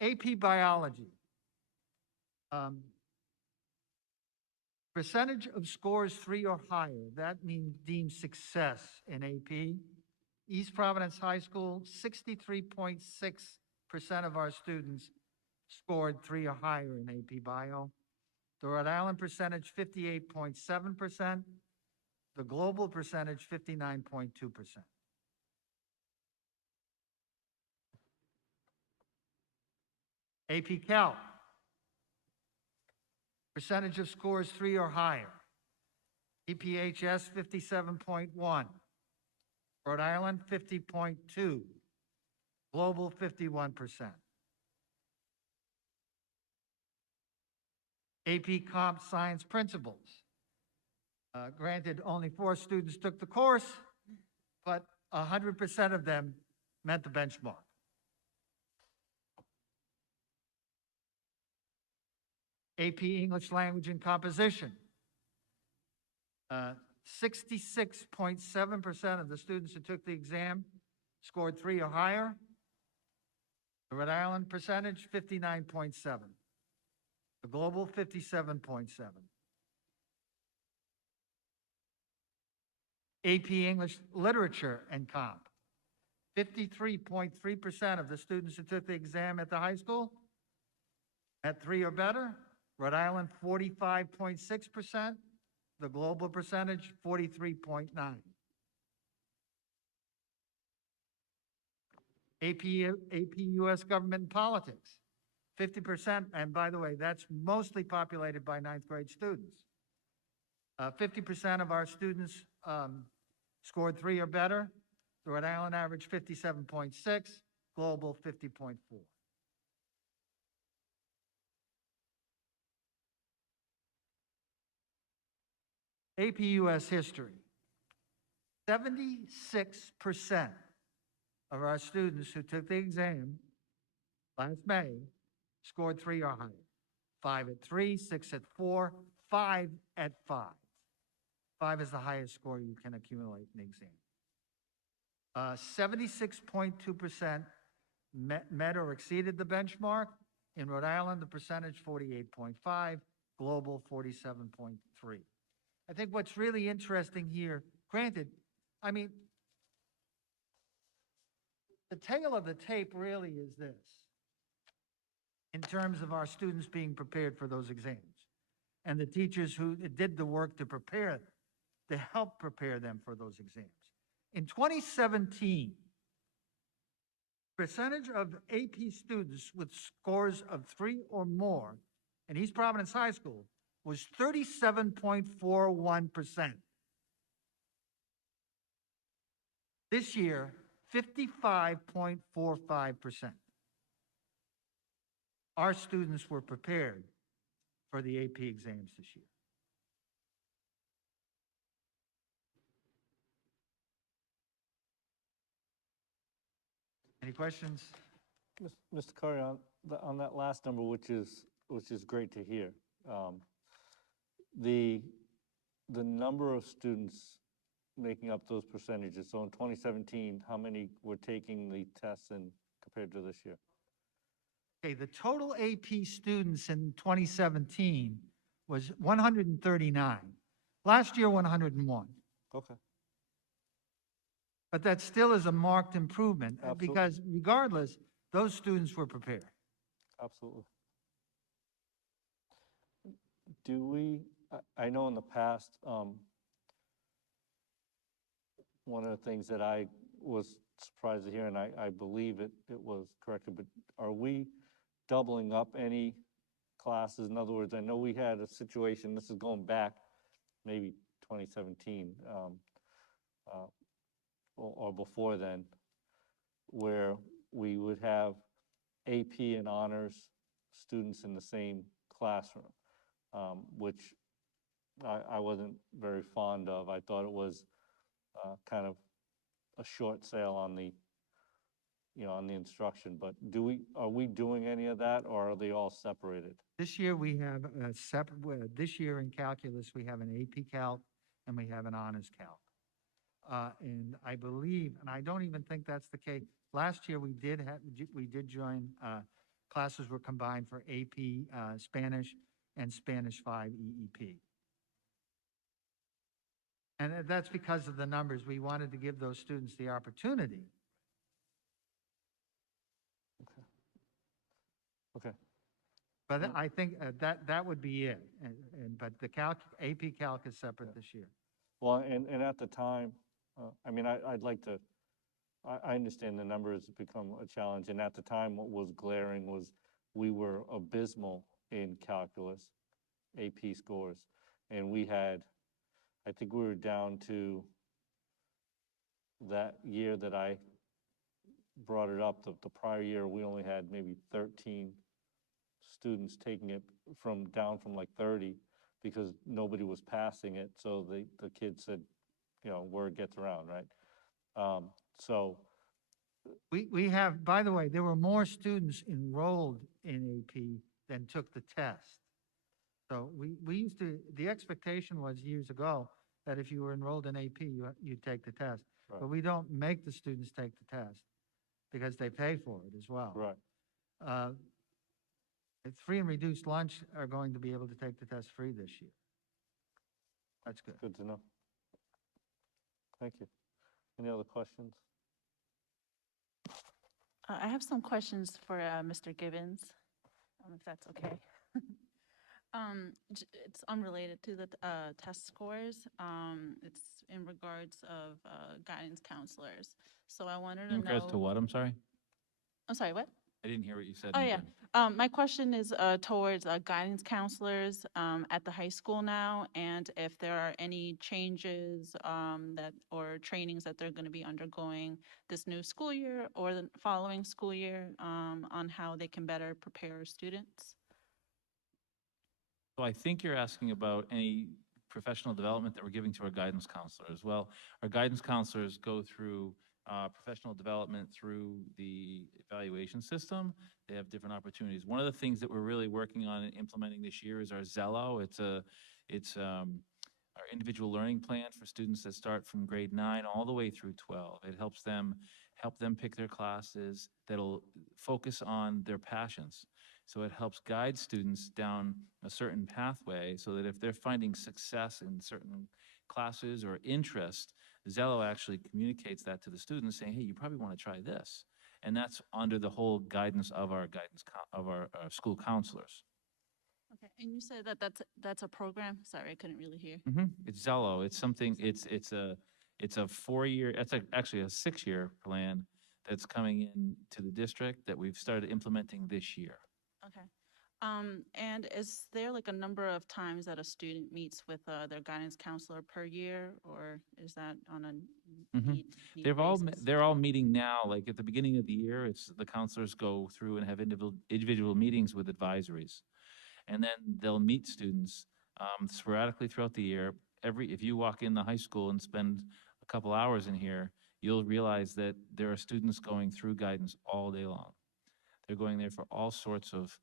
AP Biology. Percentage of scores 3 or higher, that means deemed success in AP. East Providence High School, 63.6% of our students scored 3 or higher in AP Bio. The Rhode Island percentage, 58.7%. The global percentage, 59.2%. AP Calc. Percentage of scores 3 or higher. EPHS 57.1. Rhode Island 50.2. Global 51%. AP Comp Science Principles. Granted, only 4 students took the course, but 100% of them met the benchmark. AP English Language and Composition. 66.7% of the students who took the exam scored 3 or higher. The Rhode Island percentage, 59.7. The global, 57.7. AP English Literature and Comp. 53.3% of the students who took the exam at the high school at 3 or better. Rhode Island, 45.6%. The global percentage, 43.9. AP US Government and Politics, 50%, and by the way, that's mostly populated by 9th grade students. 50% of our students scored 3 or better. The Rhode Island average, 57.6, global, 50.4. AP US History. 76% of our students who took the exam last May scored 3 or higher. 5 at 3, 6 at 4, 5 at 5. 5 is the highest score you can accumulate in the exam. 76.2% met or exceeded the benchmark. In Rhode Island, the percentage 48.5, global 47.3. I think what's really interesting here, granted, I mean, the tail of the tape really is this, in terms of our students being prepared for those exams, and the teachers who did the work to prepare, to help prepare them for those exams. In 2017, percentage of AP students with scores of 3 or more in East Providence High School was 37.41%. This year, 55.45%. Our students were prepared for the AP exams this year. Any questions? Mr. Curry, on that last number, which is great to hear, the number of students making up those percentages. So in 2017, how many were taking the tests and compared to this year? Okay, the total AP students in 2017 was 139. Last year, 101. Okay. But that still is a marked improvement Absolutely. because regardless, those students were prepared. Absolutely. Do we, I know in the past, one of the things that I was surprised to hear, and I believe it was corrected, but are we doubling up any classes? In other words, I know we had a situation, this is going back maybe 2017, or before then, where we would have AP and honors students in the same classroom, which I wasn't very fond of. I thought it was kind of a short sale on the, on the instruction. But are we doing any of that, or are they all separated? This year, we have a separate, this year in calculus, we have an AP Calc and we have an Honors Calc. And I believe, and I don't even think that's the case, last year we did join, classes were combined for AP Spanish and Spanish 5 EEP. And that's because of the numbers. We wanted to give those students the opportunity. Okay. But I think that would be it. But the AP Calc is separate this year. Well, and at the time, I mean, I'd like to, I understand the numbers have become a challenge, and at the time, what was glaring was we were abysmal in calculus, AP scores, and we had, I think we were down to that year that I brought it up, the prior year, we only had maybe 13 students taking it down from like 30 because nobody was passing it, so the kids said, word gets around, right? So We have, by the way, there were more students enrolled in AP than took the test. So we used to, the expectation was years ago that if you were enrolled in AP, you'd take the test. Right. But we don't make the students take the test because they pay for it as well. Right. Free and reduced lunch are going to be able to take the test free this year. That's good. Good to know. Thank you. Any other questions? I have some questions for Mr. Gibbons, if that's okay. It's unrelated to the test scores. It's in regards of guidance counselors. So I wanted to In know. regards to what, I'm sorry? I'm sorry, what? I didn't hear what you said. Oh, in yeah. regards- My question is towards guidance counselors at the high school now, and if there are any changes or trainings that they're going to be undergoing this new school year or the following school year on how they can better prepare students. So I think you're asking about any professional development that we're giving to our guidance counselors. Well, our guidance counselors go through professional development through the evaluation system. They have different opportunities. One of the things that we're really working on and implementing this year is our Zello. It's our individual learning plan for students that start from grade 9 all the way through 12. It help them pick their classes that'll focus on their passions. So it helps guide students down a certain pathway so that if they're finding success in certain classes or interest, Zello actually communicates that to the students saying, hey, you probably want to try this. And that's under the whole guidance of our school counselors. Okay, and you said that that's a program? Sorry, I couldn't really hear. It's Zello. It's something, it's a 4-year, actually a 6-year plan that's coming in to the district that we've started implementing this year. Okay. And is there like a number of times that a student meets with their guidance counselor per year, or is that on a need basis? They're all meeting now, like at the beginning of the year, it's the counselors go through and have individual meetings with advisories. And then they'll meet students sporadically throughout the year. If you walk in the high school and spend a couple hours in here, you'll realize that there are students going through guidance all day long. They're going there for all sorts of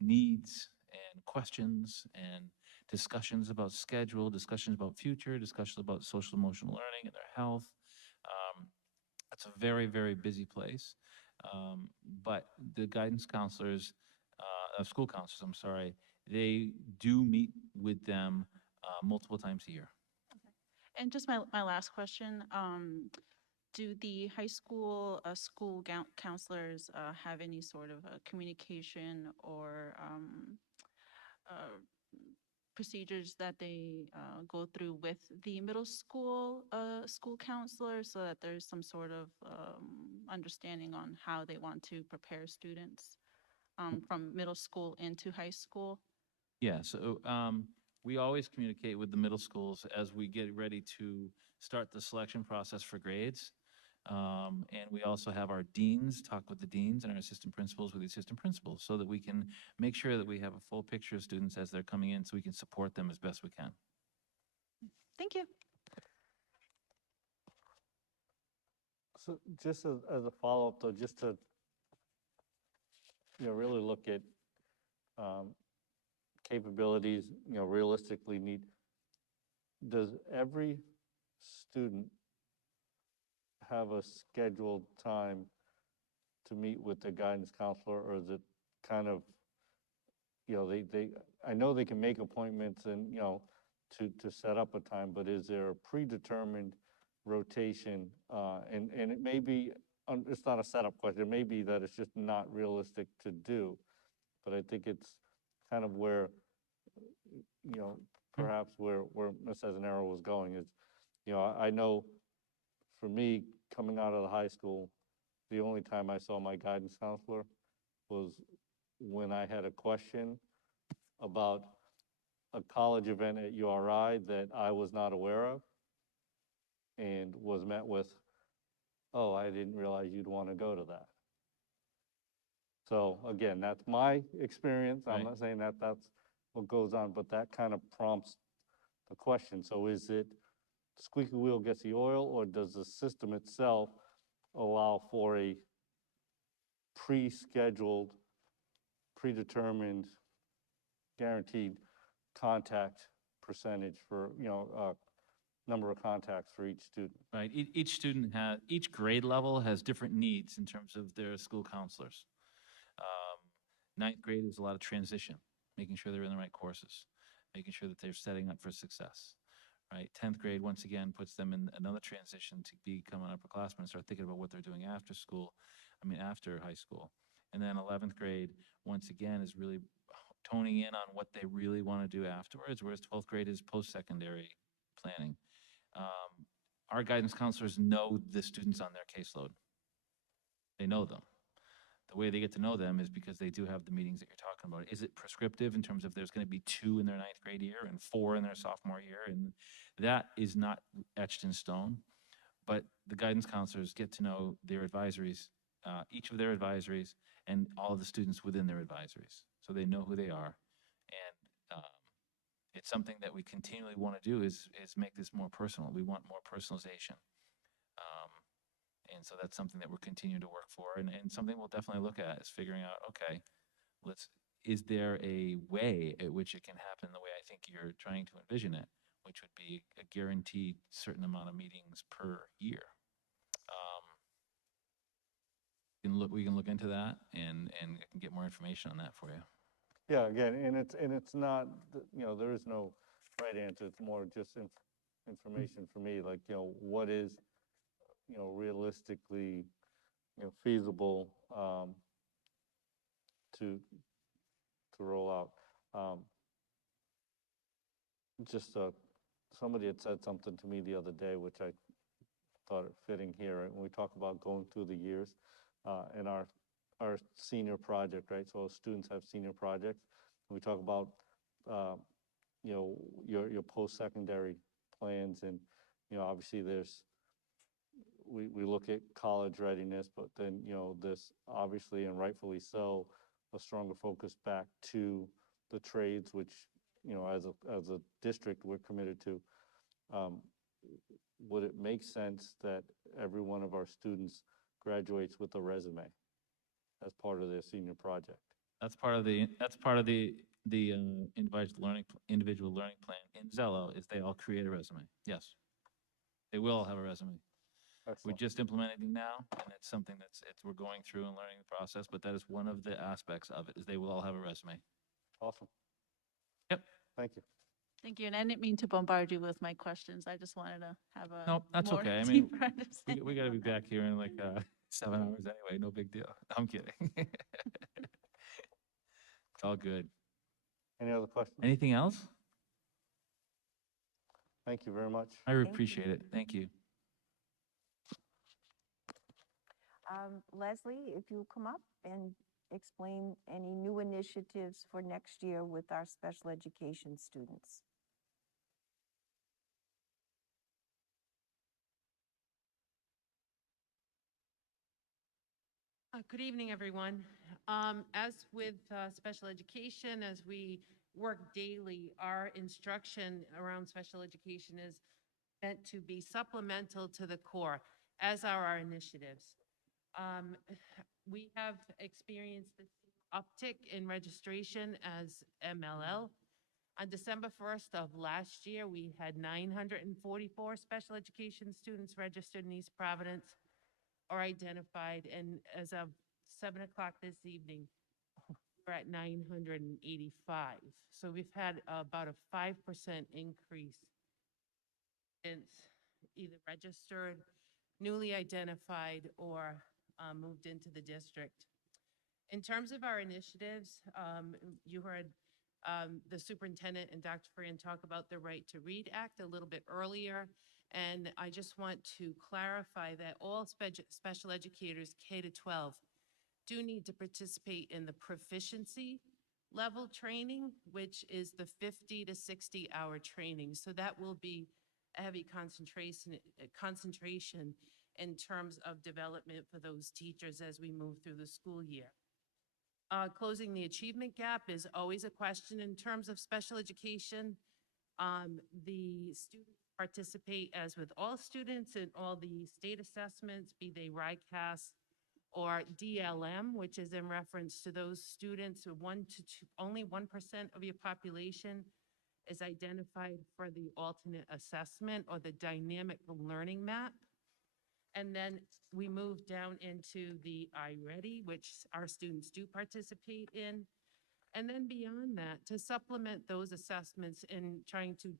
needs and questions and discussions about schedule, discussions about future, discussions about social emotional learning and their health. It's a very, very busy place. But the guidance counselors, school counselors, I'm sorry, they do meet with them multiple times a year. And just my last question, do the high school counselors have any sort of communication or procedures that they go through with the middle school school counselors so that there's some sort of understanding on how they want to prepare students from middle school into high school? Yeah, so we always communicate with the middle schools as we get ready to start the selection process for grades. And we also have our deans talk with the deans and our assistant principals with the assistant principals so that we can make sure that we have a full picture of students as they're coming in so we can support them as best we can. Thank you. So just as a follow-up though, just to, really look at capabilities, realistically need, does every student have a scheduled time to meet with their guidance counselor, or is it kind of, I know they can make appointments and, to set up a time, but is there a predetermined rotation? And it may be, it's not a setup question, it may be that it's just not realistic to do, but I think it's kind of where, perhaps where Ms. Azanero was going is, I know for me, coming out of the high school, the only time I saw my guidance counselor was when I had a question about a college event at URI that I was not aware of and was met with, oh, I didn't realize you'd want to go to that. So again, that's my experience. I'm Right. not saying that that's what goes on, but that kind of prompts the question. So is it squeaky wheel gets the oil, or does the system itself allow for a pre-scheduled, predetermined, guaranteed contact percentage for, number of contacts for each student? Right, each student has, each grade level has different needs in terms of their school counselors. Ninth grade is a lot of transition, making sure they're in the right courses, making sure that they're setting up for success. Right, 10th grade, once again, puts them in another transition to become an upperclassman and start thinking about what they're doing after school, after high school. And then 11th grade, once again, is really toning in on what they really want to do afterwards, whereas 12th grade is post-secondary planning. Our guidance counselors know the students on their caseload. They know them. The way they get to know them is because they do have the meetings that you're talking about. Is it prescriptive in terms of there's going to be 2 in their 9th grade year and 4 in their sophomore year? And that is not etched in stone. But the guidance counselors get to know their advisories, each of their advisories, and all of the students within their advisories. So they know who they are. And it's something that we continually want to do is make this more personal. We want more personalization. And so that's something that we're continuing to work for, and something we'll definitely look at is figuring out, okay, is there a way at which it can happen the way I think you're trying to envision it, which would be a guaranteed certain amount of meetings per year. We can look into that and I can get more information on that for you. Yeah, again, and it's not, there is no right answer. It's more just information for me, like, what is, realistically, feasible to roll out. Somebody had said something to me the other day, which I thought it fitting here, and we talk about going through the years, and our senior project, right? So students have senior projects. We talk about, your post-secondary plans, and, obviously we look at college readiness, but then, this obviously and rightfully so, a stronger focus back to the trades, which, as a district, we're committed to. Would it make sense that every one of our students graduates with a resume as part of their senior project? That's part of the individual learning plan in Zello, is they all create a resume. Yes, they will all have a resume. Excellent. We're just implementing now, and it's something we're going through and learning the process, but that is one of the aspects of it, is they will all have a resume. Awesome. Yep. Thank you. Thank you, and I didn't mean to bombard you with my questions. I just wanted to have a No, that's more okay. deeper understanding. We got to be on that. back here in like 7 hours anyway. No big deal. I'm kidding. It's all good. Any other questions? Anything else? Thank you very much. I appreciate it. Thank you. Leslie, if you'll come up and explain any new initiatives for next year with our special education students. Good evening, everyone. As with special education, as we work daily, our instruction around special education is meant to be supplemental to the core, as are our initiatives. We have experienced the uptick in registration as MLL. On December 1st of last year, we had 944 special education students registered in East Providence or identified, and as of 7 o'clock this evening, we're at 985. So we've had about a 5% increase since either registered, newly identified, or moved into the district. In terms of our initiatives, you heard the superintendent and Dr. Fran talk about the Right to Read Act a little bit earlier. And I just want to clarify that all special educators K to 12 do need to participate in the proficiency level training, which is the 50 to 60 hour training. So that will be a heavy concentration in terms of development for those teachers as we move through the school year. Closing the achievement gap is always a question in terms of special education. The students participate, as with all students, in all the state assessments, be they RICAS or DLM, which is in reference to those students who only 1% of your population is identified for the alternate assessment or the dynamic learning map. And then we move down into the iReady, which our students do participate in. And then beyond that, to supplement those assessments in trying to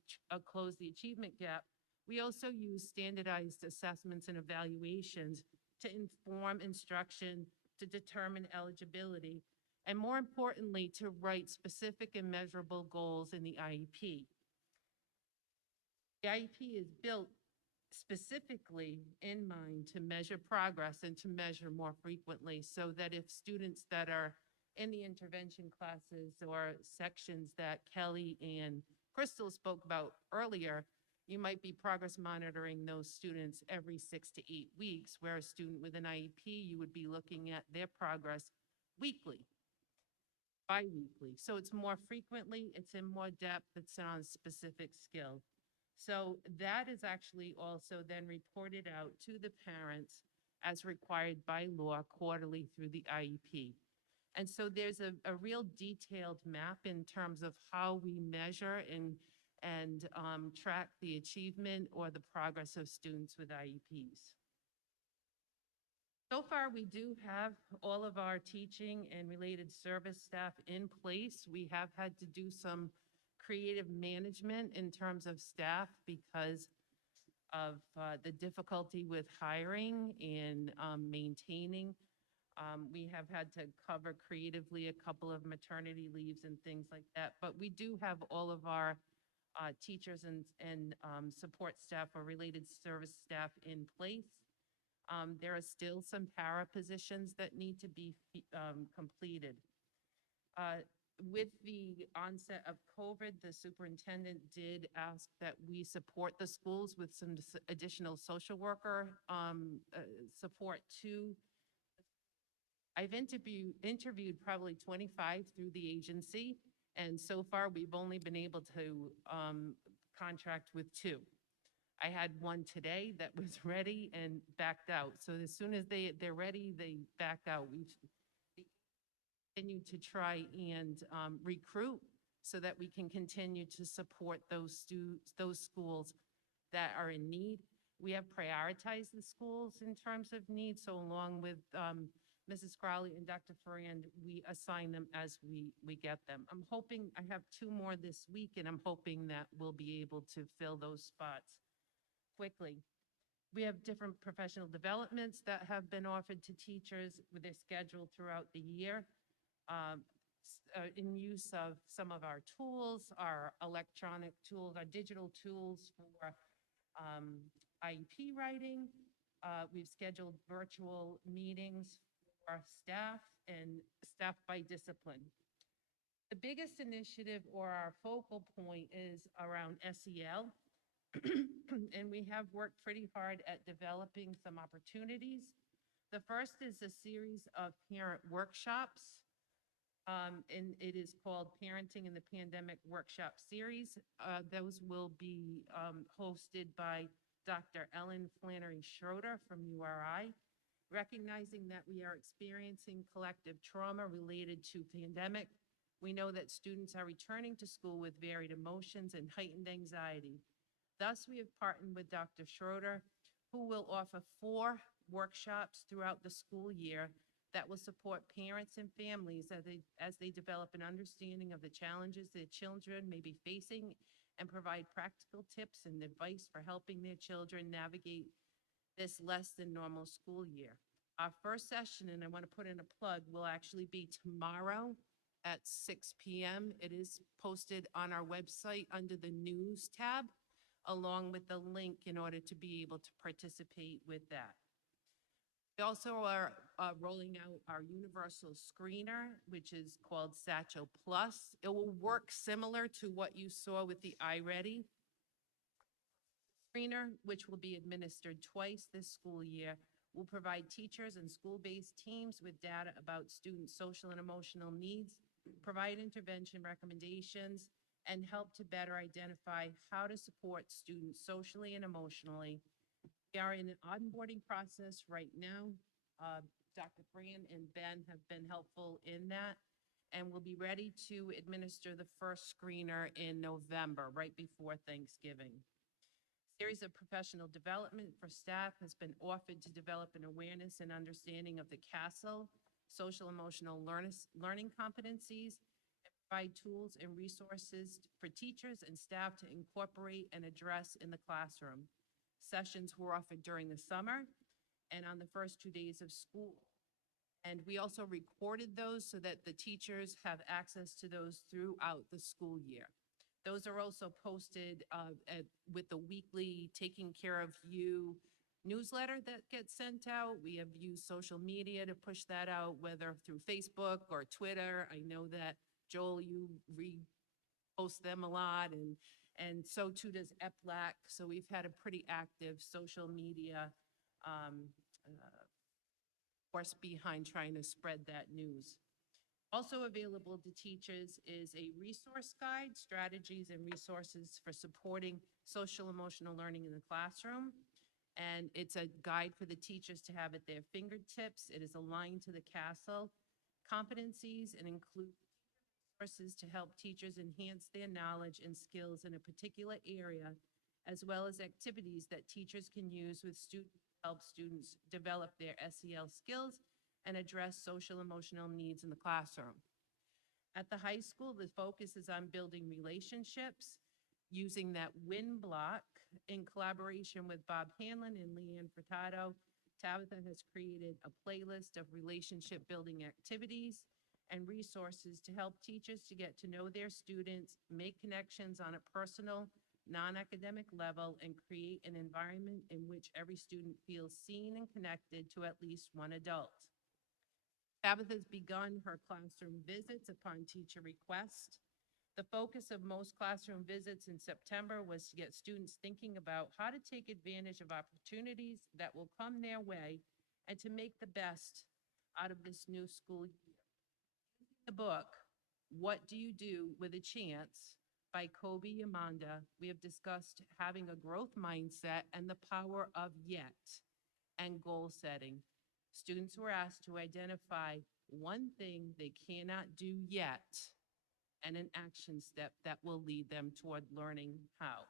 close the achievement gap, we also use standardized assessments and evaluations to inform instruction, to determine eligibility, and more importantly, to write specific and measurable goals in the IEP. The IEP is built specifically in mind to measure progress and to measure more frequently, so that if students that are in the intervention classes or sections that Kelly and Crystal spoke about earlier, you might be progress monitoring those students every 6 to 8 weeks, where a student with an IEP, you would be looking at their progress weekly, bi-weekly. So it's more frequently, it's in more depth, it's on a specific skill. So that is actually also then reported out to the parents as required by law quarterly through the IEP. And so there's a real detailed map in terms of how we measure and track the achievement or the progress of students with IEPs. So far, we do have all of our teaching and related service staff in place. We have had to do some creative management in terms of staff because of the difficulty with hiring and maintaining. We have had to cover creatively a couple of maternity leaves and things like that, but we do have all of our teachers and support staff or related service staff in place. There are still some para positions that need to be completed. With the onset of COVID, the superintendent did ask that we support the schools with some additional social worker support too. I've interviewed probably 25 through the agency, and so far we've only been able to contract with 2. I had one today that was ready and backed out. So as soon as they're ready, they back out. We continue to try and recruit so that we can continue to support those schools that are in need. We have prioritized the schools in terms of need, so along with Mrs. Crowley and Dr. Ferrand, we assign them as we get them. I'm hoping, I have 2 more this week, and I'm hoping that we'll be able to fill those spots quickly. We have different professional developments that have been offered to teachers with their schedule throughout the year. In use of some of our tools, our electronic tools, our digital tools for IEP writing. We've scheduled virtual meetings for our staff and staff by discipline. The biggest initiative or our focal point is around SEL. And we have worked pretty hard at developing some opportunities The first is a series of parent workshops, and it is called Parenting in the Pandemic Workshop Series. Those will be hosted by Dr. Ellen Flannery Schroeder from URI. Recognizing that we are experiencing collective trauma related to pandemic, we know that students are returning to school with varied emotions and heightened anxiety. Thus, we have partnered with Dr. Schroeder, who will offer 4 workshops throughout the school year that will support parents and families as they develop an understanding of the challenges their children may be facing and provide practical tips and advice for helping their children navigate this less than normal school year. Our first session, and I want to put in a plug, will actually be tomorrow at 6 p.m. It is posted on our website under the news tab, along with the link in order to be able to participate with that. We also are rolling out our universal screener, which is called Satchel Plus. It will work similar to what you saw with the iReady screener, which will be administered twice this school year, will provide teachers and school-based teams with data about students' social and emotional needs, provide intervention recommendations, and help to better identify how to support students socially and emotionally. We are in an onboarding process right now. Dr. Fran and Ben have been helpful in that, and we'll be ready to administer the first screener in November, right before Thanksgiving. Series of professional development for staff has been offered to develop an awareness and understanding of the CASEL, social emotional learning competencies, and provide tools and resources for teachers and staff to incorporate and address in the classroom. Sessions were offered during the summer and on the first 2 days of school. And we also recorded those so that the teachers have access to those throughout the school year. Those are also posted with the weekly Taking Care of You newsletter that gets sent out. We have used social media to push that out, whether through Facebook or Twitter. I know that, Joel, you repost them a lot, and so too does EPLAC. So we've had a pretty active social media force behind trying to spread that news. Also available to teachers is a resource guide, strategies and resources for supporting social emotional learning in the classroom. And it's a guide for the teachers to have at their fingertips. It is aligned to the CASEL competencies and includes resources to help teachers enhance their knowledge and skills in a particular area, as well as activities that teachers can use with students to help students develop their SEL skills and address social emotional needs in the classroom. At the high school, the focus is on building relationships using that WIN block in collaboration with Bob Hanlon and Leanne Furtado. Tabitha has created a playlist of relationship building activities and resources to help teachers to get to know their students, make connections on a personal, non-academic level, and create an environment in which every student feels seen and connected to at least one adult. Tabitha's begun her classroom visits upon teacher request. The focus of most classroom visits in September was to get students thinking about how to take advantage of opportunities that will come their way and to make the best out of this new school year. The book, What Do You Do with a Chance, by Kobe Yamanda, we have discussed having a growth mindset and the power of yet and goal setting. Students were asked to identify one thing they cannot do yet and an action step that will lead them toward learning how.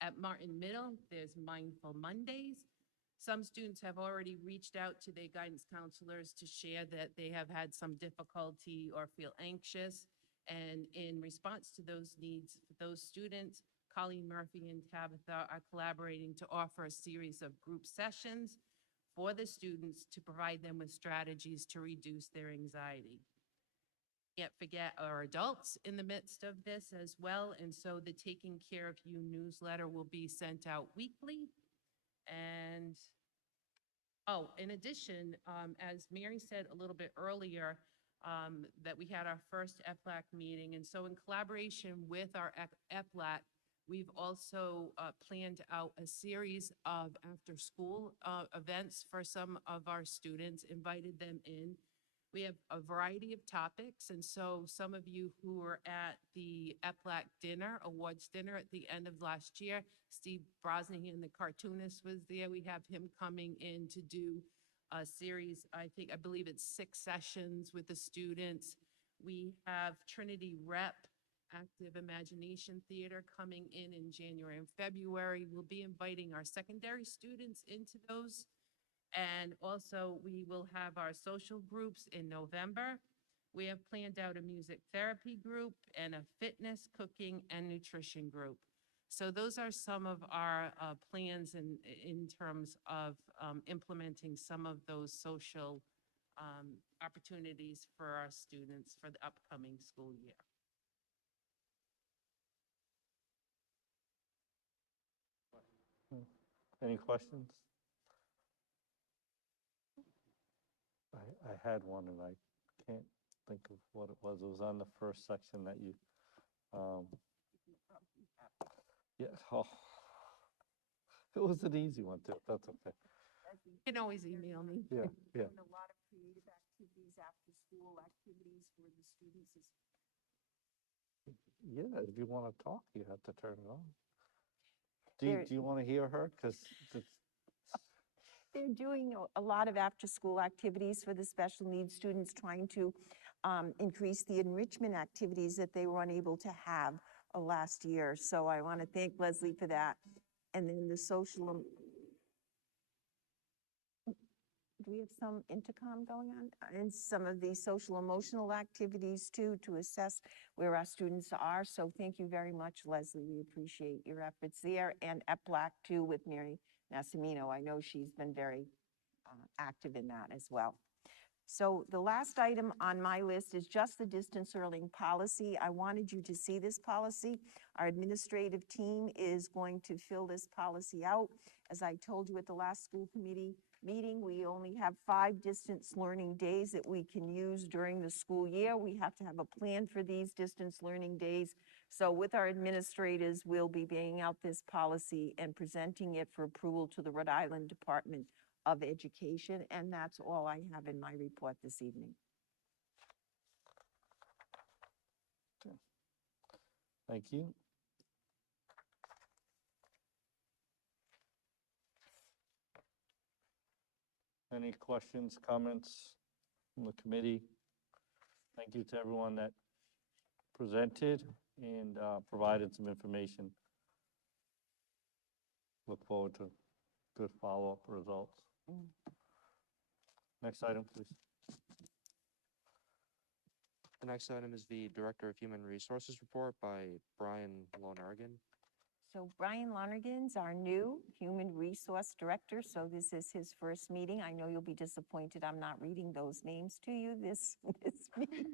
At Martin Middle, there's Mindful Mondays. Some students have already reached out to their guidance counselors to share that they have had some difficulty or feel anxious. And in response to those needs, those students, Colleen Murphy and Tabitha are collaborating to offer a series of group sessions for the students to provide them with strategies to reduce their anxiety. Can't forget our adults in the midst of this as well, and so the Taking Care of You newsletter will be sent out weekly. And in addition, as Mary said a little bit earlier, that we had our first EPLAC meeting, and so in collaboration with our EPLAC, We've also planned out a series of after-school events for some of our students, invited them in. We have a variety of topics, and so some of you who were at the EPLAC dinner, awards dinner at the end of last year, Steve Brosnahan, the cartoonist, was there. We have him coming in to do a series, I believe it's 6 sessions with the students. We have Trinity Rep, Active Imagination Theater, coming in January and February. We'll be inviting our secondary students into those. And also, we will have our social groups in November. We have planned out a music therapy group and a fitness, cooking, and nutrition group. So those are some of our plans in terms of implementing some of those social opportunities for our students for the upcoming school year. Any questions? I had one and I can't think of what it was. It was on the first section that you, yeah, oh. It was an easy one too, that's okay. You can always email me. Yeah, yeah. And a lot of creative activities, after-school activities for the students. Yeah, if you want to talk, you have to turn it on. There- Do you want to hear her? Because They're doing a lot of after-school activities for the special needs students, trying to increase the enrichment activities that they were unable to have last year. So I want to thank Leslie for that. And then the social, do we have some intercom going on? And some of the social emotional activities too, to assess where our students are. So thank you very much, Leslie. We appreciate your efforts there. And EPLAC too with Mary Nassimino. I know she's been very active in that as well. So the last item on my list is just the distance learning policy. I wanted you to see this policy. Our administrative team is going to fill this policy out. As I told you at the last school committee meeting, we only have 5 distance learning days that we can use during the school year. We have to have a plan for these distance learning days. So with our administrators, we'll be bringing out this policy and presenting it for approval to the Rhode Island Department of Education, and that's all I have in my report this evening. thank you. Any questions, comments from the committee? Thank you to everyone that presented and provided some information. Look forward to good follow-up results. Next item, please. The next item is the Director of Human Resources report by Brian Lonergan. So Brian Lonergan's our new Human Resource Director, so this is his first meeting. I know you'll be disappointed I'm not reading those names to you this meeting.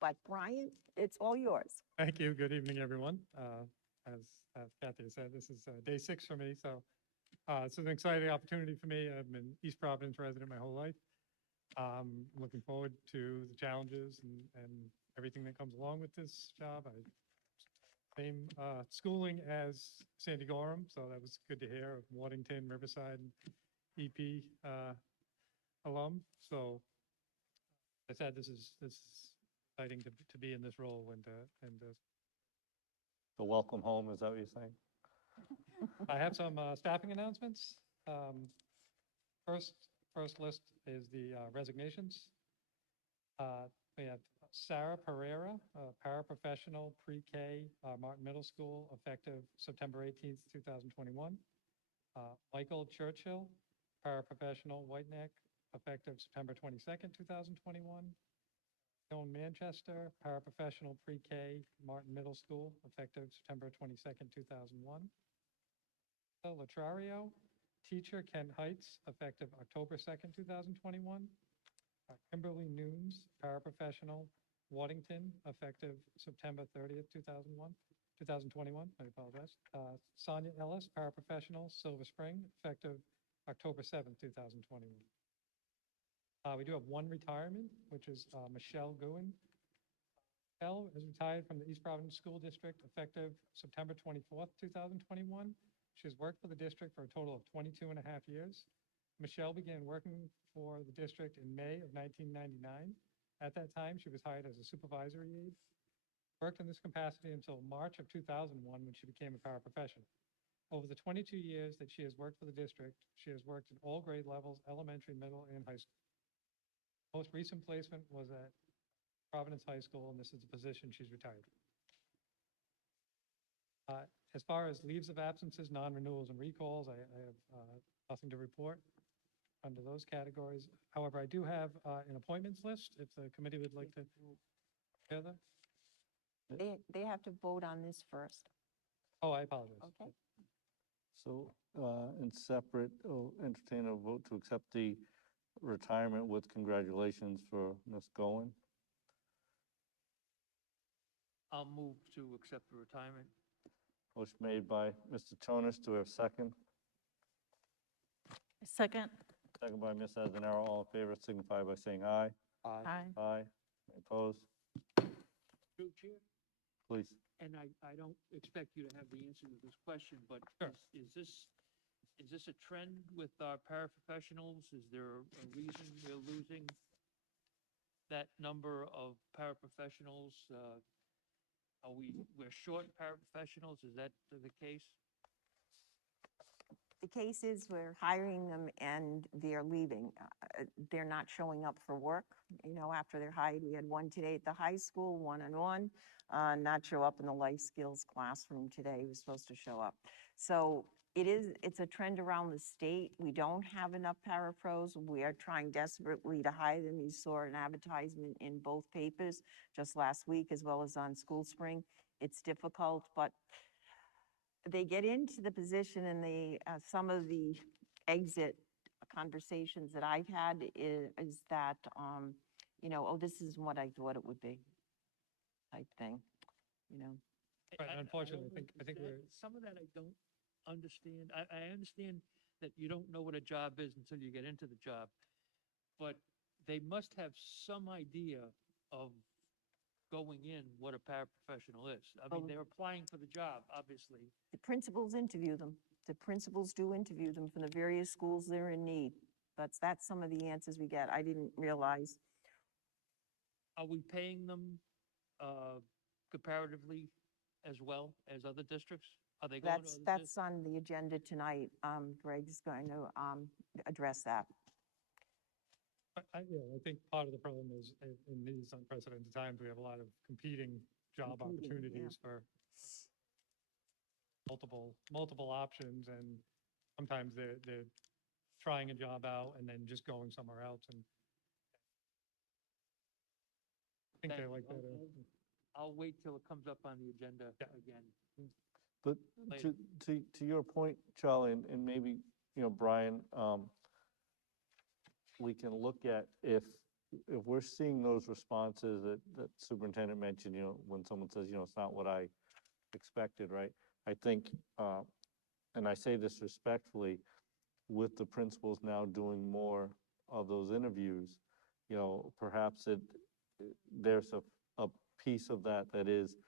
But Brian, it's all yours. Thank you. Good evening, everyone. As Kathy said, this is day 6 for me, so it's an exciting opportunity for me. I've been East Providence resident my whole life. Looking forward to the challenges and everything that comes along with this job. Same schooling as Sandy Gorham, so that was good to hear, of Waddington, Riverside, EP alum. So as I said, this is exciting to be in this role and The welcome home, is that what you're saying? I have some staffing announcements. First list is the resignations. We have Sarah Pereira, paraprofessional, pre-K, Martin Middle School, effective September 18th, 2021. Michael Churchill, paraprofessional, White Neck, effective September 22nd, 2021. Joan Manchester, paraprofessional, pre-K, Martin Middle School, effective September 22nd, 2001. Latrario, teacher, Kent Heights, effective October 2nd, 2021. Kimberly Nunes, paraprofessional, Waddington, effective September 30th, 2021, I apologize. Sonia Ellis, paraprofessional, Silver Spring, effective October 7th, 2021. We do have one retirement, which is Michelle Gouen, Michelle is retired from the East Providence School District effective September 24th, 2021. She has worked for the district for a total of 22 and a half years. Michelle began working for the district in May of 1999. At that time, she was hired as a supervisory aide. Worked in this capacity until March of 2001 when she became a paraprofessional. Over the 22 years that she has worked for the district, she has worked in all grade levels, elementary, middle, and high school. Most recent placement was at Providence High School, and this is the position she's retired from. As far as leaves of absences, non-renewals, and recalls, I have nothing to report under those categories. However, I do have an appointments list, if the committee would like to hear that. They have to vote on this first. Oh, I apologize. Okay. So, in separate, entertain a vote to accept the retirement with congratulations for Ms. Goen. I'll move to accept the retirement. Motion made by Mr. Tonis. Do we have a second? Second. Second by Ms. Azanaro. All in favor signify by saying aye. Aye. Aye. Any opposed? Through Chair, Please. and I don't expect you to have the answer to this question, but is this a trend with our paraprofessionals? Is there a reason we're losing that number of paraprofessionals? We're short paraprofessionals? Is that the case? The case is we're hiring them and they're leaving. They're not showing up for work, after they're hired. We had one today at the high school, one-on-one, not show up in the life skills classroom today. He was supposed to show up. So it's a trend around the state. We don't have enough parapros. We are trying desperately to hire them. You saw an advertisement in both papers just last week as well as on School Spring. It's difficult, but they get into the position and some of the exit conversations that I've had is that, oh, this isn't what I thought it would be, type thing, Right, unfortunately, I think we're. Some of that I don't understand. I understand that you don't know what a job is until you get into the job, but they must have some idea of going in what a paraprofessional is. I mean, they're applying for the job, obviously. The principals interview them. The principals do interview them from the various schools they're in need. That's some of the answers we get. I didn't realize. Are we paying them comparatively as well as other districts? Are they going to other That's on the agenda tonight. Greg's going to address that. I think part of the problem is in these unprecedented times, we have a lot of competing job opportunities for multiple options, and sometimes they're trying a job out and then just going somewhere else. And I think they're like that. I'll wait till it comes up on the agenda again. But to your point, Charlie, and maybe, Brian, we can look at if we're seeing those responses that superintendent mentioned, when someone says, it's not what I expected, right? I think, and I say this respectfully, with the principals now doing more of those interviews, perhaps there's a piece of that is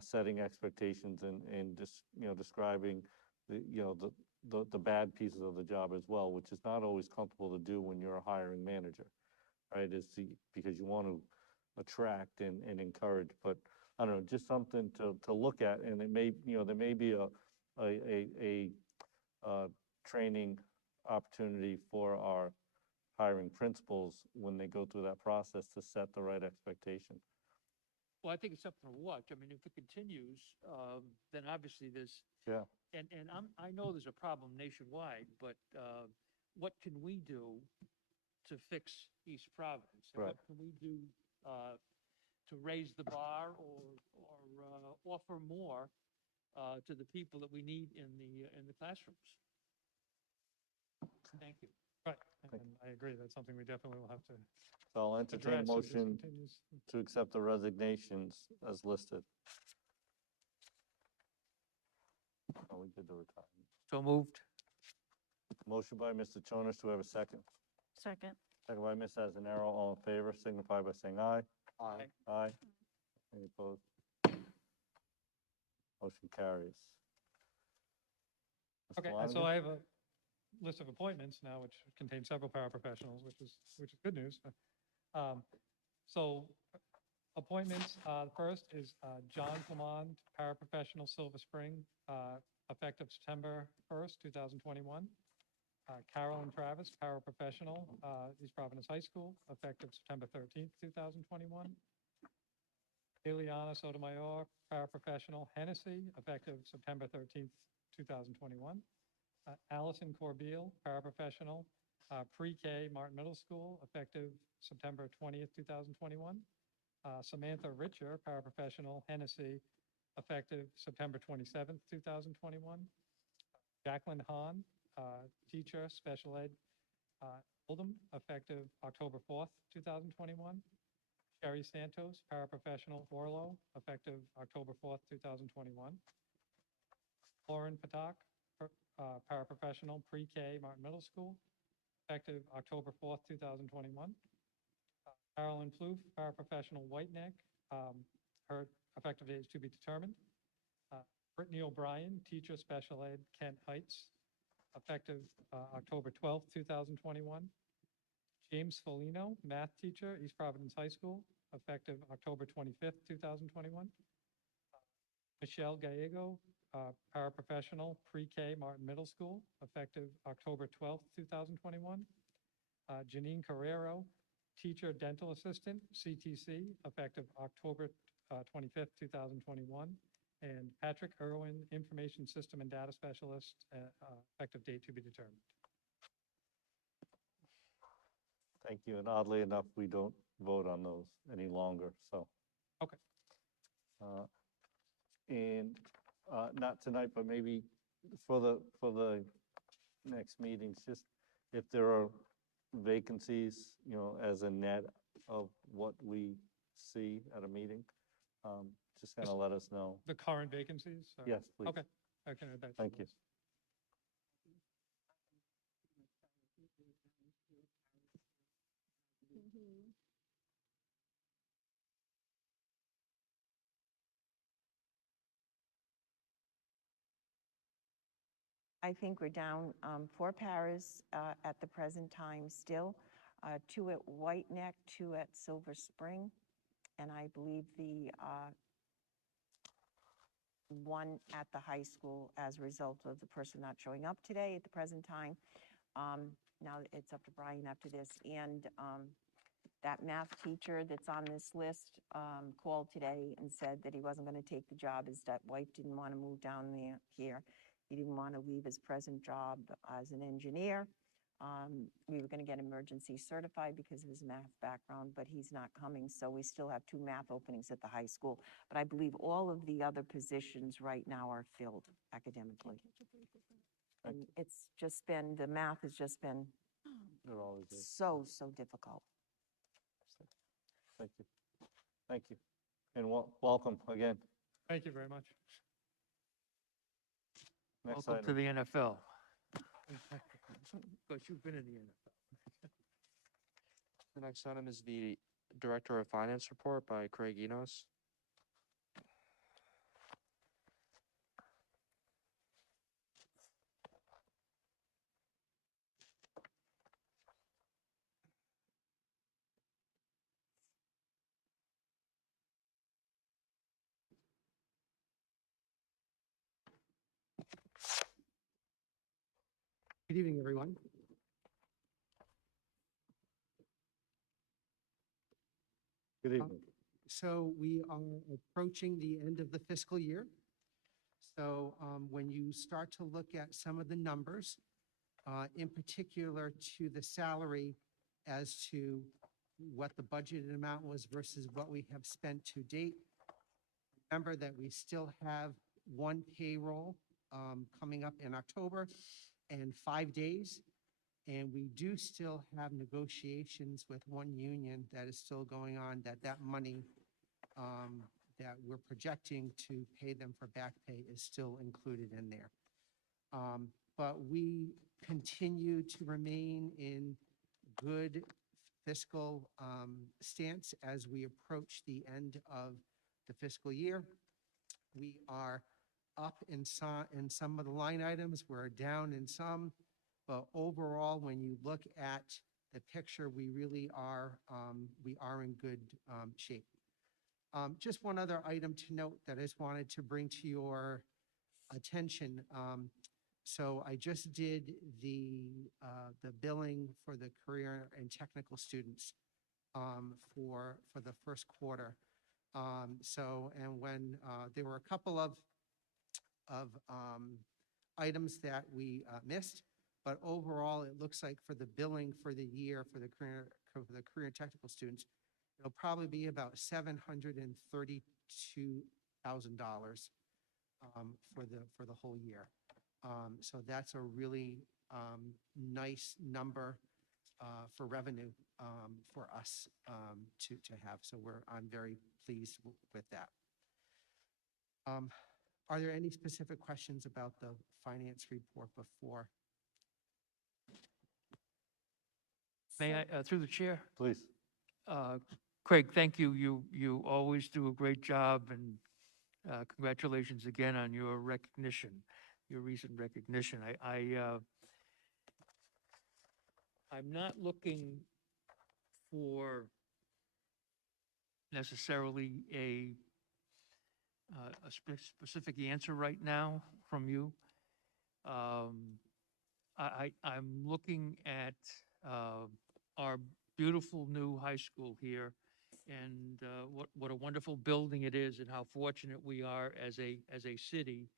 setting expectations and just, describing the bad pieces of the job as well, which is not always comfortable to do when you're a hiring manager, right? Because you want to attract and encourage, but I don't know, just something to look at, and it may, there may be a training opportunity for our hiring principals when they go through that process to set the right expectation. Well, I think it's something to watch. I mean, if it continues, then obviously there's, Yeah. and I know there's a problem nationwide, but what can we do to fix East Providence? And Right. what can we do to raise the bar or offer more to the people that we need in the classrooms? Thank you. Right, and I agree. That's something we definitely will have to. So I'll entertain a address if this motion continues. to accept the resignations as listed. Oh, we did the retirement. So moved. Motion by Mr. Jonas, do we have a second? Second. Second by Ms. Azanaro, all in favor, signify by saying aye. Aye. Aye. Any opposed? Motion carries. Mr. Okay, so Flanagan? I have a list of appointments now, which contains several paraprofessionals, which is good news. So appointments, first is John Clement, paraprofessional, Silver Spring, effective September 1st, 2021. Carolyn Travis, paraprofessional, East Providence High School, effective September 13th, 2021. Ileana Sotomayor, paraprofessional, Hennessy, effective September 13th, 2021. Allison Corbeil, paraprofessional, pre-K, Martin Middle School, effective September 20th, 2021. Samantha Richer, paraprofessional, Hennessy, effective September 27th, 2021. Jacqueline Hahn, teacher, special ed, Oldham, effective October 4th, 2021. Sherry Santos, paraprofessional, Orlo, effective October 4th, 2021. Lauren Patak, paraprofessional, pre-K, Martin Middle School, effective October 4th, 2021. Carolyn Plouffe, paraprofessional, White Neck, her effective date is to be determined. Brittany O'Brien, teacher, special ed, Kent Heights, effective October 12th, 2021. James Folino, math teacher, East Providence High School, effective October 25th, 2021. Michelle Gallego, paraprofessional, pre-K, Martin Middle School, effective October 12th, 2021. Janine Carrero, teacher, dental assistant, CTC, effective October 25th, 2021. And Patrick Irwin, information system and data specialist, effective date to be determined. Thank you, and oddly enough, we don't vote on those any longer, so. Okay. And not tonight, but maybe for the next meetings, just if there are vacancies, as a net of what we see at a meeting, just kind of let us know. The current vacancies? or- Yes, please. Okay, I can add that. to Thank the you. list. I think we're down 4 paras at the present time still, 2 at White Neck, 2 at Silver Spring, and I believe the 1 at the high school as a result of the person not showing up today at the present time. Now it's up to Brian after this. And that math teacher that's on this list called today and said that he wasn't going to take the job. His wife didn't want to move down here. He didn't want to leave his present job as an engineer. We were going to get emergency certified because of his math background, but he's not coming. So we still have 2 math openings at the high school. But I believe all of the other positions right now are filled academically. And it's just been, the math has just been It always is. so difficult. Thank you. Thank you. And welcome again. Thank you very much. Next Welcome to item. the NFL. Because you've been in the NFL. The next item is the Director of Finance report by Craig Enos. Good evening, everyone. Good evening. So we are approaching the end of the fiscal year. So when you start to look at some of the numbers, in particular to the salary as to what the budgeted amount was versus what we have spent to date, remember that we still have 1 payroll coming up in October and 5 days. And we do still have negotiations with 1 union that is still going on, that money that we're projecting to pay them for back pay is still included in there. But we continue to remain in good fiscal stance as we approach the end of the fiscal year. We are up in some of the line items, we're down in some, but overall, when you look at the picture, we really are, in good shape. Just one other item to note that I just wanted to bring to your attention. So I just did the billing for the career and technical students for the first quarter. And when there were a couple of items that we missed, but overall, it looks like for the billing for the year for the career and technical students, it'll probably be about $732,000 for the whole year. So that's a really nice number for revenue for us to have. So I'm very pleased with that. Are there any specific questions about the finance report before? May I, through the chair? Please. Craig, thank you. You always do a great job, and congratulations again on your recognition, your recent recognition. I'm not looking for necessarily a specific answer right now from you. I'm looking at our beautiful new high school here, and what a wonderful building it is, and how fortunate we are as a city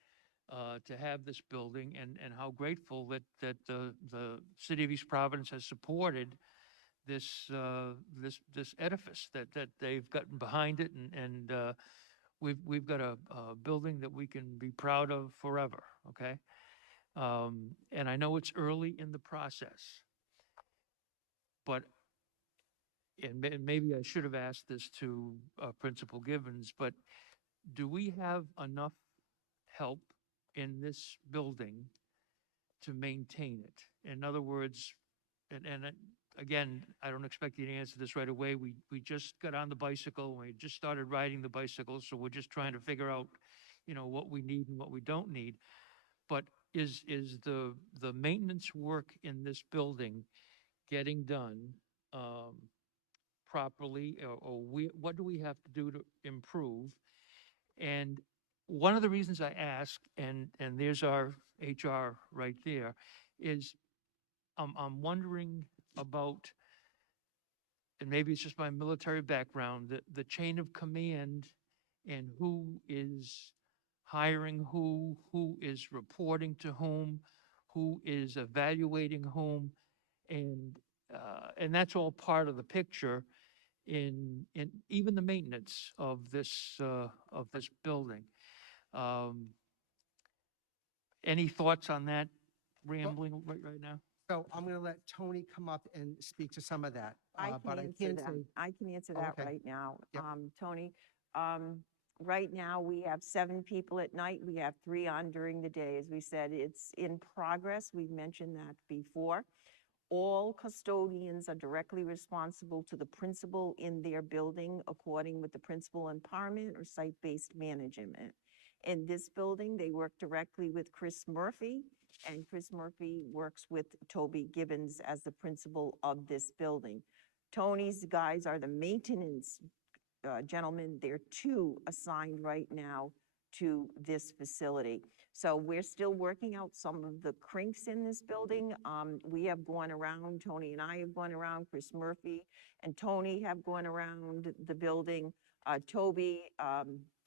to have this building, and how grateful that the city of East Providence has supported this edifice, that they've gotten behind it, and we've got a building that we can be proud of forever. Okay, and I know it's early in the process, but and maybe I should have asked this to Principal Gibbons, but do we have enough help in this building to maintain it? In other words, and again, I don't expect you to answer this right away. We just got on the bicycle, we just started riding the bicycle, so we're just trying to figure out, what we need and what we don't need. But is the maintenance work in this building getting done properly, or what do we have to do to improve? And one of the reasons I ask, and there's our HR right there, is I'm wondering about, and maybe it's just my military background, the chain of command, and who is hiring who is reporting to whom, who is evaluating whom, and that's all part of the picture in even the maintenance of this building. Any thoughts on that rambling right now? So I'm going to let Tony come up and speak to some of that. But I can say, I can answer Oh, that okay. right now. Yep. Tony, right now, we have 7 people at night. We have 3 on during the day. As we said, it's in progress. We've mentioned that before. All custodians are directly responsible to the principal in their building, according with the principal empowerment or site-based management. In this building, they work directly with Chris Murphy, and Chris Murphy works with Toby Gibbons as the principal of this building. Tony's guys are the maintenance gentlemen. There are 2 assigned right now to this facility. So we're still working out some of the kinks in this building. We have gone around, Tony and I have gone around, Chris Murphy and Tony have gone around the building. Toby,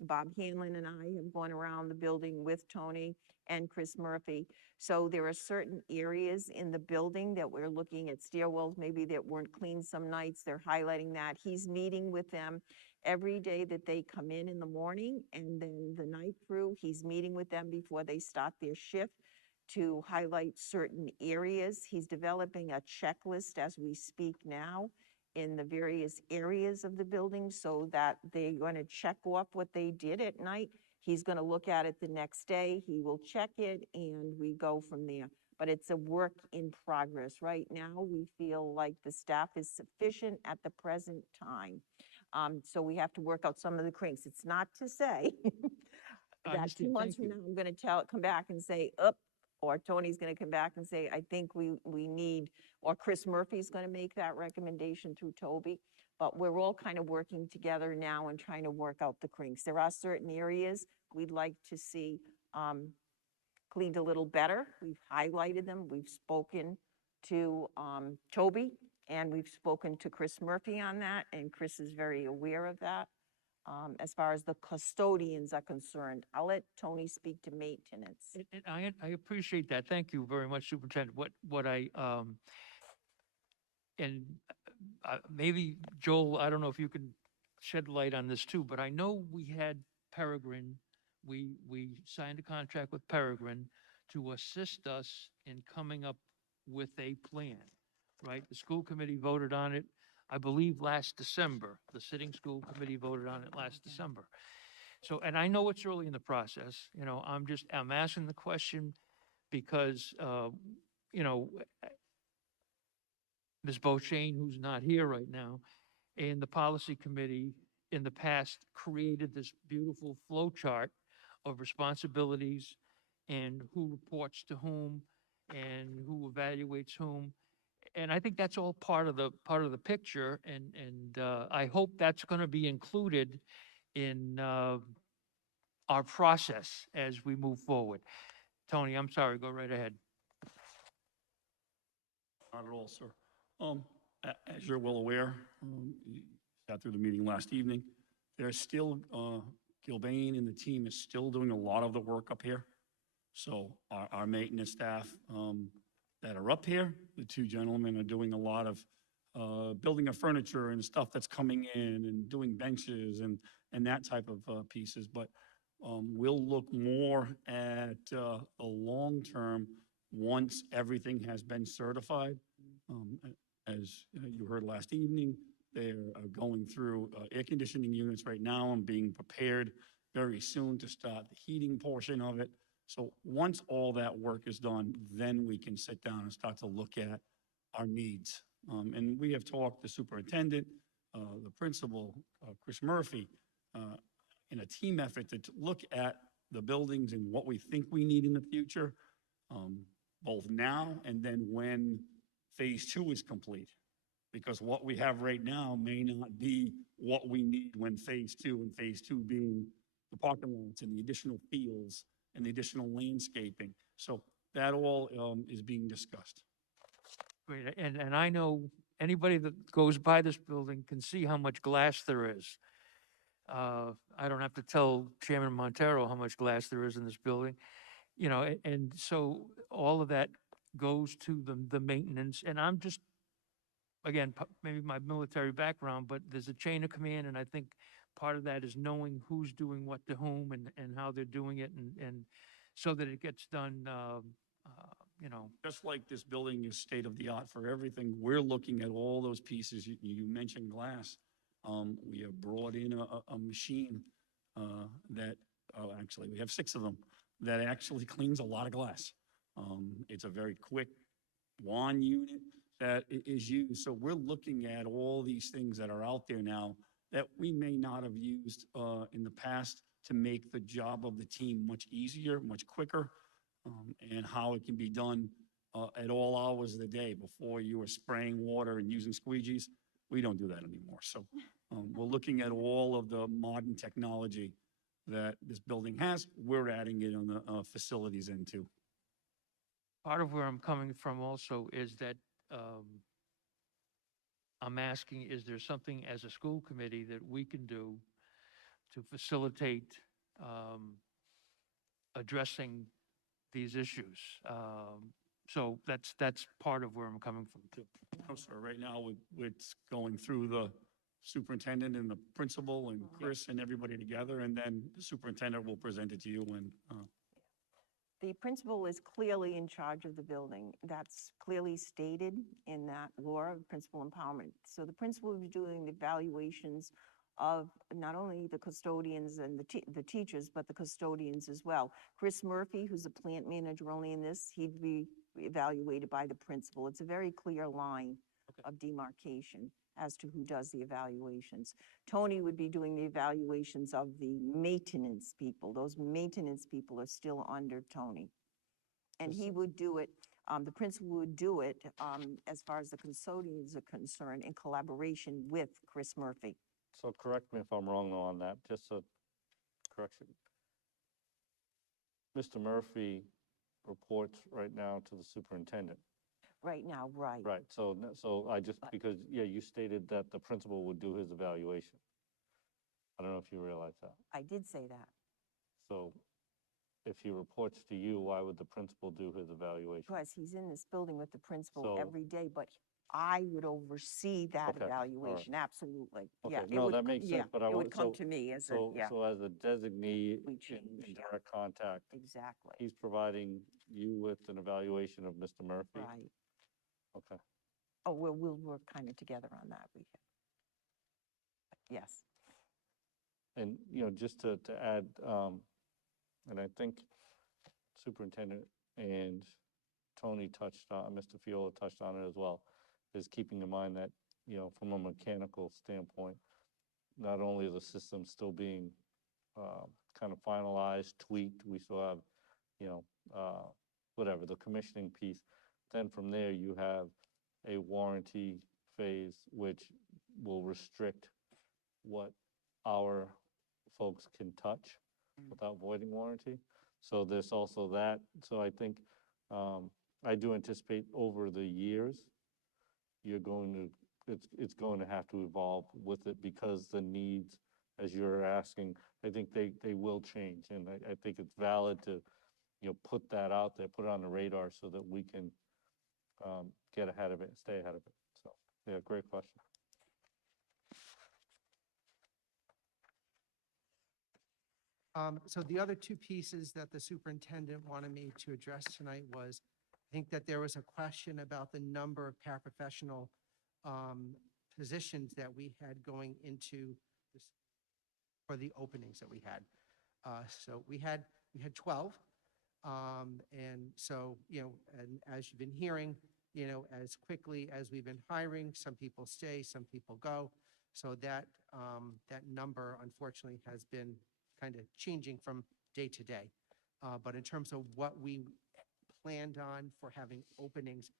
Bob Hanlon and I have gone around the building with Tony and Chris Murphy. So there are certain areas in the building that we're looking at, stairwells maybe that weren't clean some nights. They're highlighting that. He's meeting with them every day that they come in the morning, and then the night crew, he's meeting with them before they start their shift to highlight certain areas. He's developing a checklist as we speak now in the various areas of the building so that they're going to check off what they did at night. He's going to look at it the next day. He will check it, and we go from there. But it's a work in progress. Right now, we feel like the staff is sufficient at the present time. So we have to work out some of the kinks. It's not to say I that 2 understand. months Thank from you. now, I'm going to come back and say, up, or Tony's going to come back and say, I think we need, or Chris Murphy's going to make that recommendation through Toby. But we're all kind of working together now and trying to work out the kinks. There are certain areas we'd like to see cleaned a little better. We've highlighted them. We've spoken to Toby, and we've spoken to Chris Murphy on that, and Chris is very aware of that. As far as the custodians are concerned, I'll let Tony speak to maintenance. And I appreciate that. Thank you very much, Superintendent. What I, and maybe Joel, I don't know if you can shed light on this too, but I know we had Peregrine, we signed a contract with Peregrine to assist us in coming up with a plan, right? The school committee voted on it, I believe, last December. The sitting school committee voted on it last December. So, and I know it's early in the process, you know, I'm asking the question because, you know, Ms. Bochain, who's not here right now, and the policy committee in the past created this beautiful flow chart of responsibilities and who reports to whom and who evaluates whom. And I think that's all part of the picture, and I hope that's going to be included in our process as we move forward. Tony, I'm sorry, go right ahead. Not at all, sir. As you're well aware, you sat through the meeting last evening. There's still, Gilbane and the team is still doing a lot of the work up here. So our maintenance staff that are up here, the two gentlemen are doing a lot of building of furniture and stuff that's coming in and doing benches and that type of pieces. But we'll look more at the long term once everything has been certified. As you heard last evening, they're going through air conditioning units right now and being prepared very soon to start the heating portion of it. So once all that work is done, then we can sit down and start to look at our needs. And we have talked the superintendent, the principal, Chris Murphy, in a team effort to look at the buildings and what we think we need in the future, both now and then when phase 2 is complete. Because what we have right now may not be what we need when phase 2, and phase 2 being the parking lots and the additional fields and the additional landscaping. So that all is being discussed. Great, and I know anybody that goes by this building can see how much glass there is. I don't have to tell Chairman Montero how much glass there is in this building, you know, and so all of that goes to the maintenance, and I'm just, again, maybe my military background, but there's a chain of command, and I think part of that is knowing who's doing what to whom and how they're doing it, and so that it gets done, you know. Just like this building is state of the art for everything, we're looking at all those pieces. You mentioned glass. We have brought in a machine that, actually, we have 6 of them, that actually cleans a lot of glass. It's a very quick wand unit that is used. So we're looking at all these things that are out there now that we may not have used in the past to make the job of the team much easier, much quicker, and how it can be done at all hours of the day. Before you were spraying water and using squeegees, we don't do that anymore. So we're looking at all of the modern technology that this building has. We're adding it on the facilities end too. Part of where I'm coming from also is that I'm asking, is there something as a school committee that we can do to facilitate addressing these issues? So that's part of where I'm coming from too. No, sir. Right now, it's going through the superintendent and the principal and Chris and everybody together, and then the superintendent will present it to you when. The principal is clearly in charge of the building. That's clearly stated in that law of principal empowerment. So the principal is doing the evaluations of not only the custodians and the teachers, but the custodians as well. Chris Murphy, who's a plant manager only in this, he'd be evaluated by the principal. It's a very clear line of demarcation. as to who does the evaluations. Tony would be doing the evaluations of the maintenance people. Those maintenance people are still under Tony. And he would do it, the principal would do it, as far as the custodians are concerned, in collaboration with Chris Murphy. So correct me if I'm wrong though on that, just a correction. Mr. Murphy reports right now to the superintendent. Right now, right. Right, so, so I just, because, yeah, you stated that the principal would do his evaluation. I don't know if you realize that. I did say that. So if he reports to you, why would the principal do his evaluation? Because he's in this building with the principal So- every day, but I would oversee that Okay, all right. evaluation, absolutely. Yeah, Okay, it no, would- that makes yeah, sense, but I it would, would come so, to me as a, so, yeah, so as a designee we in changed, yeah, direct contact, exactly, he's providing you with an evaluation of Mr. Murphy? right. Okay. Oh, well, we'll work kind of together on that, yes. And, just to add, and I think Superintendent and Tony touched on, Mr. Fiola touched on it as well, is keeping in mind that, from a mechanical standpoint, not only are the systems still being kind of finalized, tweaked, we still have, whatever, the commissioning piece. Then from there, you have a warranty phase, which will restrict what our folks can touch without voiding warranty. So there's also that. So I think, I do anticipate over the years, you're going to, it's going to have to evolve with it because the needs, as you're asking, I think they will change. And I think it's valid to, put that out there, put it on the radar so that we can get ahead of it, and stay ahead of it. So, yeah, great question. So the other two pieces that the superintendent wanted me to address tonight was, I think that there was a question about the number of paraprofessional positions that we had going into this, for the openings that we had. So we had 12. And so, and as you've been hearing, as quickly as we've been hiring, some people stay, some people go. So that, that number unfortunately has been kind of changing from day to day. But in terms of what we planned on for having openings,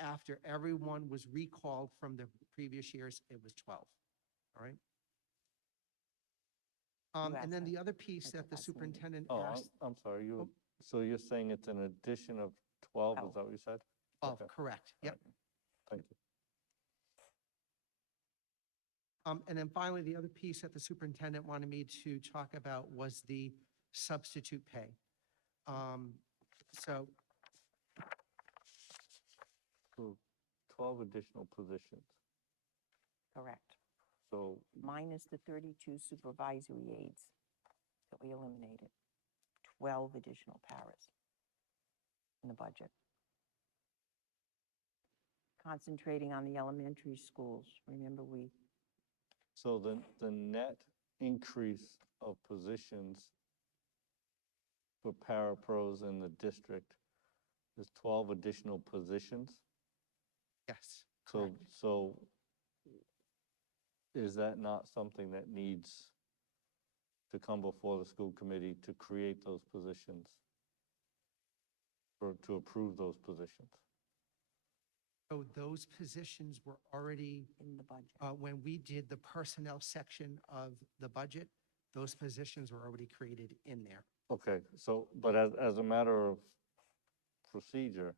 after everyone was recalled from the previous years, it was 12, all right? And then the other piece that the superintendent Oh, asked. I'm sorry, so you're saying it's an addition of 12, is that what you said? 12, Okay. correct, yep. Thank you. And then finally, the other piece that the superintendent wanted me to talk about was the substitute pay. So So 12 additional positions. Correct. So, Minus the 32 supervisory aides that we eliminated. 12 additional paras in the budget. Concentrating on the elementary schools. Remember, so the net increase of positions for parapros in the district is 12 additional positions? yes, So is that not something that needs to come before the school committee to create those positions? Or to approve those positions? so those positions were already, in the budget. when we did the personnel section of the budget, those positions were already created in there. Okay, so, but as a matter of procedure,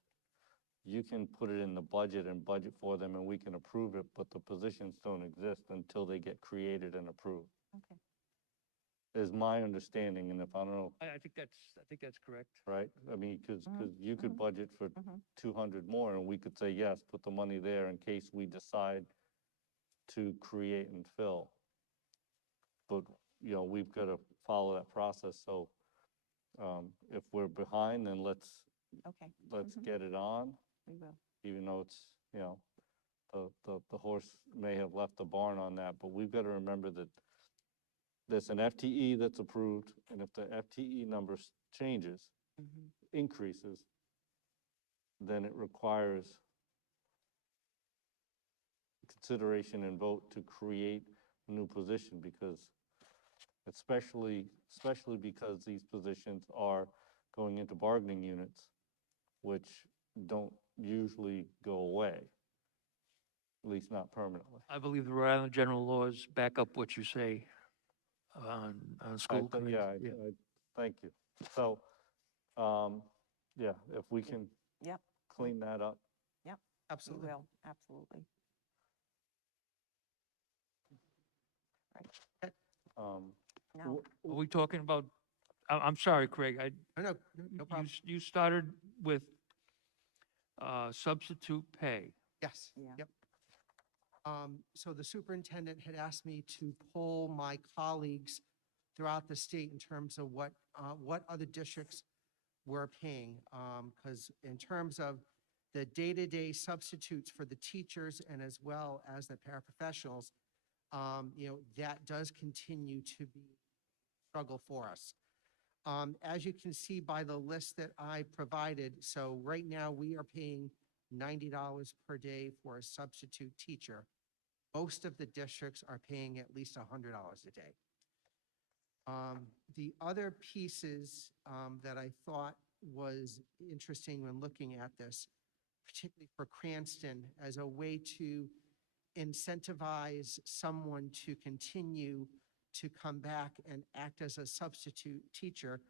you can put it in the budget and budget for them and we can approve it, but the positions don't exist until they get created and approved, Okay. is my understanding, and if I don't know, I think that's correct. right? I mean, because you could mhm, budget for 200 more and we could say, yes, put the money there in case we decide to create and fill. But, we've got to follow that process, so if we're behind, then let's Okay. get it on, We will. even though it's, the horse may have left the barn on that, but we've got to remember that there's an FTE that's approved, and if the FTE number changes, increases, then it requires consideration and vote to create a new position, because especially because these positions are going into bargaining units, which don't usually go away, at least not permanently. I believe the Rhode Island general laws back up what you say on school committees. Thank you. So, yeah, if we can Yep, clean that up. yep. Absolutely. We will, absolutely. Now, Are we talking about, I'm sorry, Craig, No problem. you started with substitute pay. Yes. Yeah. Yep. So the superintendent had asked me to poll my colleagues throughout the state in terms of what other districts were paying. Because in terms of the day-to-day substitutes for the teachers and as well as the paraprofessionals, that does continue to be a struggle for us. As you can see by the list that I provided, so right now we are paying $90 per day for a substitute teacher. Most of the districts are paying at least $100 a day. The other pieces that I thought was interesting when looking at this, particularly for Cranston, as a way to incentivize someone to continue to come back and act as a substitute teacher,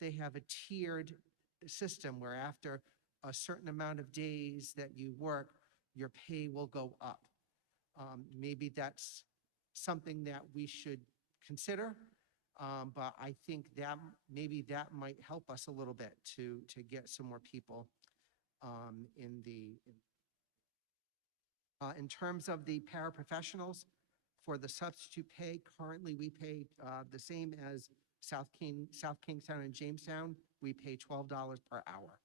they have a tiered system where after a certain amount of days that you work, your pay will go up. Maybe that's something that we should consider, but I think that maybe that might help us a little bit to get some more people in terms of the paraprofessionals. For the substitute pay, currently we pay the same as South Kingstown and Jamestown. We pay $12 per hour.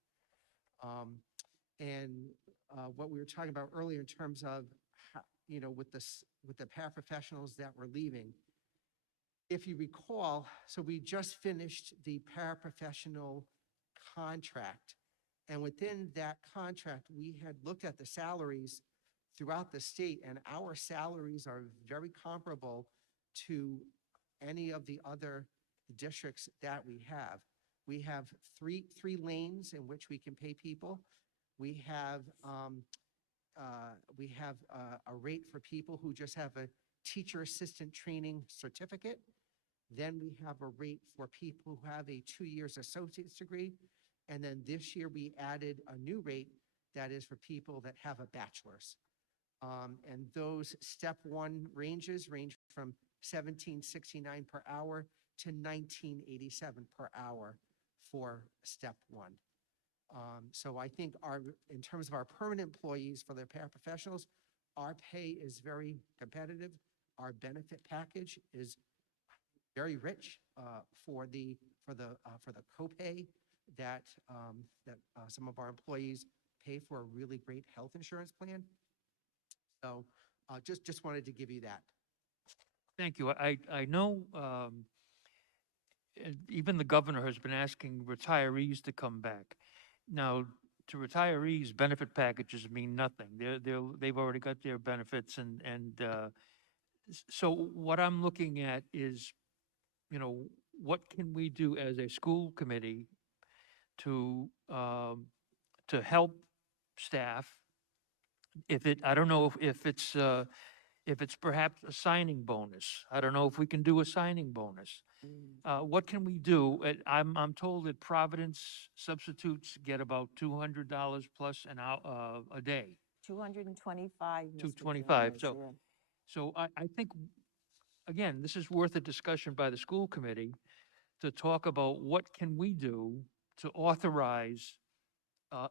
What we were talking about earlier in terms of how, with the paraprofessionals that were leaving, if you recall, so we just finished the paraprofessional contract, and within that contract, we had looked at the salaries throughout the state, and our salaries are very comparable to any of the other districts that we have. We have three lanes in which we can pay people. We have a rate for people who just have a teacher assistant training certificate. Then we have a rate for people who have a 2 years associate's degree. And then this year we added a new rate that is for people that have a bachelor's. And those step one ranges range from $17.69 per hour to $19.87 per hour for step one. So I think in terms of our permanent employees for their paraprofessionals, our pay is very competitive. Our benefit package is very rich for the copay that some of our employees pay for a really great health insurance plan. So just wanted to give you that. Thank you. I know even the governor has been asking retirees to come back. Now, to retirees, benefit packages mean nothing. They've already got their benefits, and so what I'm looking at is, what can we do as a school committee to help staff? I don't know if it's perhaps a signing bonus. I don't know if we can do a signing bonus. What can we do? I'm told that Providence substitutes get about $200 plus an hour a day. 225. Mr. 225. Chairman, yeah. So I think, again, this is worth a discussion by the school committee to talk about what can we do to authorize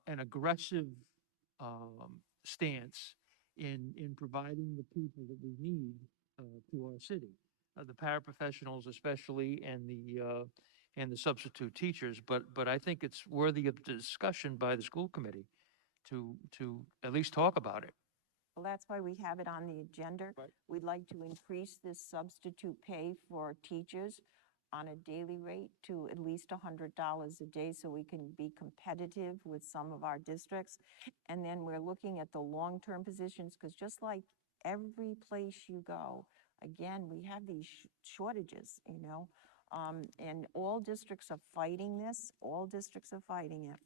an aggressive stance in providing the people that we need to our city, the paraprofessionals especially, and the substitute teachers. But I think it's worthy of discussion by the school committee to at least talk about it. Well, that's why we have it on the agenda. Right. We'd like to increase this substitute pay for teachers on a daily rate to at least $100 a day so we can be competitive with some of our districts. And then we're looking at the long-term positions, because just like every place you go. Again, we have these shortages, you know, and all districts are fighting this, all districts are fighting it.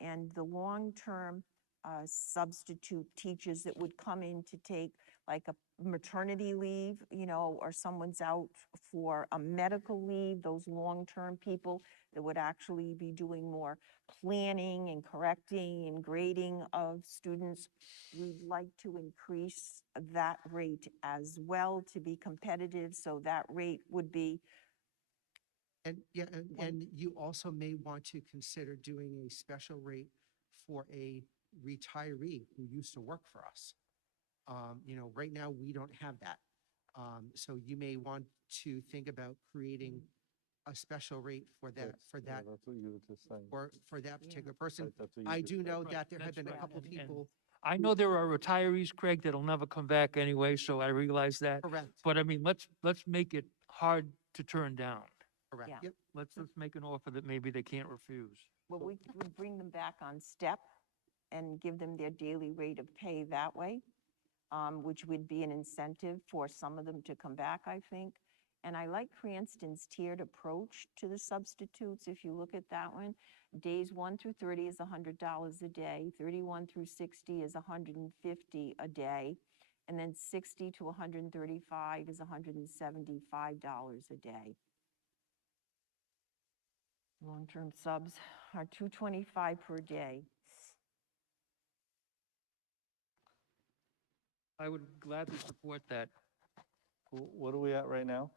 And the long-term substitute teachers that would come in to take like a maternity leave, you know, or someone's out for a medical leave, those long-term people that would actually be doing more planning and correcting and grading of students. We'd like to increase that rate as well to be competitive, so that rate would be. And yeah, and you also may want to consider doing a special rate for a retiree who used to work for us. You know, right now, we don't have that. So you may want to think about creating a special rate for that, Yeah, that's what you were just saying. for that particular person. Right, that's what you I just do said. know Right, that there have that's been a right. couple And people. I know there are retirees, Craig, that'll never come back anyway, so I realize that. Correct. But I mean, let's make it hard to turn down. Correct. Yeah. Yep. Let's make an offer that maybe they can't refuse. Well, we would bring them back on step and give them their daily rate of pay that way, which would be an incentive for some of them to come back, I think. And I like Cranston's tiered approach to the substitutes. If you look at that one, days 1 through 30 is $100 a day, 31 through 60 is $150 a day, and then 60 to 135 is $175 a day. Long-term subs are $225 per day. I would gladly support that. What are we at right now?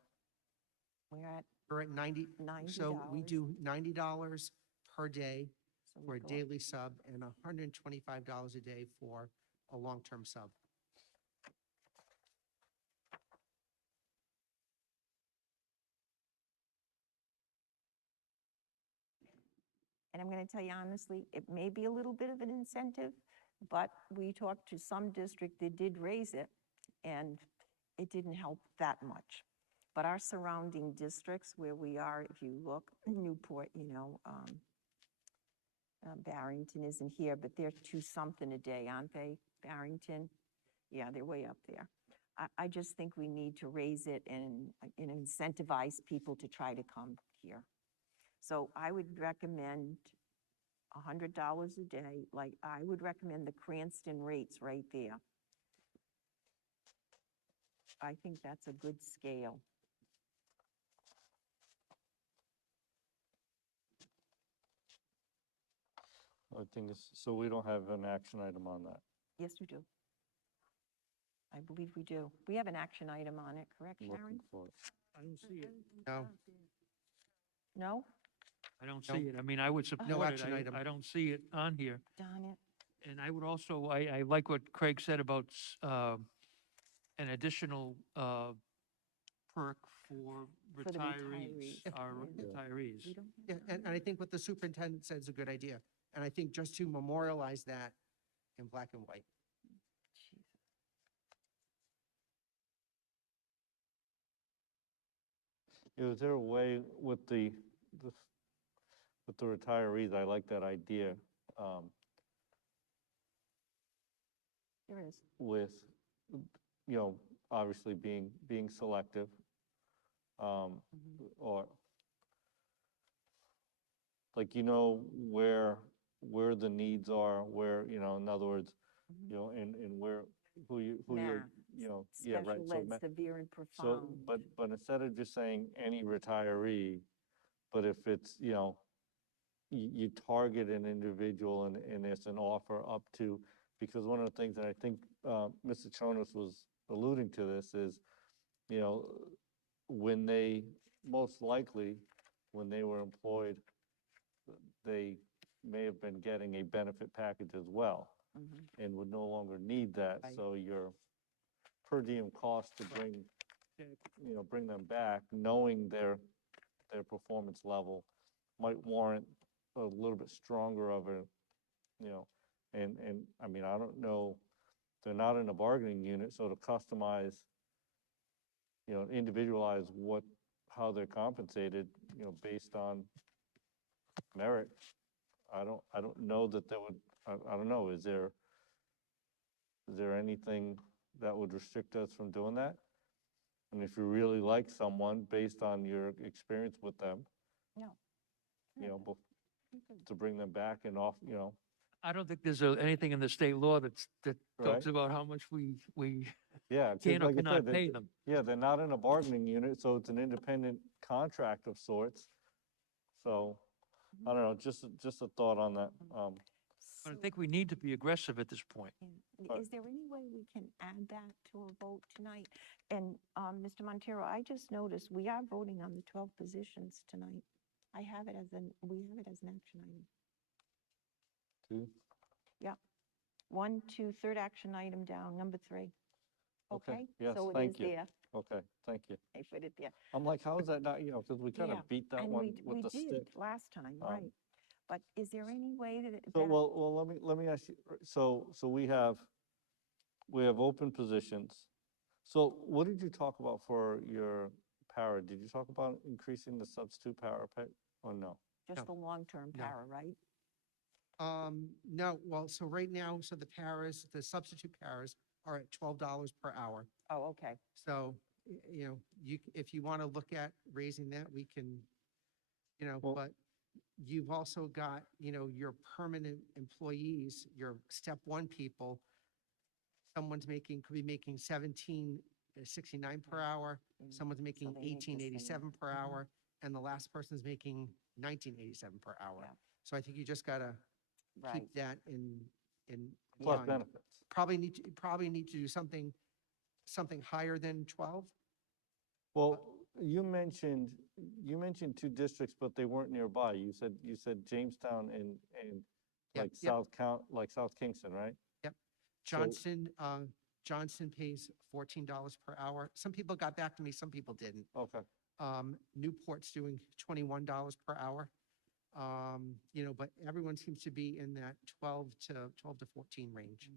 We're at We're at 90. So we $90. do $90 per day So we for a go up. daily sub and $125 a day for a long-term sub. And I'm going to tell you honestly, it may be a little bit of an incentive, but we talked to some district that did raise it, and it didn't help that much. But our surrounding districts where we are, if you look, Newport, you know, Barrington isn't here, but they're 2 something a day, aren't they? Barrington? Yeah, they're way up there. I just think we need to raise it and incentivize people to try to come here. So I would recommend $100 a day. Like, I would recommend the Cranston rates right there. I think that's a good scale. I think it's, so we don't have an action item on that. Yes, we do. I believe we do. We have an action item on it, correct, I'm Sharon? looking for it. I don't see it. No, No? I don't No. see it. I mean, I would support it. action item. I don't see it on here. Darn it. And I would also, I like what Craig said about an additional perk for For the retirees, retirees. our Yeah. retirees. We don't have yeah, that. and I think what the superintendent said is a good idea. And I think just to memorialize that in black and white. Jesus. Is there a way with the with the retirees, I like that idea, There is. with, you know, obviously being selective, or like, you know, where the needs are, where, you know, in other words, you know, and where, who you're, Math, you know, yeah, right. Special So ed, ma- severe and So, profound. but instead of just saying any retiree, but if it's, you know, you target an individual and it's an offer up to, because one of the things that I think Mr. Chonas was alluding to this is, you know, when they, most likely, when they were employed, they may have been getting a benefit package as well and would no longer need that. Right. So your per diem cost to bring, you know, bring them back, knowing their performance level might warrant a little bit stronger of a, you know, and I mean, I don't know, they're not in a bargaining unit, so to customize, you know, individualize how they're compensated, you know, based on merit. I don't know that there would, I don't know, is there anything that would restrict us from doing that. And if you really like someone based on your experience with them, No. you know, to bring them back and off, you know, I don't think there's anything in the state law that talks Right. about how much we yeah. 'cause can or like I cannot said, pay them. Yeah, they're not in a bargaining unit, so it's an independent contract of sorts. So, I don't know, just a thought on that. But I think we need to be aggressive at this point. Right. Is there any way we can add that to a vote tonight? And, Mr. Montero, I just noticed we are voting on the 12 positions tonight. I have it as we have it as an action item. 2. Yep. 1, 2, third action item down, number 3. Okay? Yes, So it is thank you. there. Okay, thank you. I put it there. I'm like, how is that not, you know, because we kind Yeah, of beat that and one we with the did stick. last time, Um, right? But is there any way that? So, that- well, let me ask you, so we have open positions. So what did you talk about for your para? Did you talk about increasing the substitute para pay or no? Just the long-term No. para, right? No, well, so right now, so the paras, the substitute paras are at $12 per hour. Oh, okay. So, you know, if you want to look at raising that, we can, you know, Well- but you've also got, you know, your permanent employees, your step one people. Could be making 17.69 per hour. Someone's making they need to stay 18.87 per Mhm. hour, and the last person's making 19.87 per hour. Yeah. So I think you just gotta Right. keep that in Plus mind. benefits. Probably need to do something higher than 12. Well, you mentioned 2 districts, but they weren't nearby. You said Jamestown and Yep, like yep. like South Kingston, right? Yep. So- Johnston pays $14 per hour. Some people got back to me, some people didn't. Okay. Newport's doing $21 per hour. You know, but everyone seems to be in that 12 to 14 range.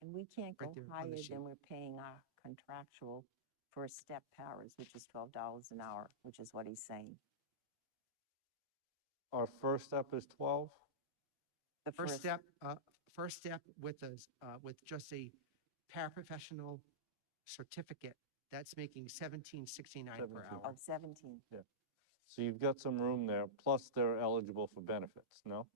And we can't Right go there on the higher sheet. than we're paying our contractual first step paras, which is $12 an hour, which is what he's saying. Our first step is 12? The First step with just a paraprofessional certificate, that's making $17.69 per 17. hour. Oh, 17. Yeah. So you've got some room there, plus they're eligible for benefits, no?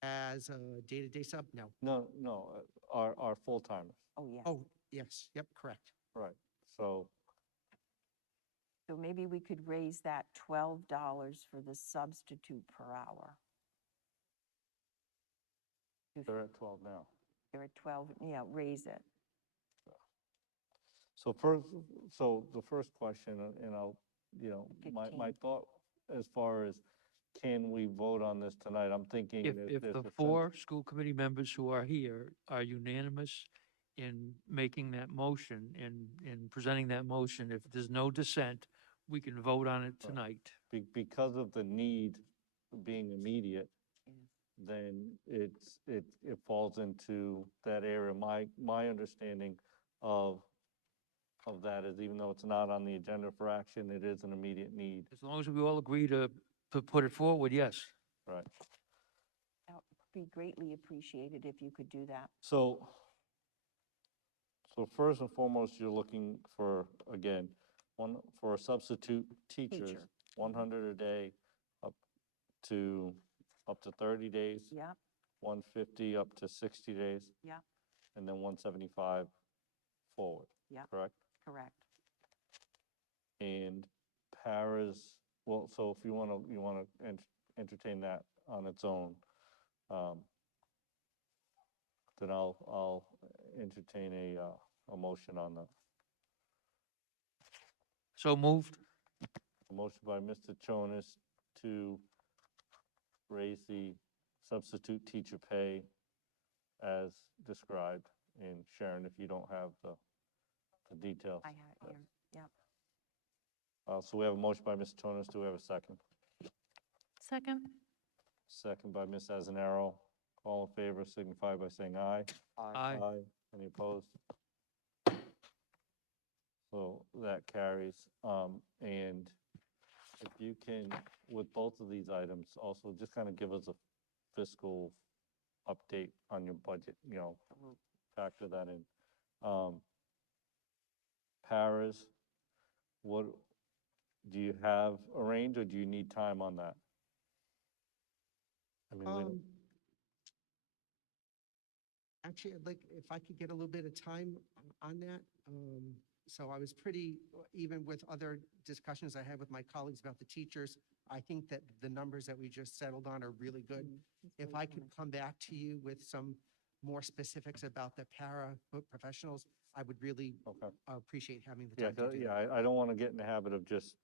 As a day-to-day sub, no. No, our full-timers, Oh, yeah. Oh, yes, yep, correct. right. So, So maybe we could raise that $12 for the substitute per hour. they're at 12 now. They're at 12, yeah, raise it. So the first question, and I'll, you know, my 15. thought as far as, can we vote on this tonight? I'm thinking If, that if there's the a sense- 4 school committee members who are here are unanimous in making that motion and presenting that motion, if there's no dissent, we can vote on it tonight. because of the need being immediate, then it falls into that area. My understanding of that is, even though it's not on the agenda for action, it is an immediate need. As long as we all agree to put it forward, yes. Right. That would be greatly appreciated if you could do that. So first and foremost, you're looking for, again, for a substitute teachers, Teacher. 100 a day up to 30 days. Yeah, 150 up to 60 days, yeah, and then 175 forward. Yeah. Correct? correct. And paras, well, so if you want to entertain that on its own, then I'll entertain a motion on that. So moved. A motion by Mr. Chonis to raise the substitute teacher pay as described. And Sharon, if you don't have the details. I have it here, yep. So we have a motion by Mr. Chonis. Do we have a second? Second? Second by Ms. Azanaro. All in favor signify by saying aye. Aye. Any opposed? So that carries. And if you can, with both of these items, also just kind of give us a fiscal update on your budget, you know, factor that in. Paras, what, do you have a range or do you need time on that? I mean, we don't- Actually, I'd like, if I could get a little bit of time on that. So I was pretty, even with other discussions I had with my colleagues about the teachers, I think that the numbers that we just settled on are really good. If I could come back to you with some more specifics about the professionals, I would really appreciate having the Yeah, time to do that. I don't want to get in the habit of just,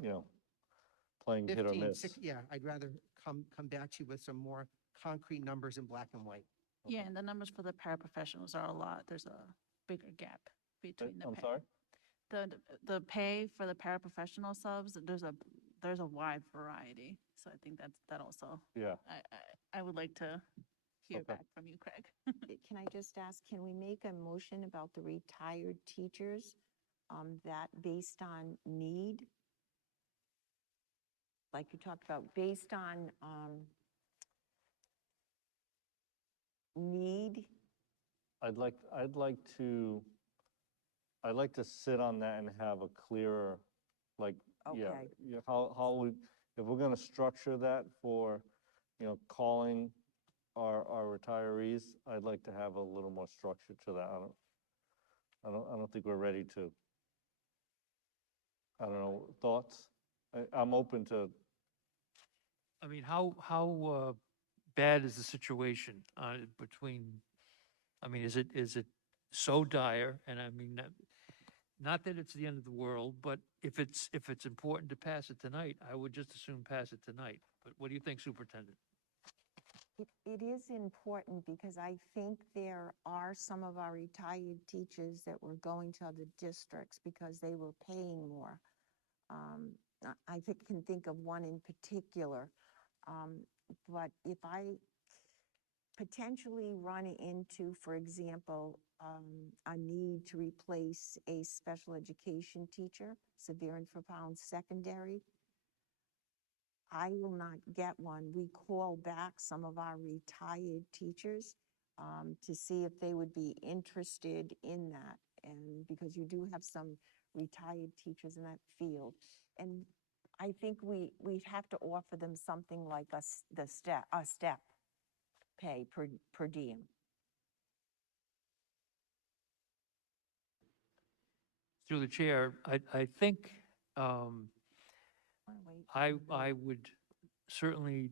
you know, playing hit or 15, miss. yeah, I'd rather come back to you with some more concrete numbers in black and white. Yeah, and the numbers for the paraprofessionals are a lot. There's a bigger gap between the I'm pay. sorry? The pay for the paraprofessional subs, there's a wide variety. So I think that also. Yeah. I would like to hear Okay. back from you, Craig. Can I just ask, can we make a motion about the retired teachers, that based on need? Like you talked about, based on, need? I'd like to sit on that and have a clearer, like, yeah, Okay. yeah, how we, if we're gonna structure that for, you know, calling our retirees, I'd like to have a little more structure to that. I don't think we're ready to, I don't know, thoughts? I'm open to, I mean, how bad is the situation between, I mean, is it so dire? And I mean, not that it's the end of the world, but if it's important to pass it tonight, I would just as soon pass it tonight. But what do you think, Superintendent? It is important because I think there are some of our retired teachers that were going to other districts because they were paying more. Can think of one in particular. But if I potentially run into, for example, a need to replace a special education teacher, severe and profound secondary, I will not get one. We call back some of our retired teachers to see if they would be interested in that. And because you do have some retired teachers in that field. And I think we'd have to offer them something like a step pay per diem. Through the chair, I think I would certainly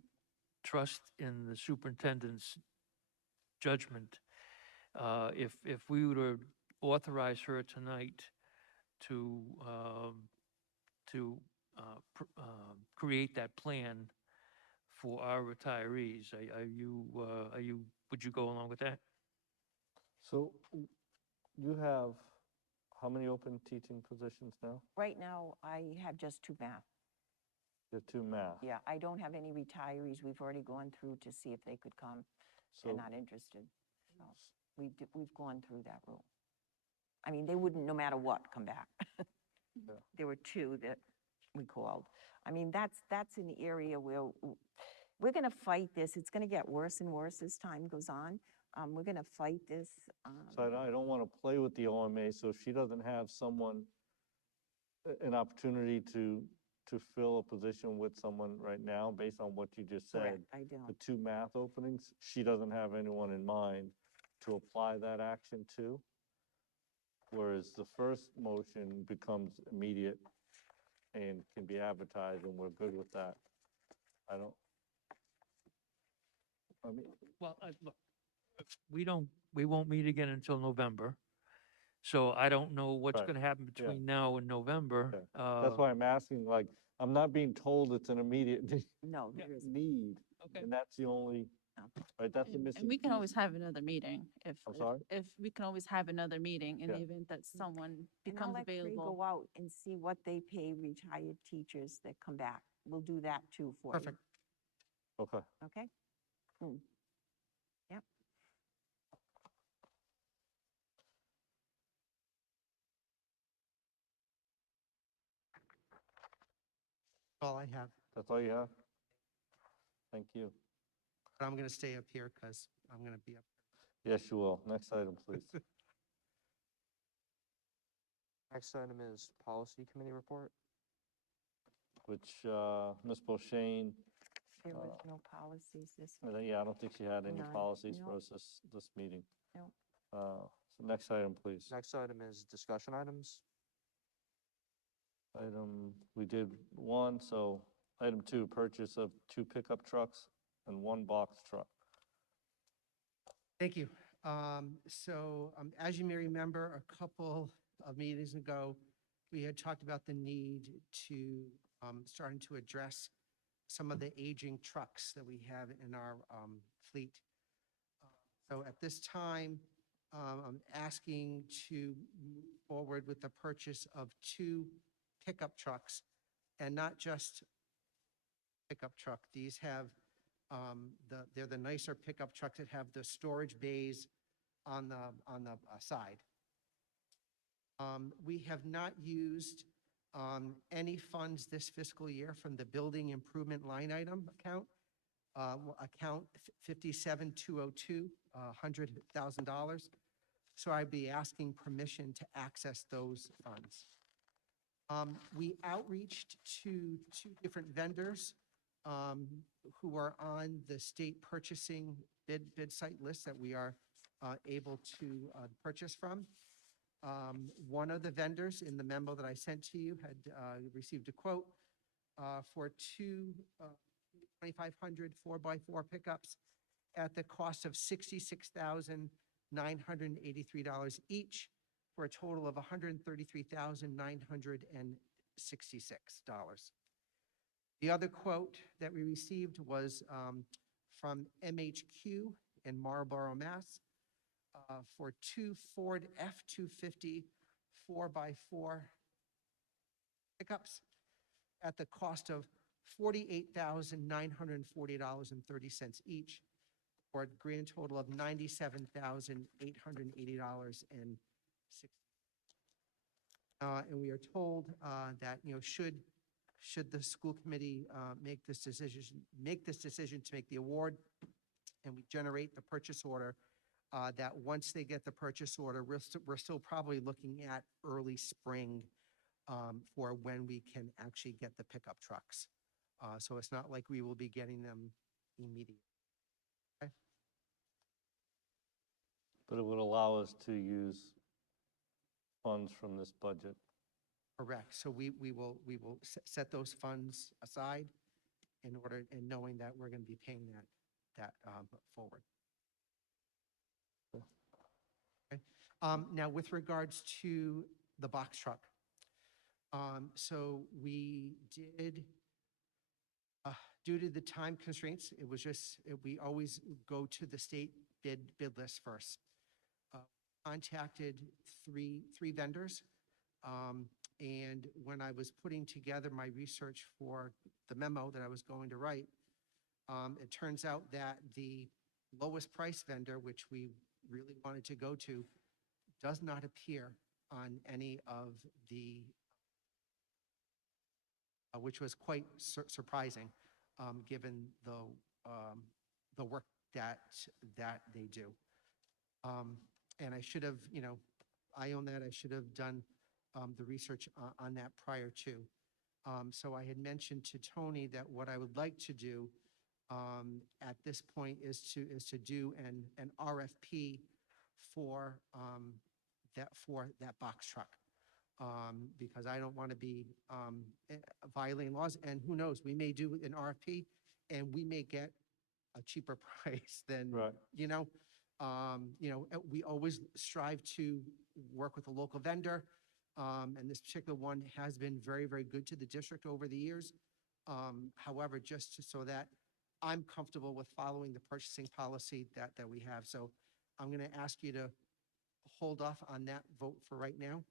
trust in the superintendent's judgment. If we were to authorize her tonight to create that plan for our retirees, would you go along with that? so you have, how many open teaching positions now? Right now, I have just 2 math. You have 2 math. Yeah, I don't have any retirees. We've already gone through to see if they could come. They're So- not interested. So we've gone through that rule. I mean, they wouldn't, no matter what, come back. There were 2 that we called. I mean, that's an area where we're going to fight this. It's going to get worse and worse as time goes on. We're going to fight this. So I don't want to play with the OMA, so if she doesn't have someone, an opportunity to fill a position with someone right now, based on what you just said. Correct, I don't. The 2 math openings, she doesn't have anyone in mind to apply that action to. Whereas the first motion becomes immediate and can be advertised, and we're good with that. I mean, Well, look, we won't meet again until November. So I don't know what's Right. going to happen Yeah. between now and November. that's why I'm asking, like, I'm not being told it's an immediate No, there isn't. need. Okay. And that's the only, right, that's the missing And we can piece. always have another meeting I'm sorry? if we can always have another meeting in the Yeah. event that someone And I'll becomes let Craig available. go out and see what they pay retired teachers that come back. We'll do that too for you. Perfect. Okay. Okay? Yep. All I have. That's all you have? Thank you. But I'm going to stay up here because I'm going to be up. Yes, you will. Next item, please. Next item is policy committee report. Which, Ms. Boshain, There was no policies this. yeah, I don't think she had any None. policies for Nope. us this meeting. Nope. So next item, please. Next item is discussion items. Item, we did one, so item 2, purchase of 2 pickup trucks and 1 box truck. Thank you. As you may remember, a couple of meetings ago, we had talked about the need to, starting to address some of the aging trucks that we have in our fleet. So at this time, I'm asking to move forward with the purchase of 2 pickup trucks, and not just pickup truck. These have, they're the nicer pickup trucks that have the storage bays on the side. We have not used any funds this fiscal year from the building improvement line item account, account 57202, $100,000. So I'd be asking permission to access those funds. We outreached to 2 different vendors who are on the state purchasing bid site list that we are able to purchase from. One of the vendors in the memo that I sent to you had received a quote for 2 2,500 4x4 pickups at the cost of $66,983 each, for a total of $133,966. The other quote that we received was from MHQ in Marlborough, Mass. For 2 Ford F-250 4x4 pickups at the cost of $48,940.30 each, for a grand total of $97,880.60. And we are told that, should the school committee make this decision to make the award, and we generate the purchase order, that once they get the purchase order, we're still probably looking at early spring for when we can actually get the pickup trucks. So it's not like we will be getting them immediately. Okay? But it would allow us to use funds from this budget. Correct. So we will set those funds aside in order, and knowing that we're going to be paying that forward. Okay. Now, with regards to the box truck, so we did, due to the time constraints, it was just, we always go to the state bid list first. Contacted three vendors, and when I was putting together my research for the memo that I was going to write, it turns out that the lowest price vendor, which we really wanted to go to, does not appear on any of the, which was quite surprising, given the work that they do. And I should have, I own that, I should have done the research on that prior to. So I had mentioned to Tony that what I would like to do at this point is to do an RFP for that box truck. Because I don't want to be violating laws, and who knows, we may do an RFP and we may get a cheaper price than, Right. We always strive to work with a local vendor. And this particular one has been very, very good to the district over the years. However, just so that I'm comfortable with following the purchasing policy that we have. So I'm going to ask you to hold off on that vote for right now.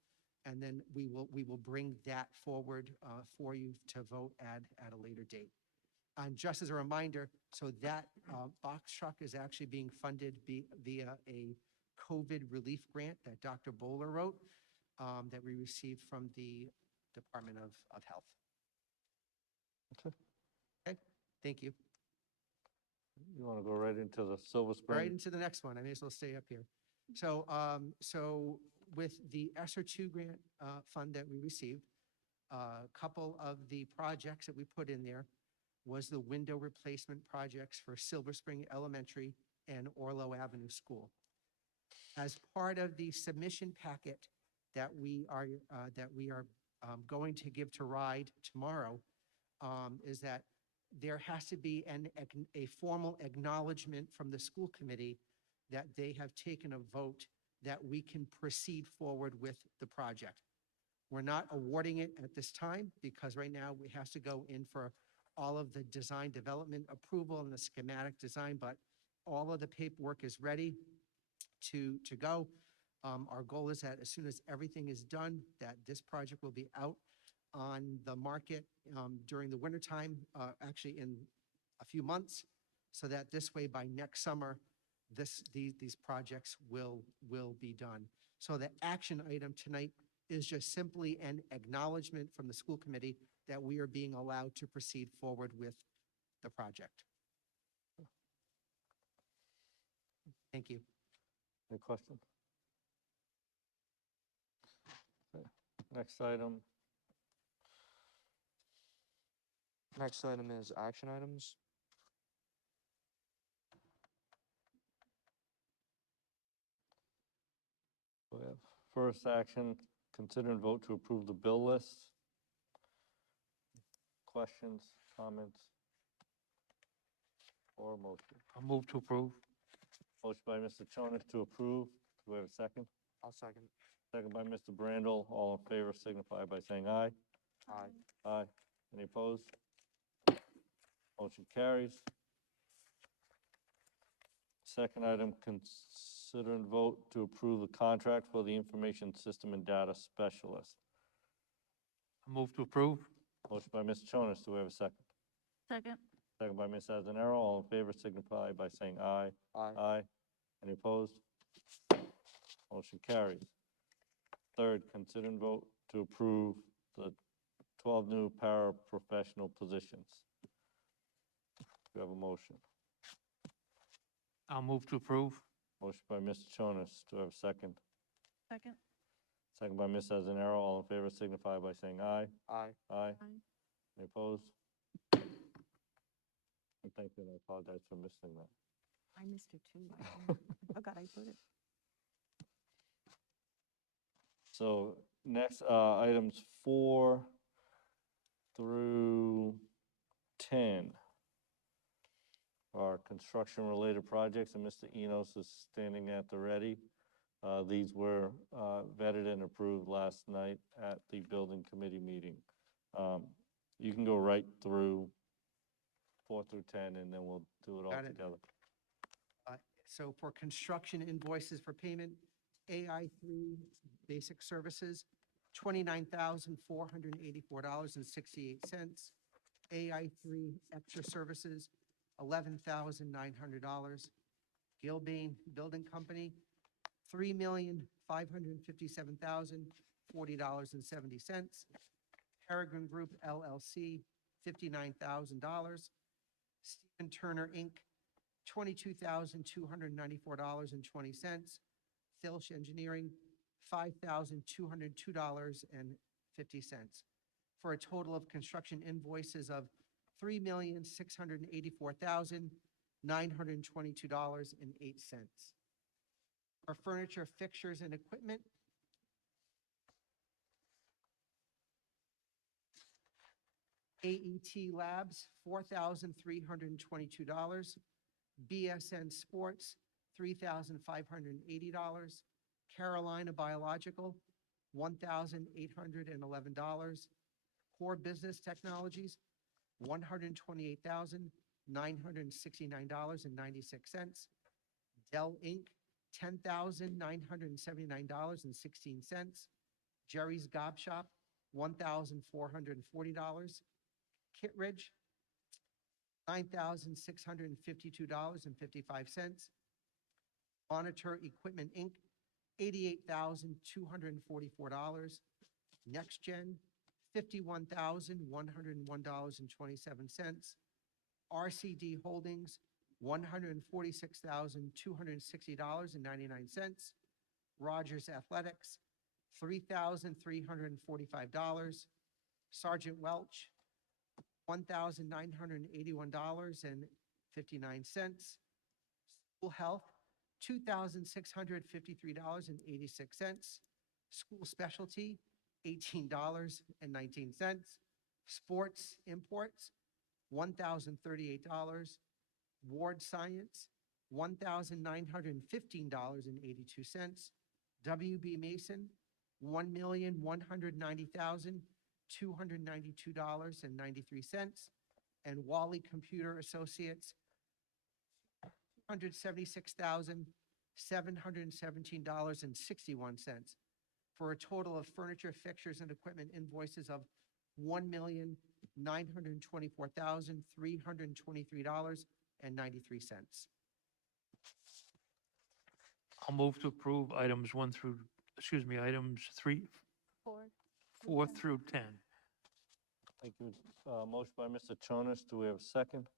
And then we will bring that forward for you to vote at a later date. And just as a reminder, so that box truck is actually being funded via a COVID relief grant that Dr. Bowler wrote, that we received from the Department of Health. Okay. Okay, thank you. You want to go right into the Silver Spring? Right into the next one. I may as well stay up here. So with the ESSER 2 grant fund that we received, a couple of the projects that we put in there was the window replacement projects for Silver Spring Elementary and Orlo Avenue School. As part of the submission packet that we are going to give to RIDE tomorrow, is that there has to be a formal acknowledgement from the school committee that they have taken a vote that we can proceed forward with the project. We're not awarding it at this time because right now it has to go in for all of the design development approval and the schematic design, but all of the paperwork is ready to go. Our goal is that as soon as everything is done, that this project will be out on the market during the wintertime, actually in a few months, so that this way by next summer, these projects will be done. So the action item tonight is just simply an acknowledgement from the school committee that we are being allowed to proceed forward with the project. Thank you. Any questions? Okay. Next item, Next item is action items. we have first action, consider and vote to approve the bill list. Questions, comments, or motion? I'll move to approve. Motion by Mr. Chonis to approve. Do we have a second? I'll second. Second by Mr. Brandel. All in favor signify by saying aye. Aye. Aye. Any opposed? Motion carries. Second item, consider and vote to approve the contract for the information system and data specialist. I'll move to approve. Motion by Mr. Chonis. Do we have a second? Second. Second by Ms. Azanero. All in favor signify by saying aye. Aye. Aye. Any opposed? Motion carries. Third, consider and vote to approve the 12 new paraprofessional positions. Do we have a motion? I'll move to approve. Motion by Mr. Chonis. Do we have a second? Second. Second by Ms. Azanero. All in favor signify by saying aye. Aye. Aye. Aye. Any opposed? And thank you, and I apologize for missing that. I missed it too. I forgot I put it. So next, items 4 through 10 are construction-related projects, and Mr. Enos is standing at the ready. These were vetted and approved last night at the building committee meeting. You can go right through 4 through 10, and then we'll do it all Got it. together. So for construction invoices for payment, AI3 basic services, $29,484.68. AI3 extra services, $11,900. Gilbane Building Company, $3,557,040.70. Peregrine Group LLC, $59,000. Stephen Turner Inc., $22,294.20. Filch Engineering, $5,202.50, for a total of construction invoices of $3,684,922.08. For furniture, fixtures, and equipment, AET Labs, $4,322. BSN Sports, $3,580. Carolina Biological, $1,811. Core Business Technologies, $128,969.96. Dell Inc., $10,979.16. Jerry's Gob Shop, $1,440. Kittredge, $9,652.55. Monitor Equipment Inc., $88,244. NextGen, $51,101.27. RCD Holdings, $146,260.99. Rogers Athletics, $3,345. Sergeant Welch, $1,981.59. School Health, $2,653.86. School Specialty, $18.19. Sports Imports, $1,038. Ward Science, $1,915.82. WB Mason, $1,190,292.93. And Wally Computer Associates, $176,717.61, for a total of furniture, fixtures, and equipment invoices of $1,924,323.93. I'll move to approve items items 4 through 10. Thank you. Motion by Mr. Chonas. Do we have a second?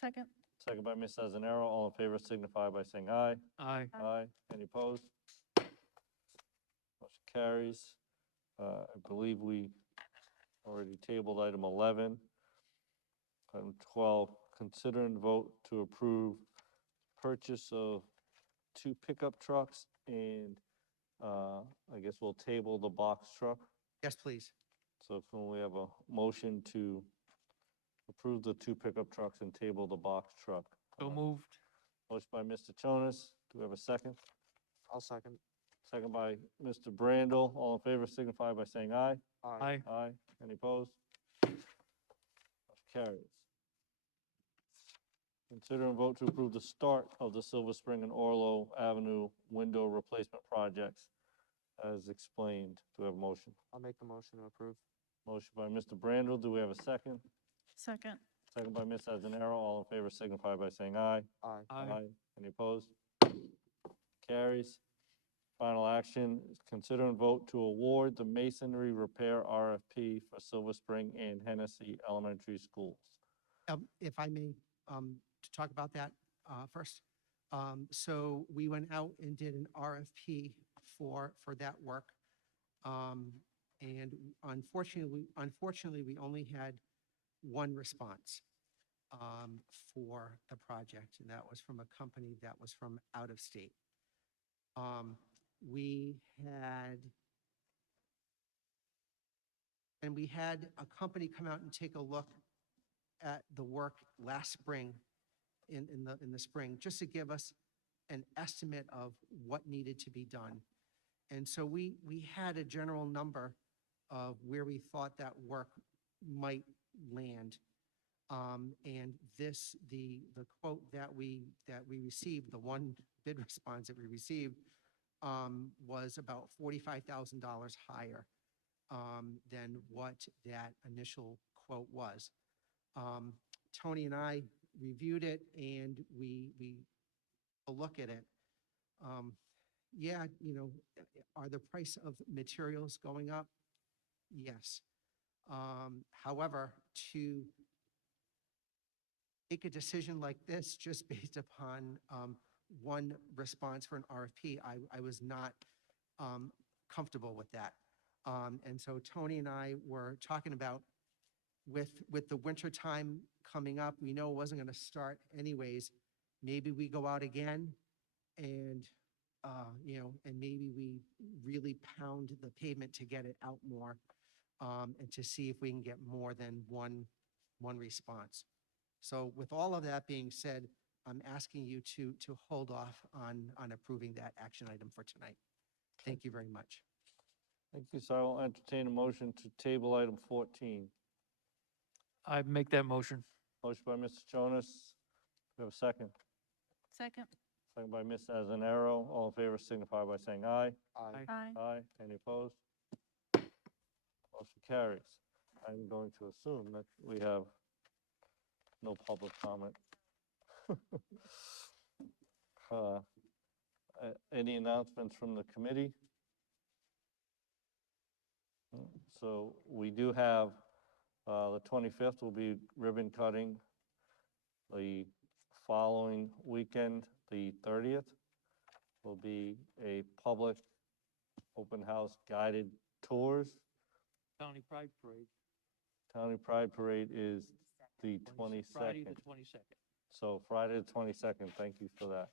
Second. Second by Ms. Azanero. All in favor signify by saying aye. Aye. Aye. Any opposed? Motion carries. I believe we already tabled item 11. Item 12, consider and vote to approve purchase of 2 pickup trucks, and I guess we'll table the box truck. Yes, please. So can we have a motion to approve the 2 pickup trucks and table the box truck? So moved. Motion by Mr. Chonas. Do we have a second? I'll second. Second by Mr. Brandel. All in favor signify by saying aye. Aye. Aye. Any opposed? Motion carries. Consider and vote to approve the start of the Silver Spring and Orlo Avenue window replacement projects as explained. Do we have a motion? I'll make the motion to approve. Motion by Mr. Brandel. Do we have a second? Second. Second by Ms. Azanero. All in favor signify by saying aye. Aye. Aye. Any opposed? Carries. Final action is consider and vote to award the masonry repair RFP for Silver Spring and Hennessy Elementary Schools. If I may, to talk about that first. So we went out and did an RFP for that work. And unfortunately, we only had one response for the project, and that was from a company that was from out of state. We had a company come out and take a look at the work last spring, in the spring, just to give us an estimate of what needed to be done. And so we had a general number of where we thought that work might land. And the quote that we received, the one bid response that we received, was about $45,000 higher than what that initial quote was. Tony and I reviewed it, and we look at it. Yeah, are the price of materials going up? Yes. However, to make a decision like this just based upon one response for an RFP, I was not comfortable with that. And so Tony and I were talking about, with the winter time coming up, we know it wasn't going to start anyways. Maybe we go out again and, and maybe we really pound the pavement to get it out more, and to see if we can get more than one response. So with all of that being said, I'm asking you to hold off on approving that action item for tonight. Thank you very much. Thank you. So I will entertain a motion to table item 14. I make that motion. Motion by Mr. Jonas. Do we have a second? Second. Second by Ms. Azanero. All in favor signify by saying aye. Aye. Aye. Aye. Any opposed? Motion carries. I'm going to assume that we have no public comment. Any announcements from the committee? So we do have, the 25th will be ribbon cutting. The following weekend, the 30th, will be a public open house guided tours. County Pride Parade, County Pride Parade is the 20 Friday 22nd. the 22nd. So Friday the 22nd, thank you for that.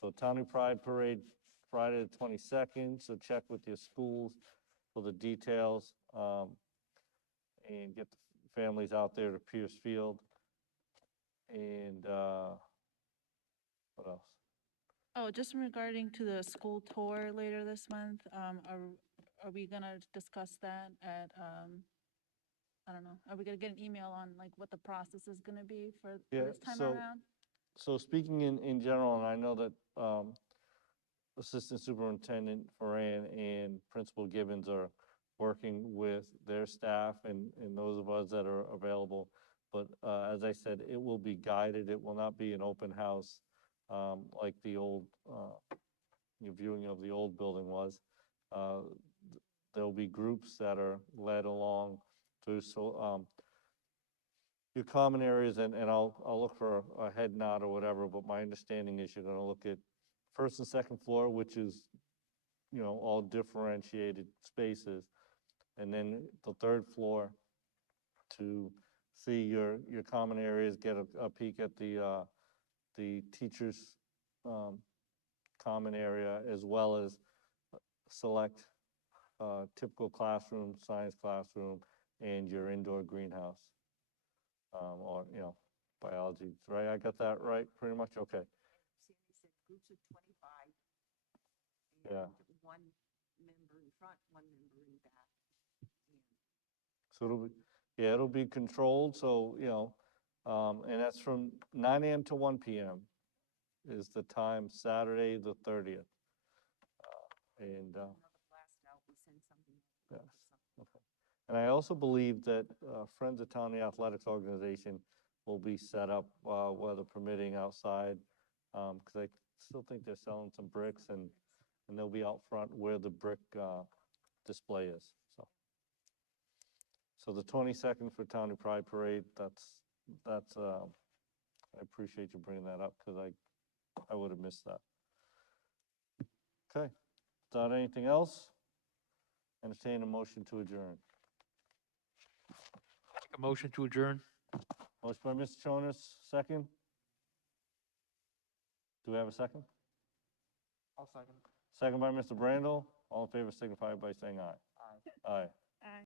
So County Pride Parade, Friday the 22nd, so check with your schools for the details, and get the families out there to Pierce Field. And, what else? Oh, just regarding to the school tour later this month, are we gonna discuss that at, I don't know, are we gonna get an email on like what the process is gonna be for Yeah, this time so- around? So speaking in general, and I know that Assistant Superintendent Foran and Principal Gibbons are working with their staff and those of us that are available. But as I said, it will be guided. It will not be an open house like the old viewing of the old building was. There'll be groups that are led along through. So your common areas, and I'll look for a head nod or whatever, but my understanding is you're gonna look at first and second floor, which is, all differentiated spaces. And then the third floor to see your common areas, get a peek at the teachers' common area, as well as select typical classroom, science classroom, and your indoor greenhouse. Or, biology, right? I got that right, pretty much? Okay. Sandy said groups of 25. Yeah. And one member in front, one member in back. So it'll be controlled, so, and that's from 9 AM to 1 PM is the time, Saturday, the 30th. And, Blast out, we send something. yes, okay. And I also believe that Friends of Town, the athletics organization, will be set up, weather permitting, outside, because I still think they're selling some bricks, and they'll be out front where the brick display is, so. So the 22nd for County Pride Parade, that's, I appreciate you bringing that up, because I would have missed that. Okay, without anything else, entertain a motion to adjourn. Make a motion to adjourn? Motion by Mr. Jonas, second. Do we have a second? I'll second. Second by Mr. Brandel. All in favor signify by saying aye. Aye. Aye.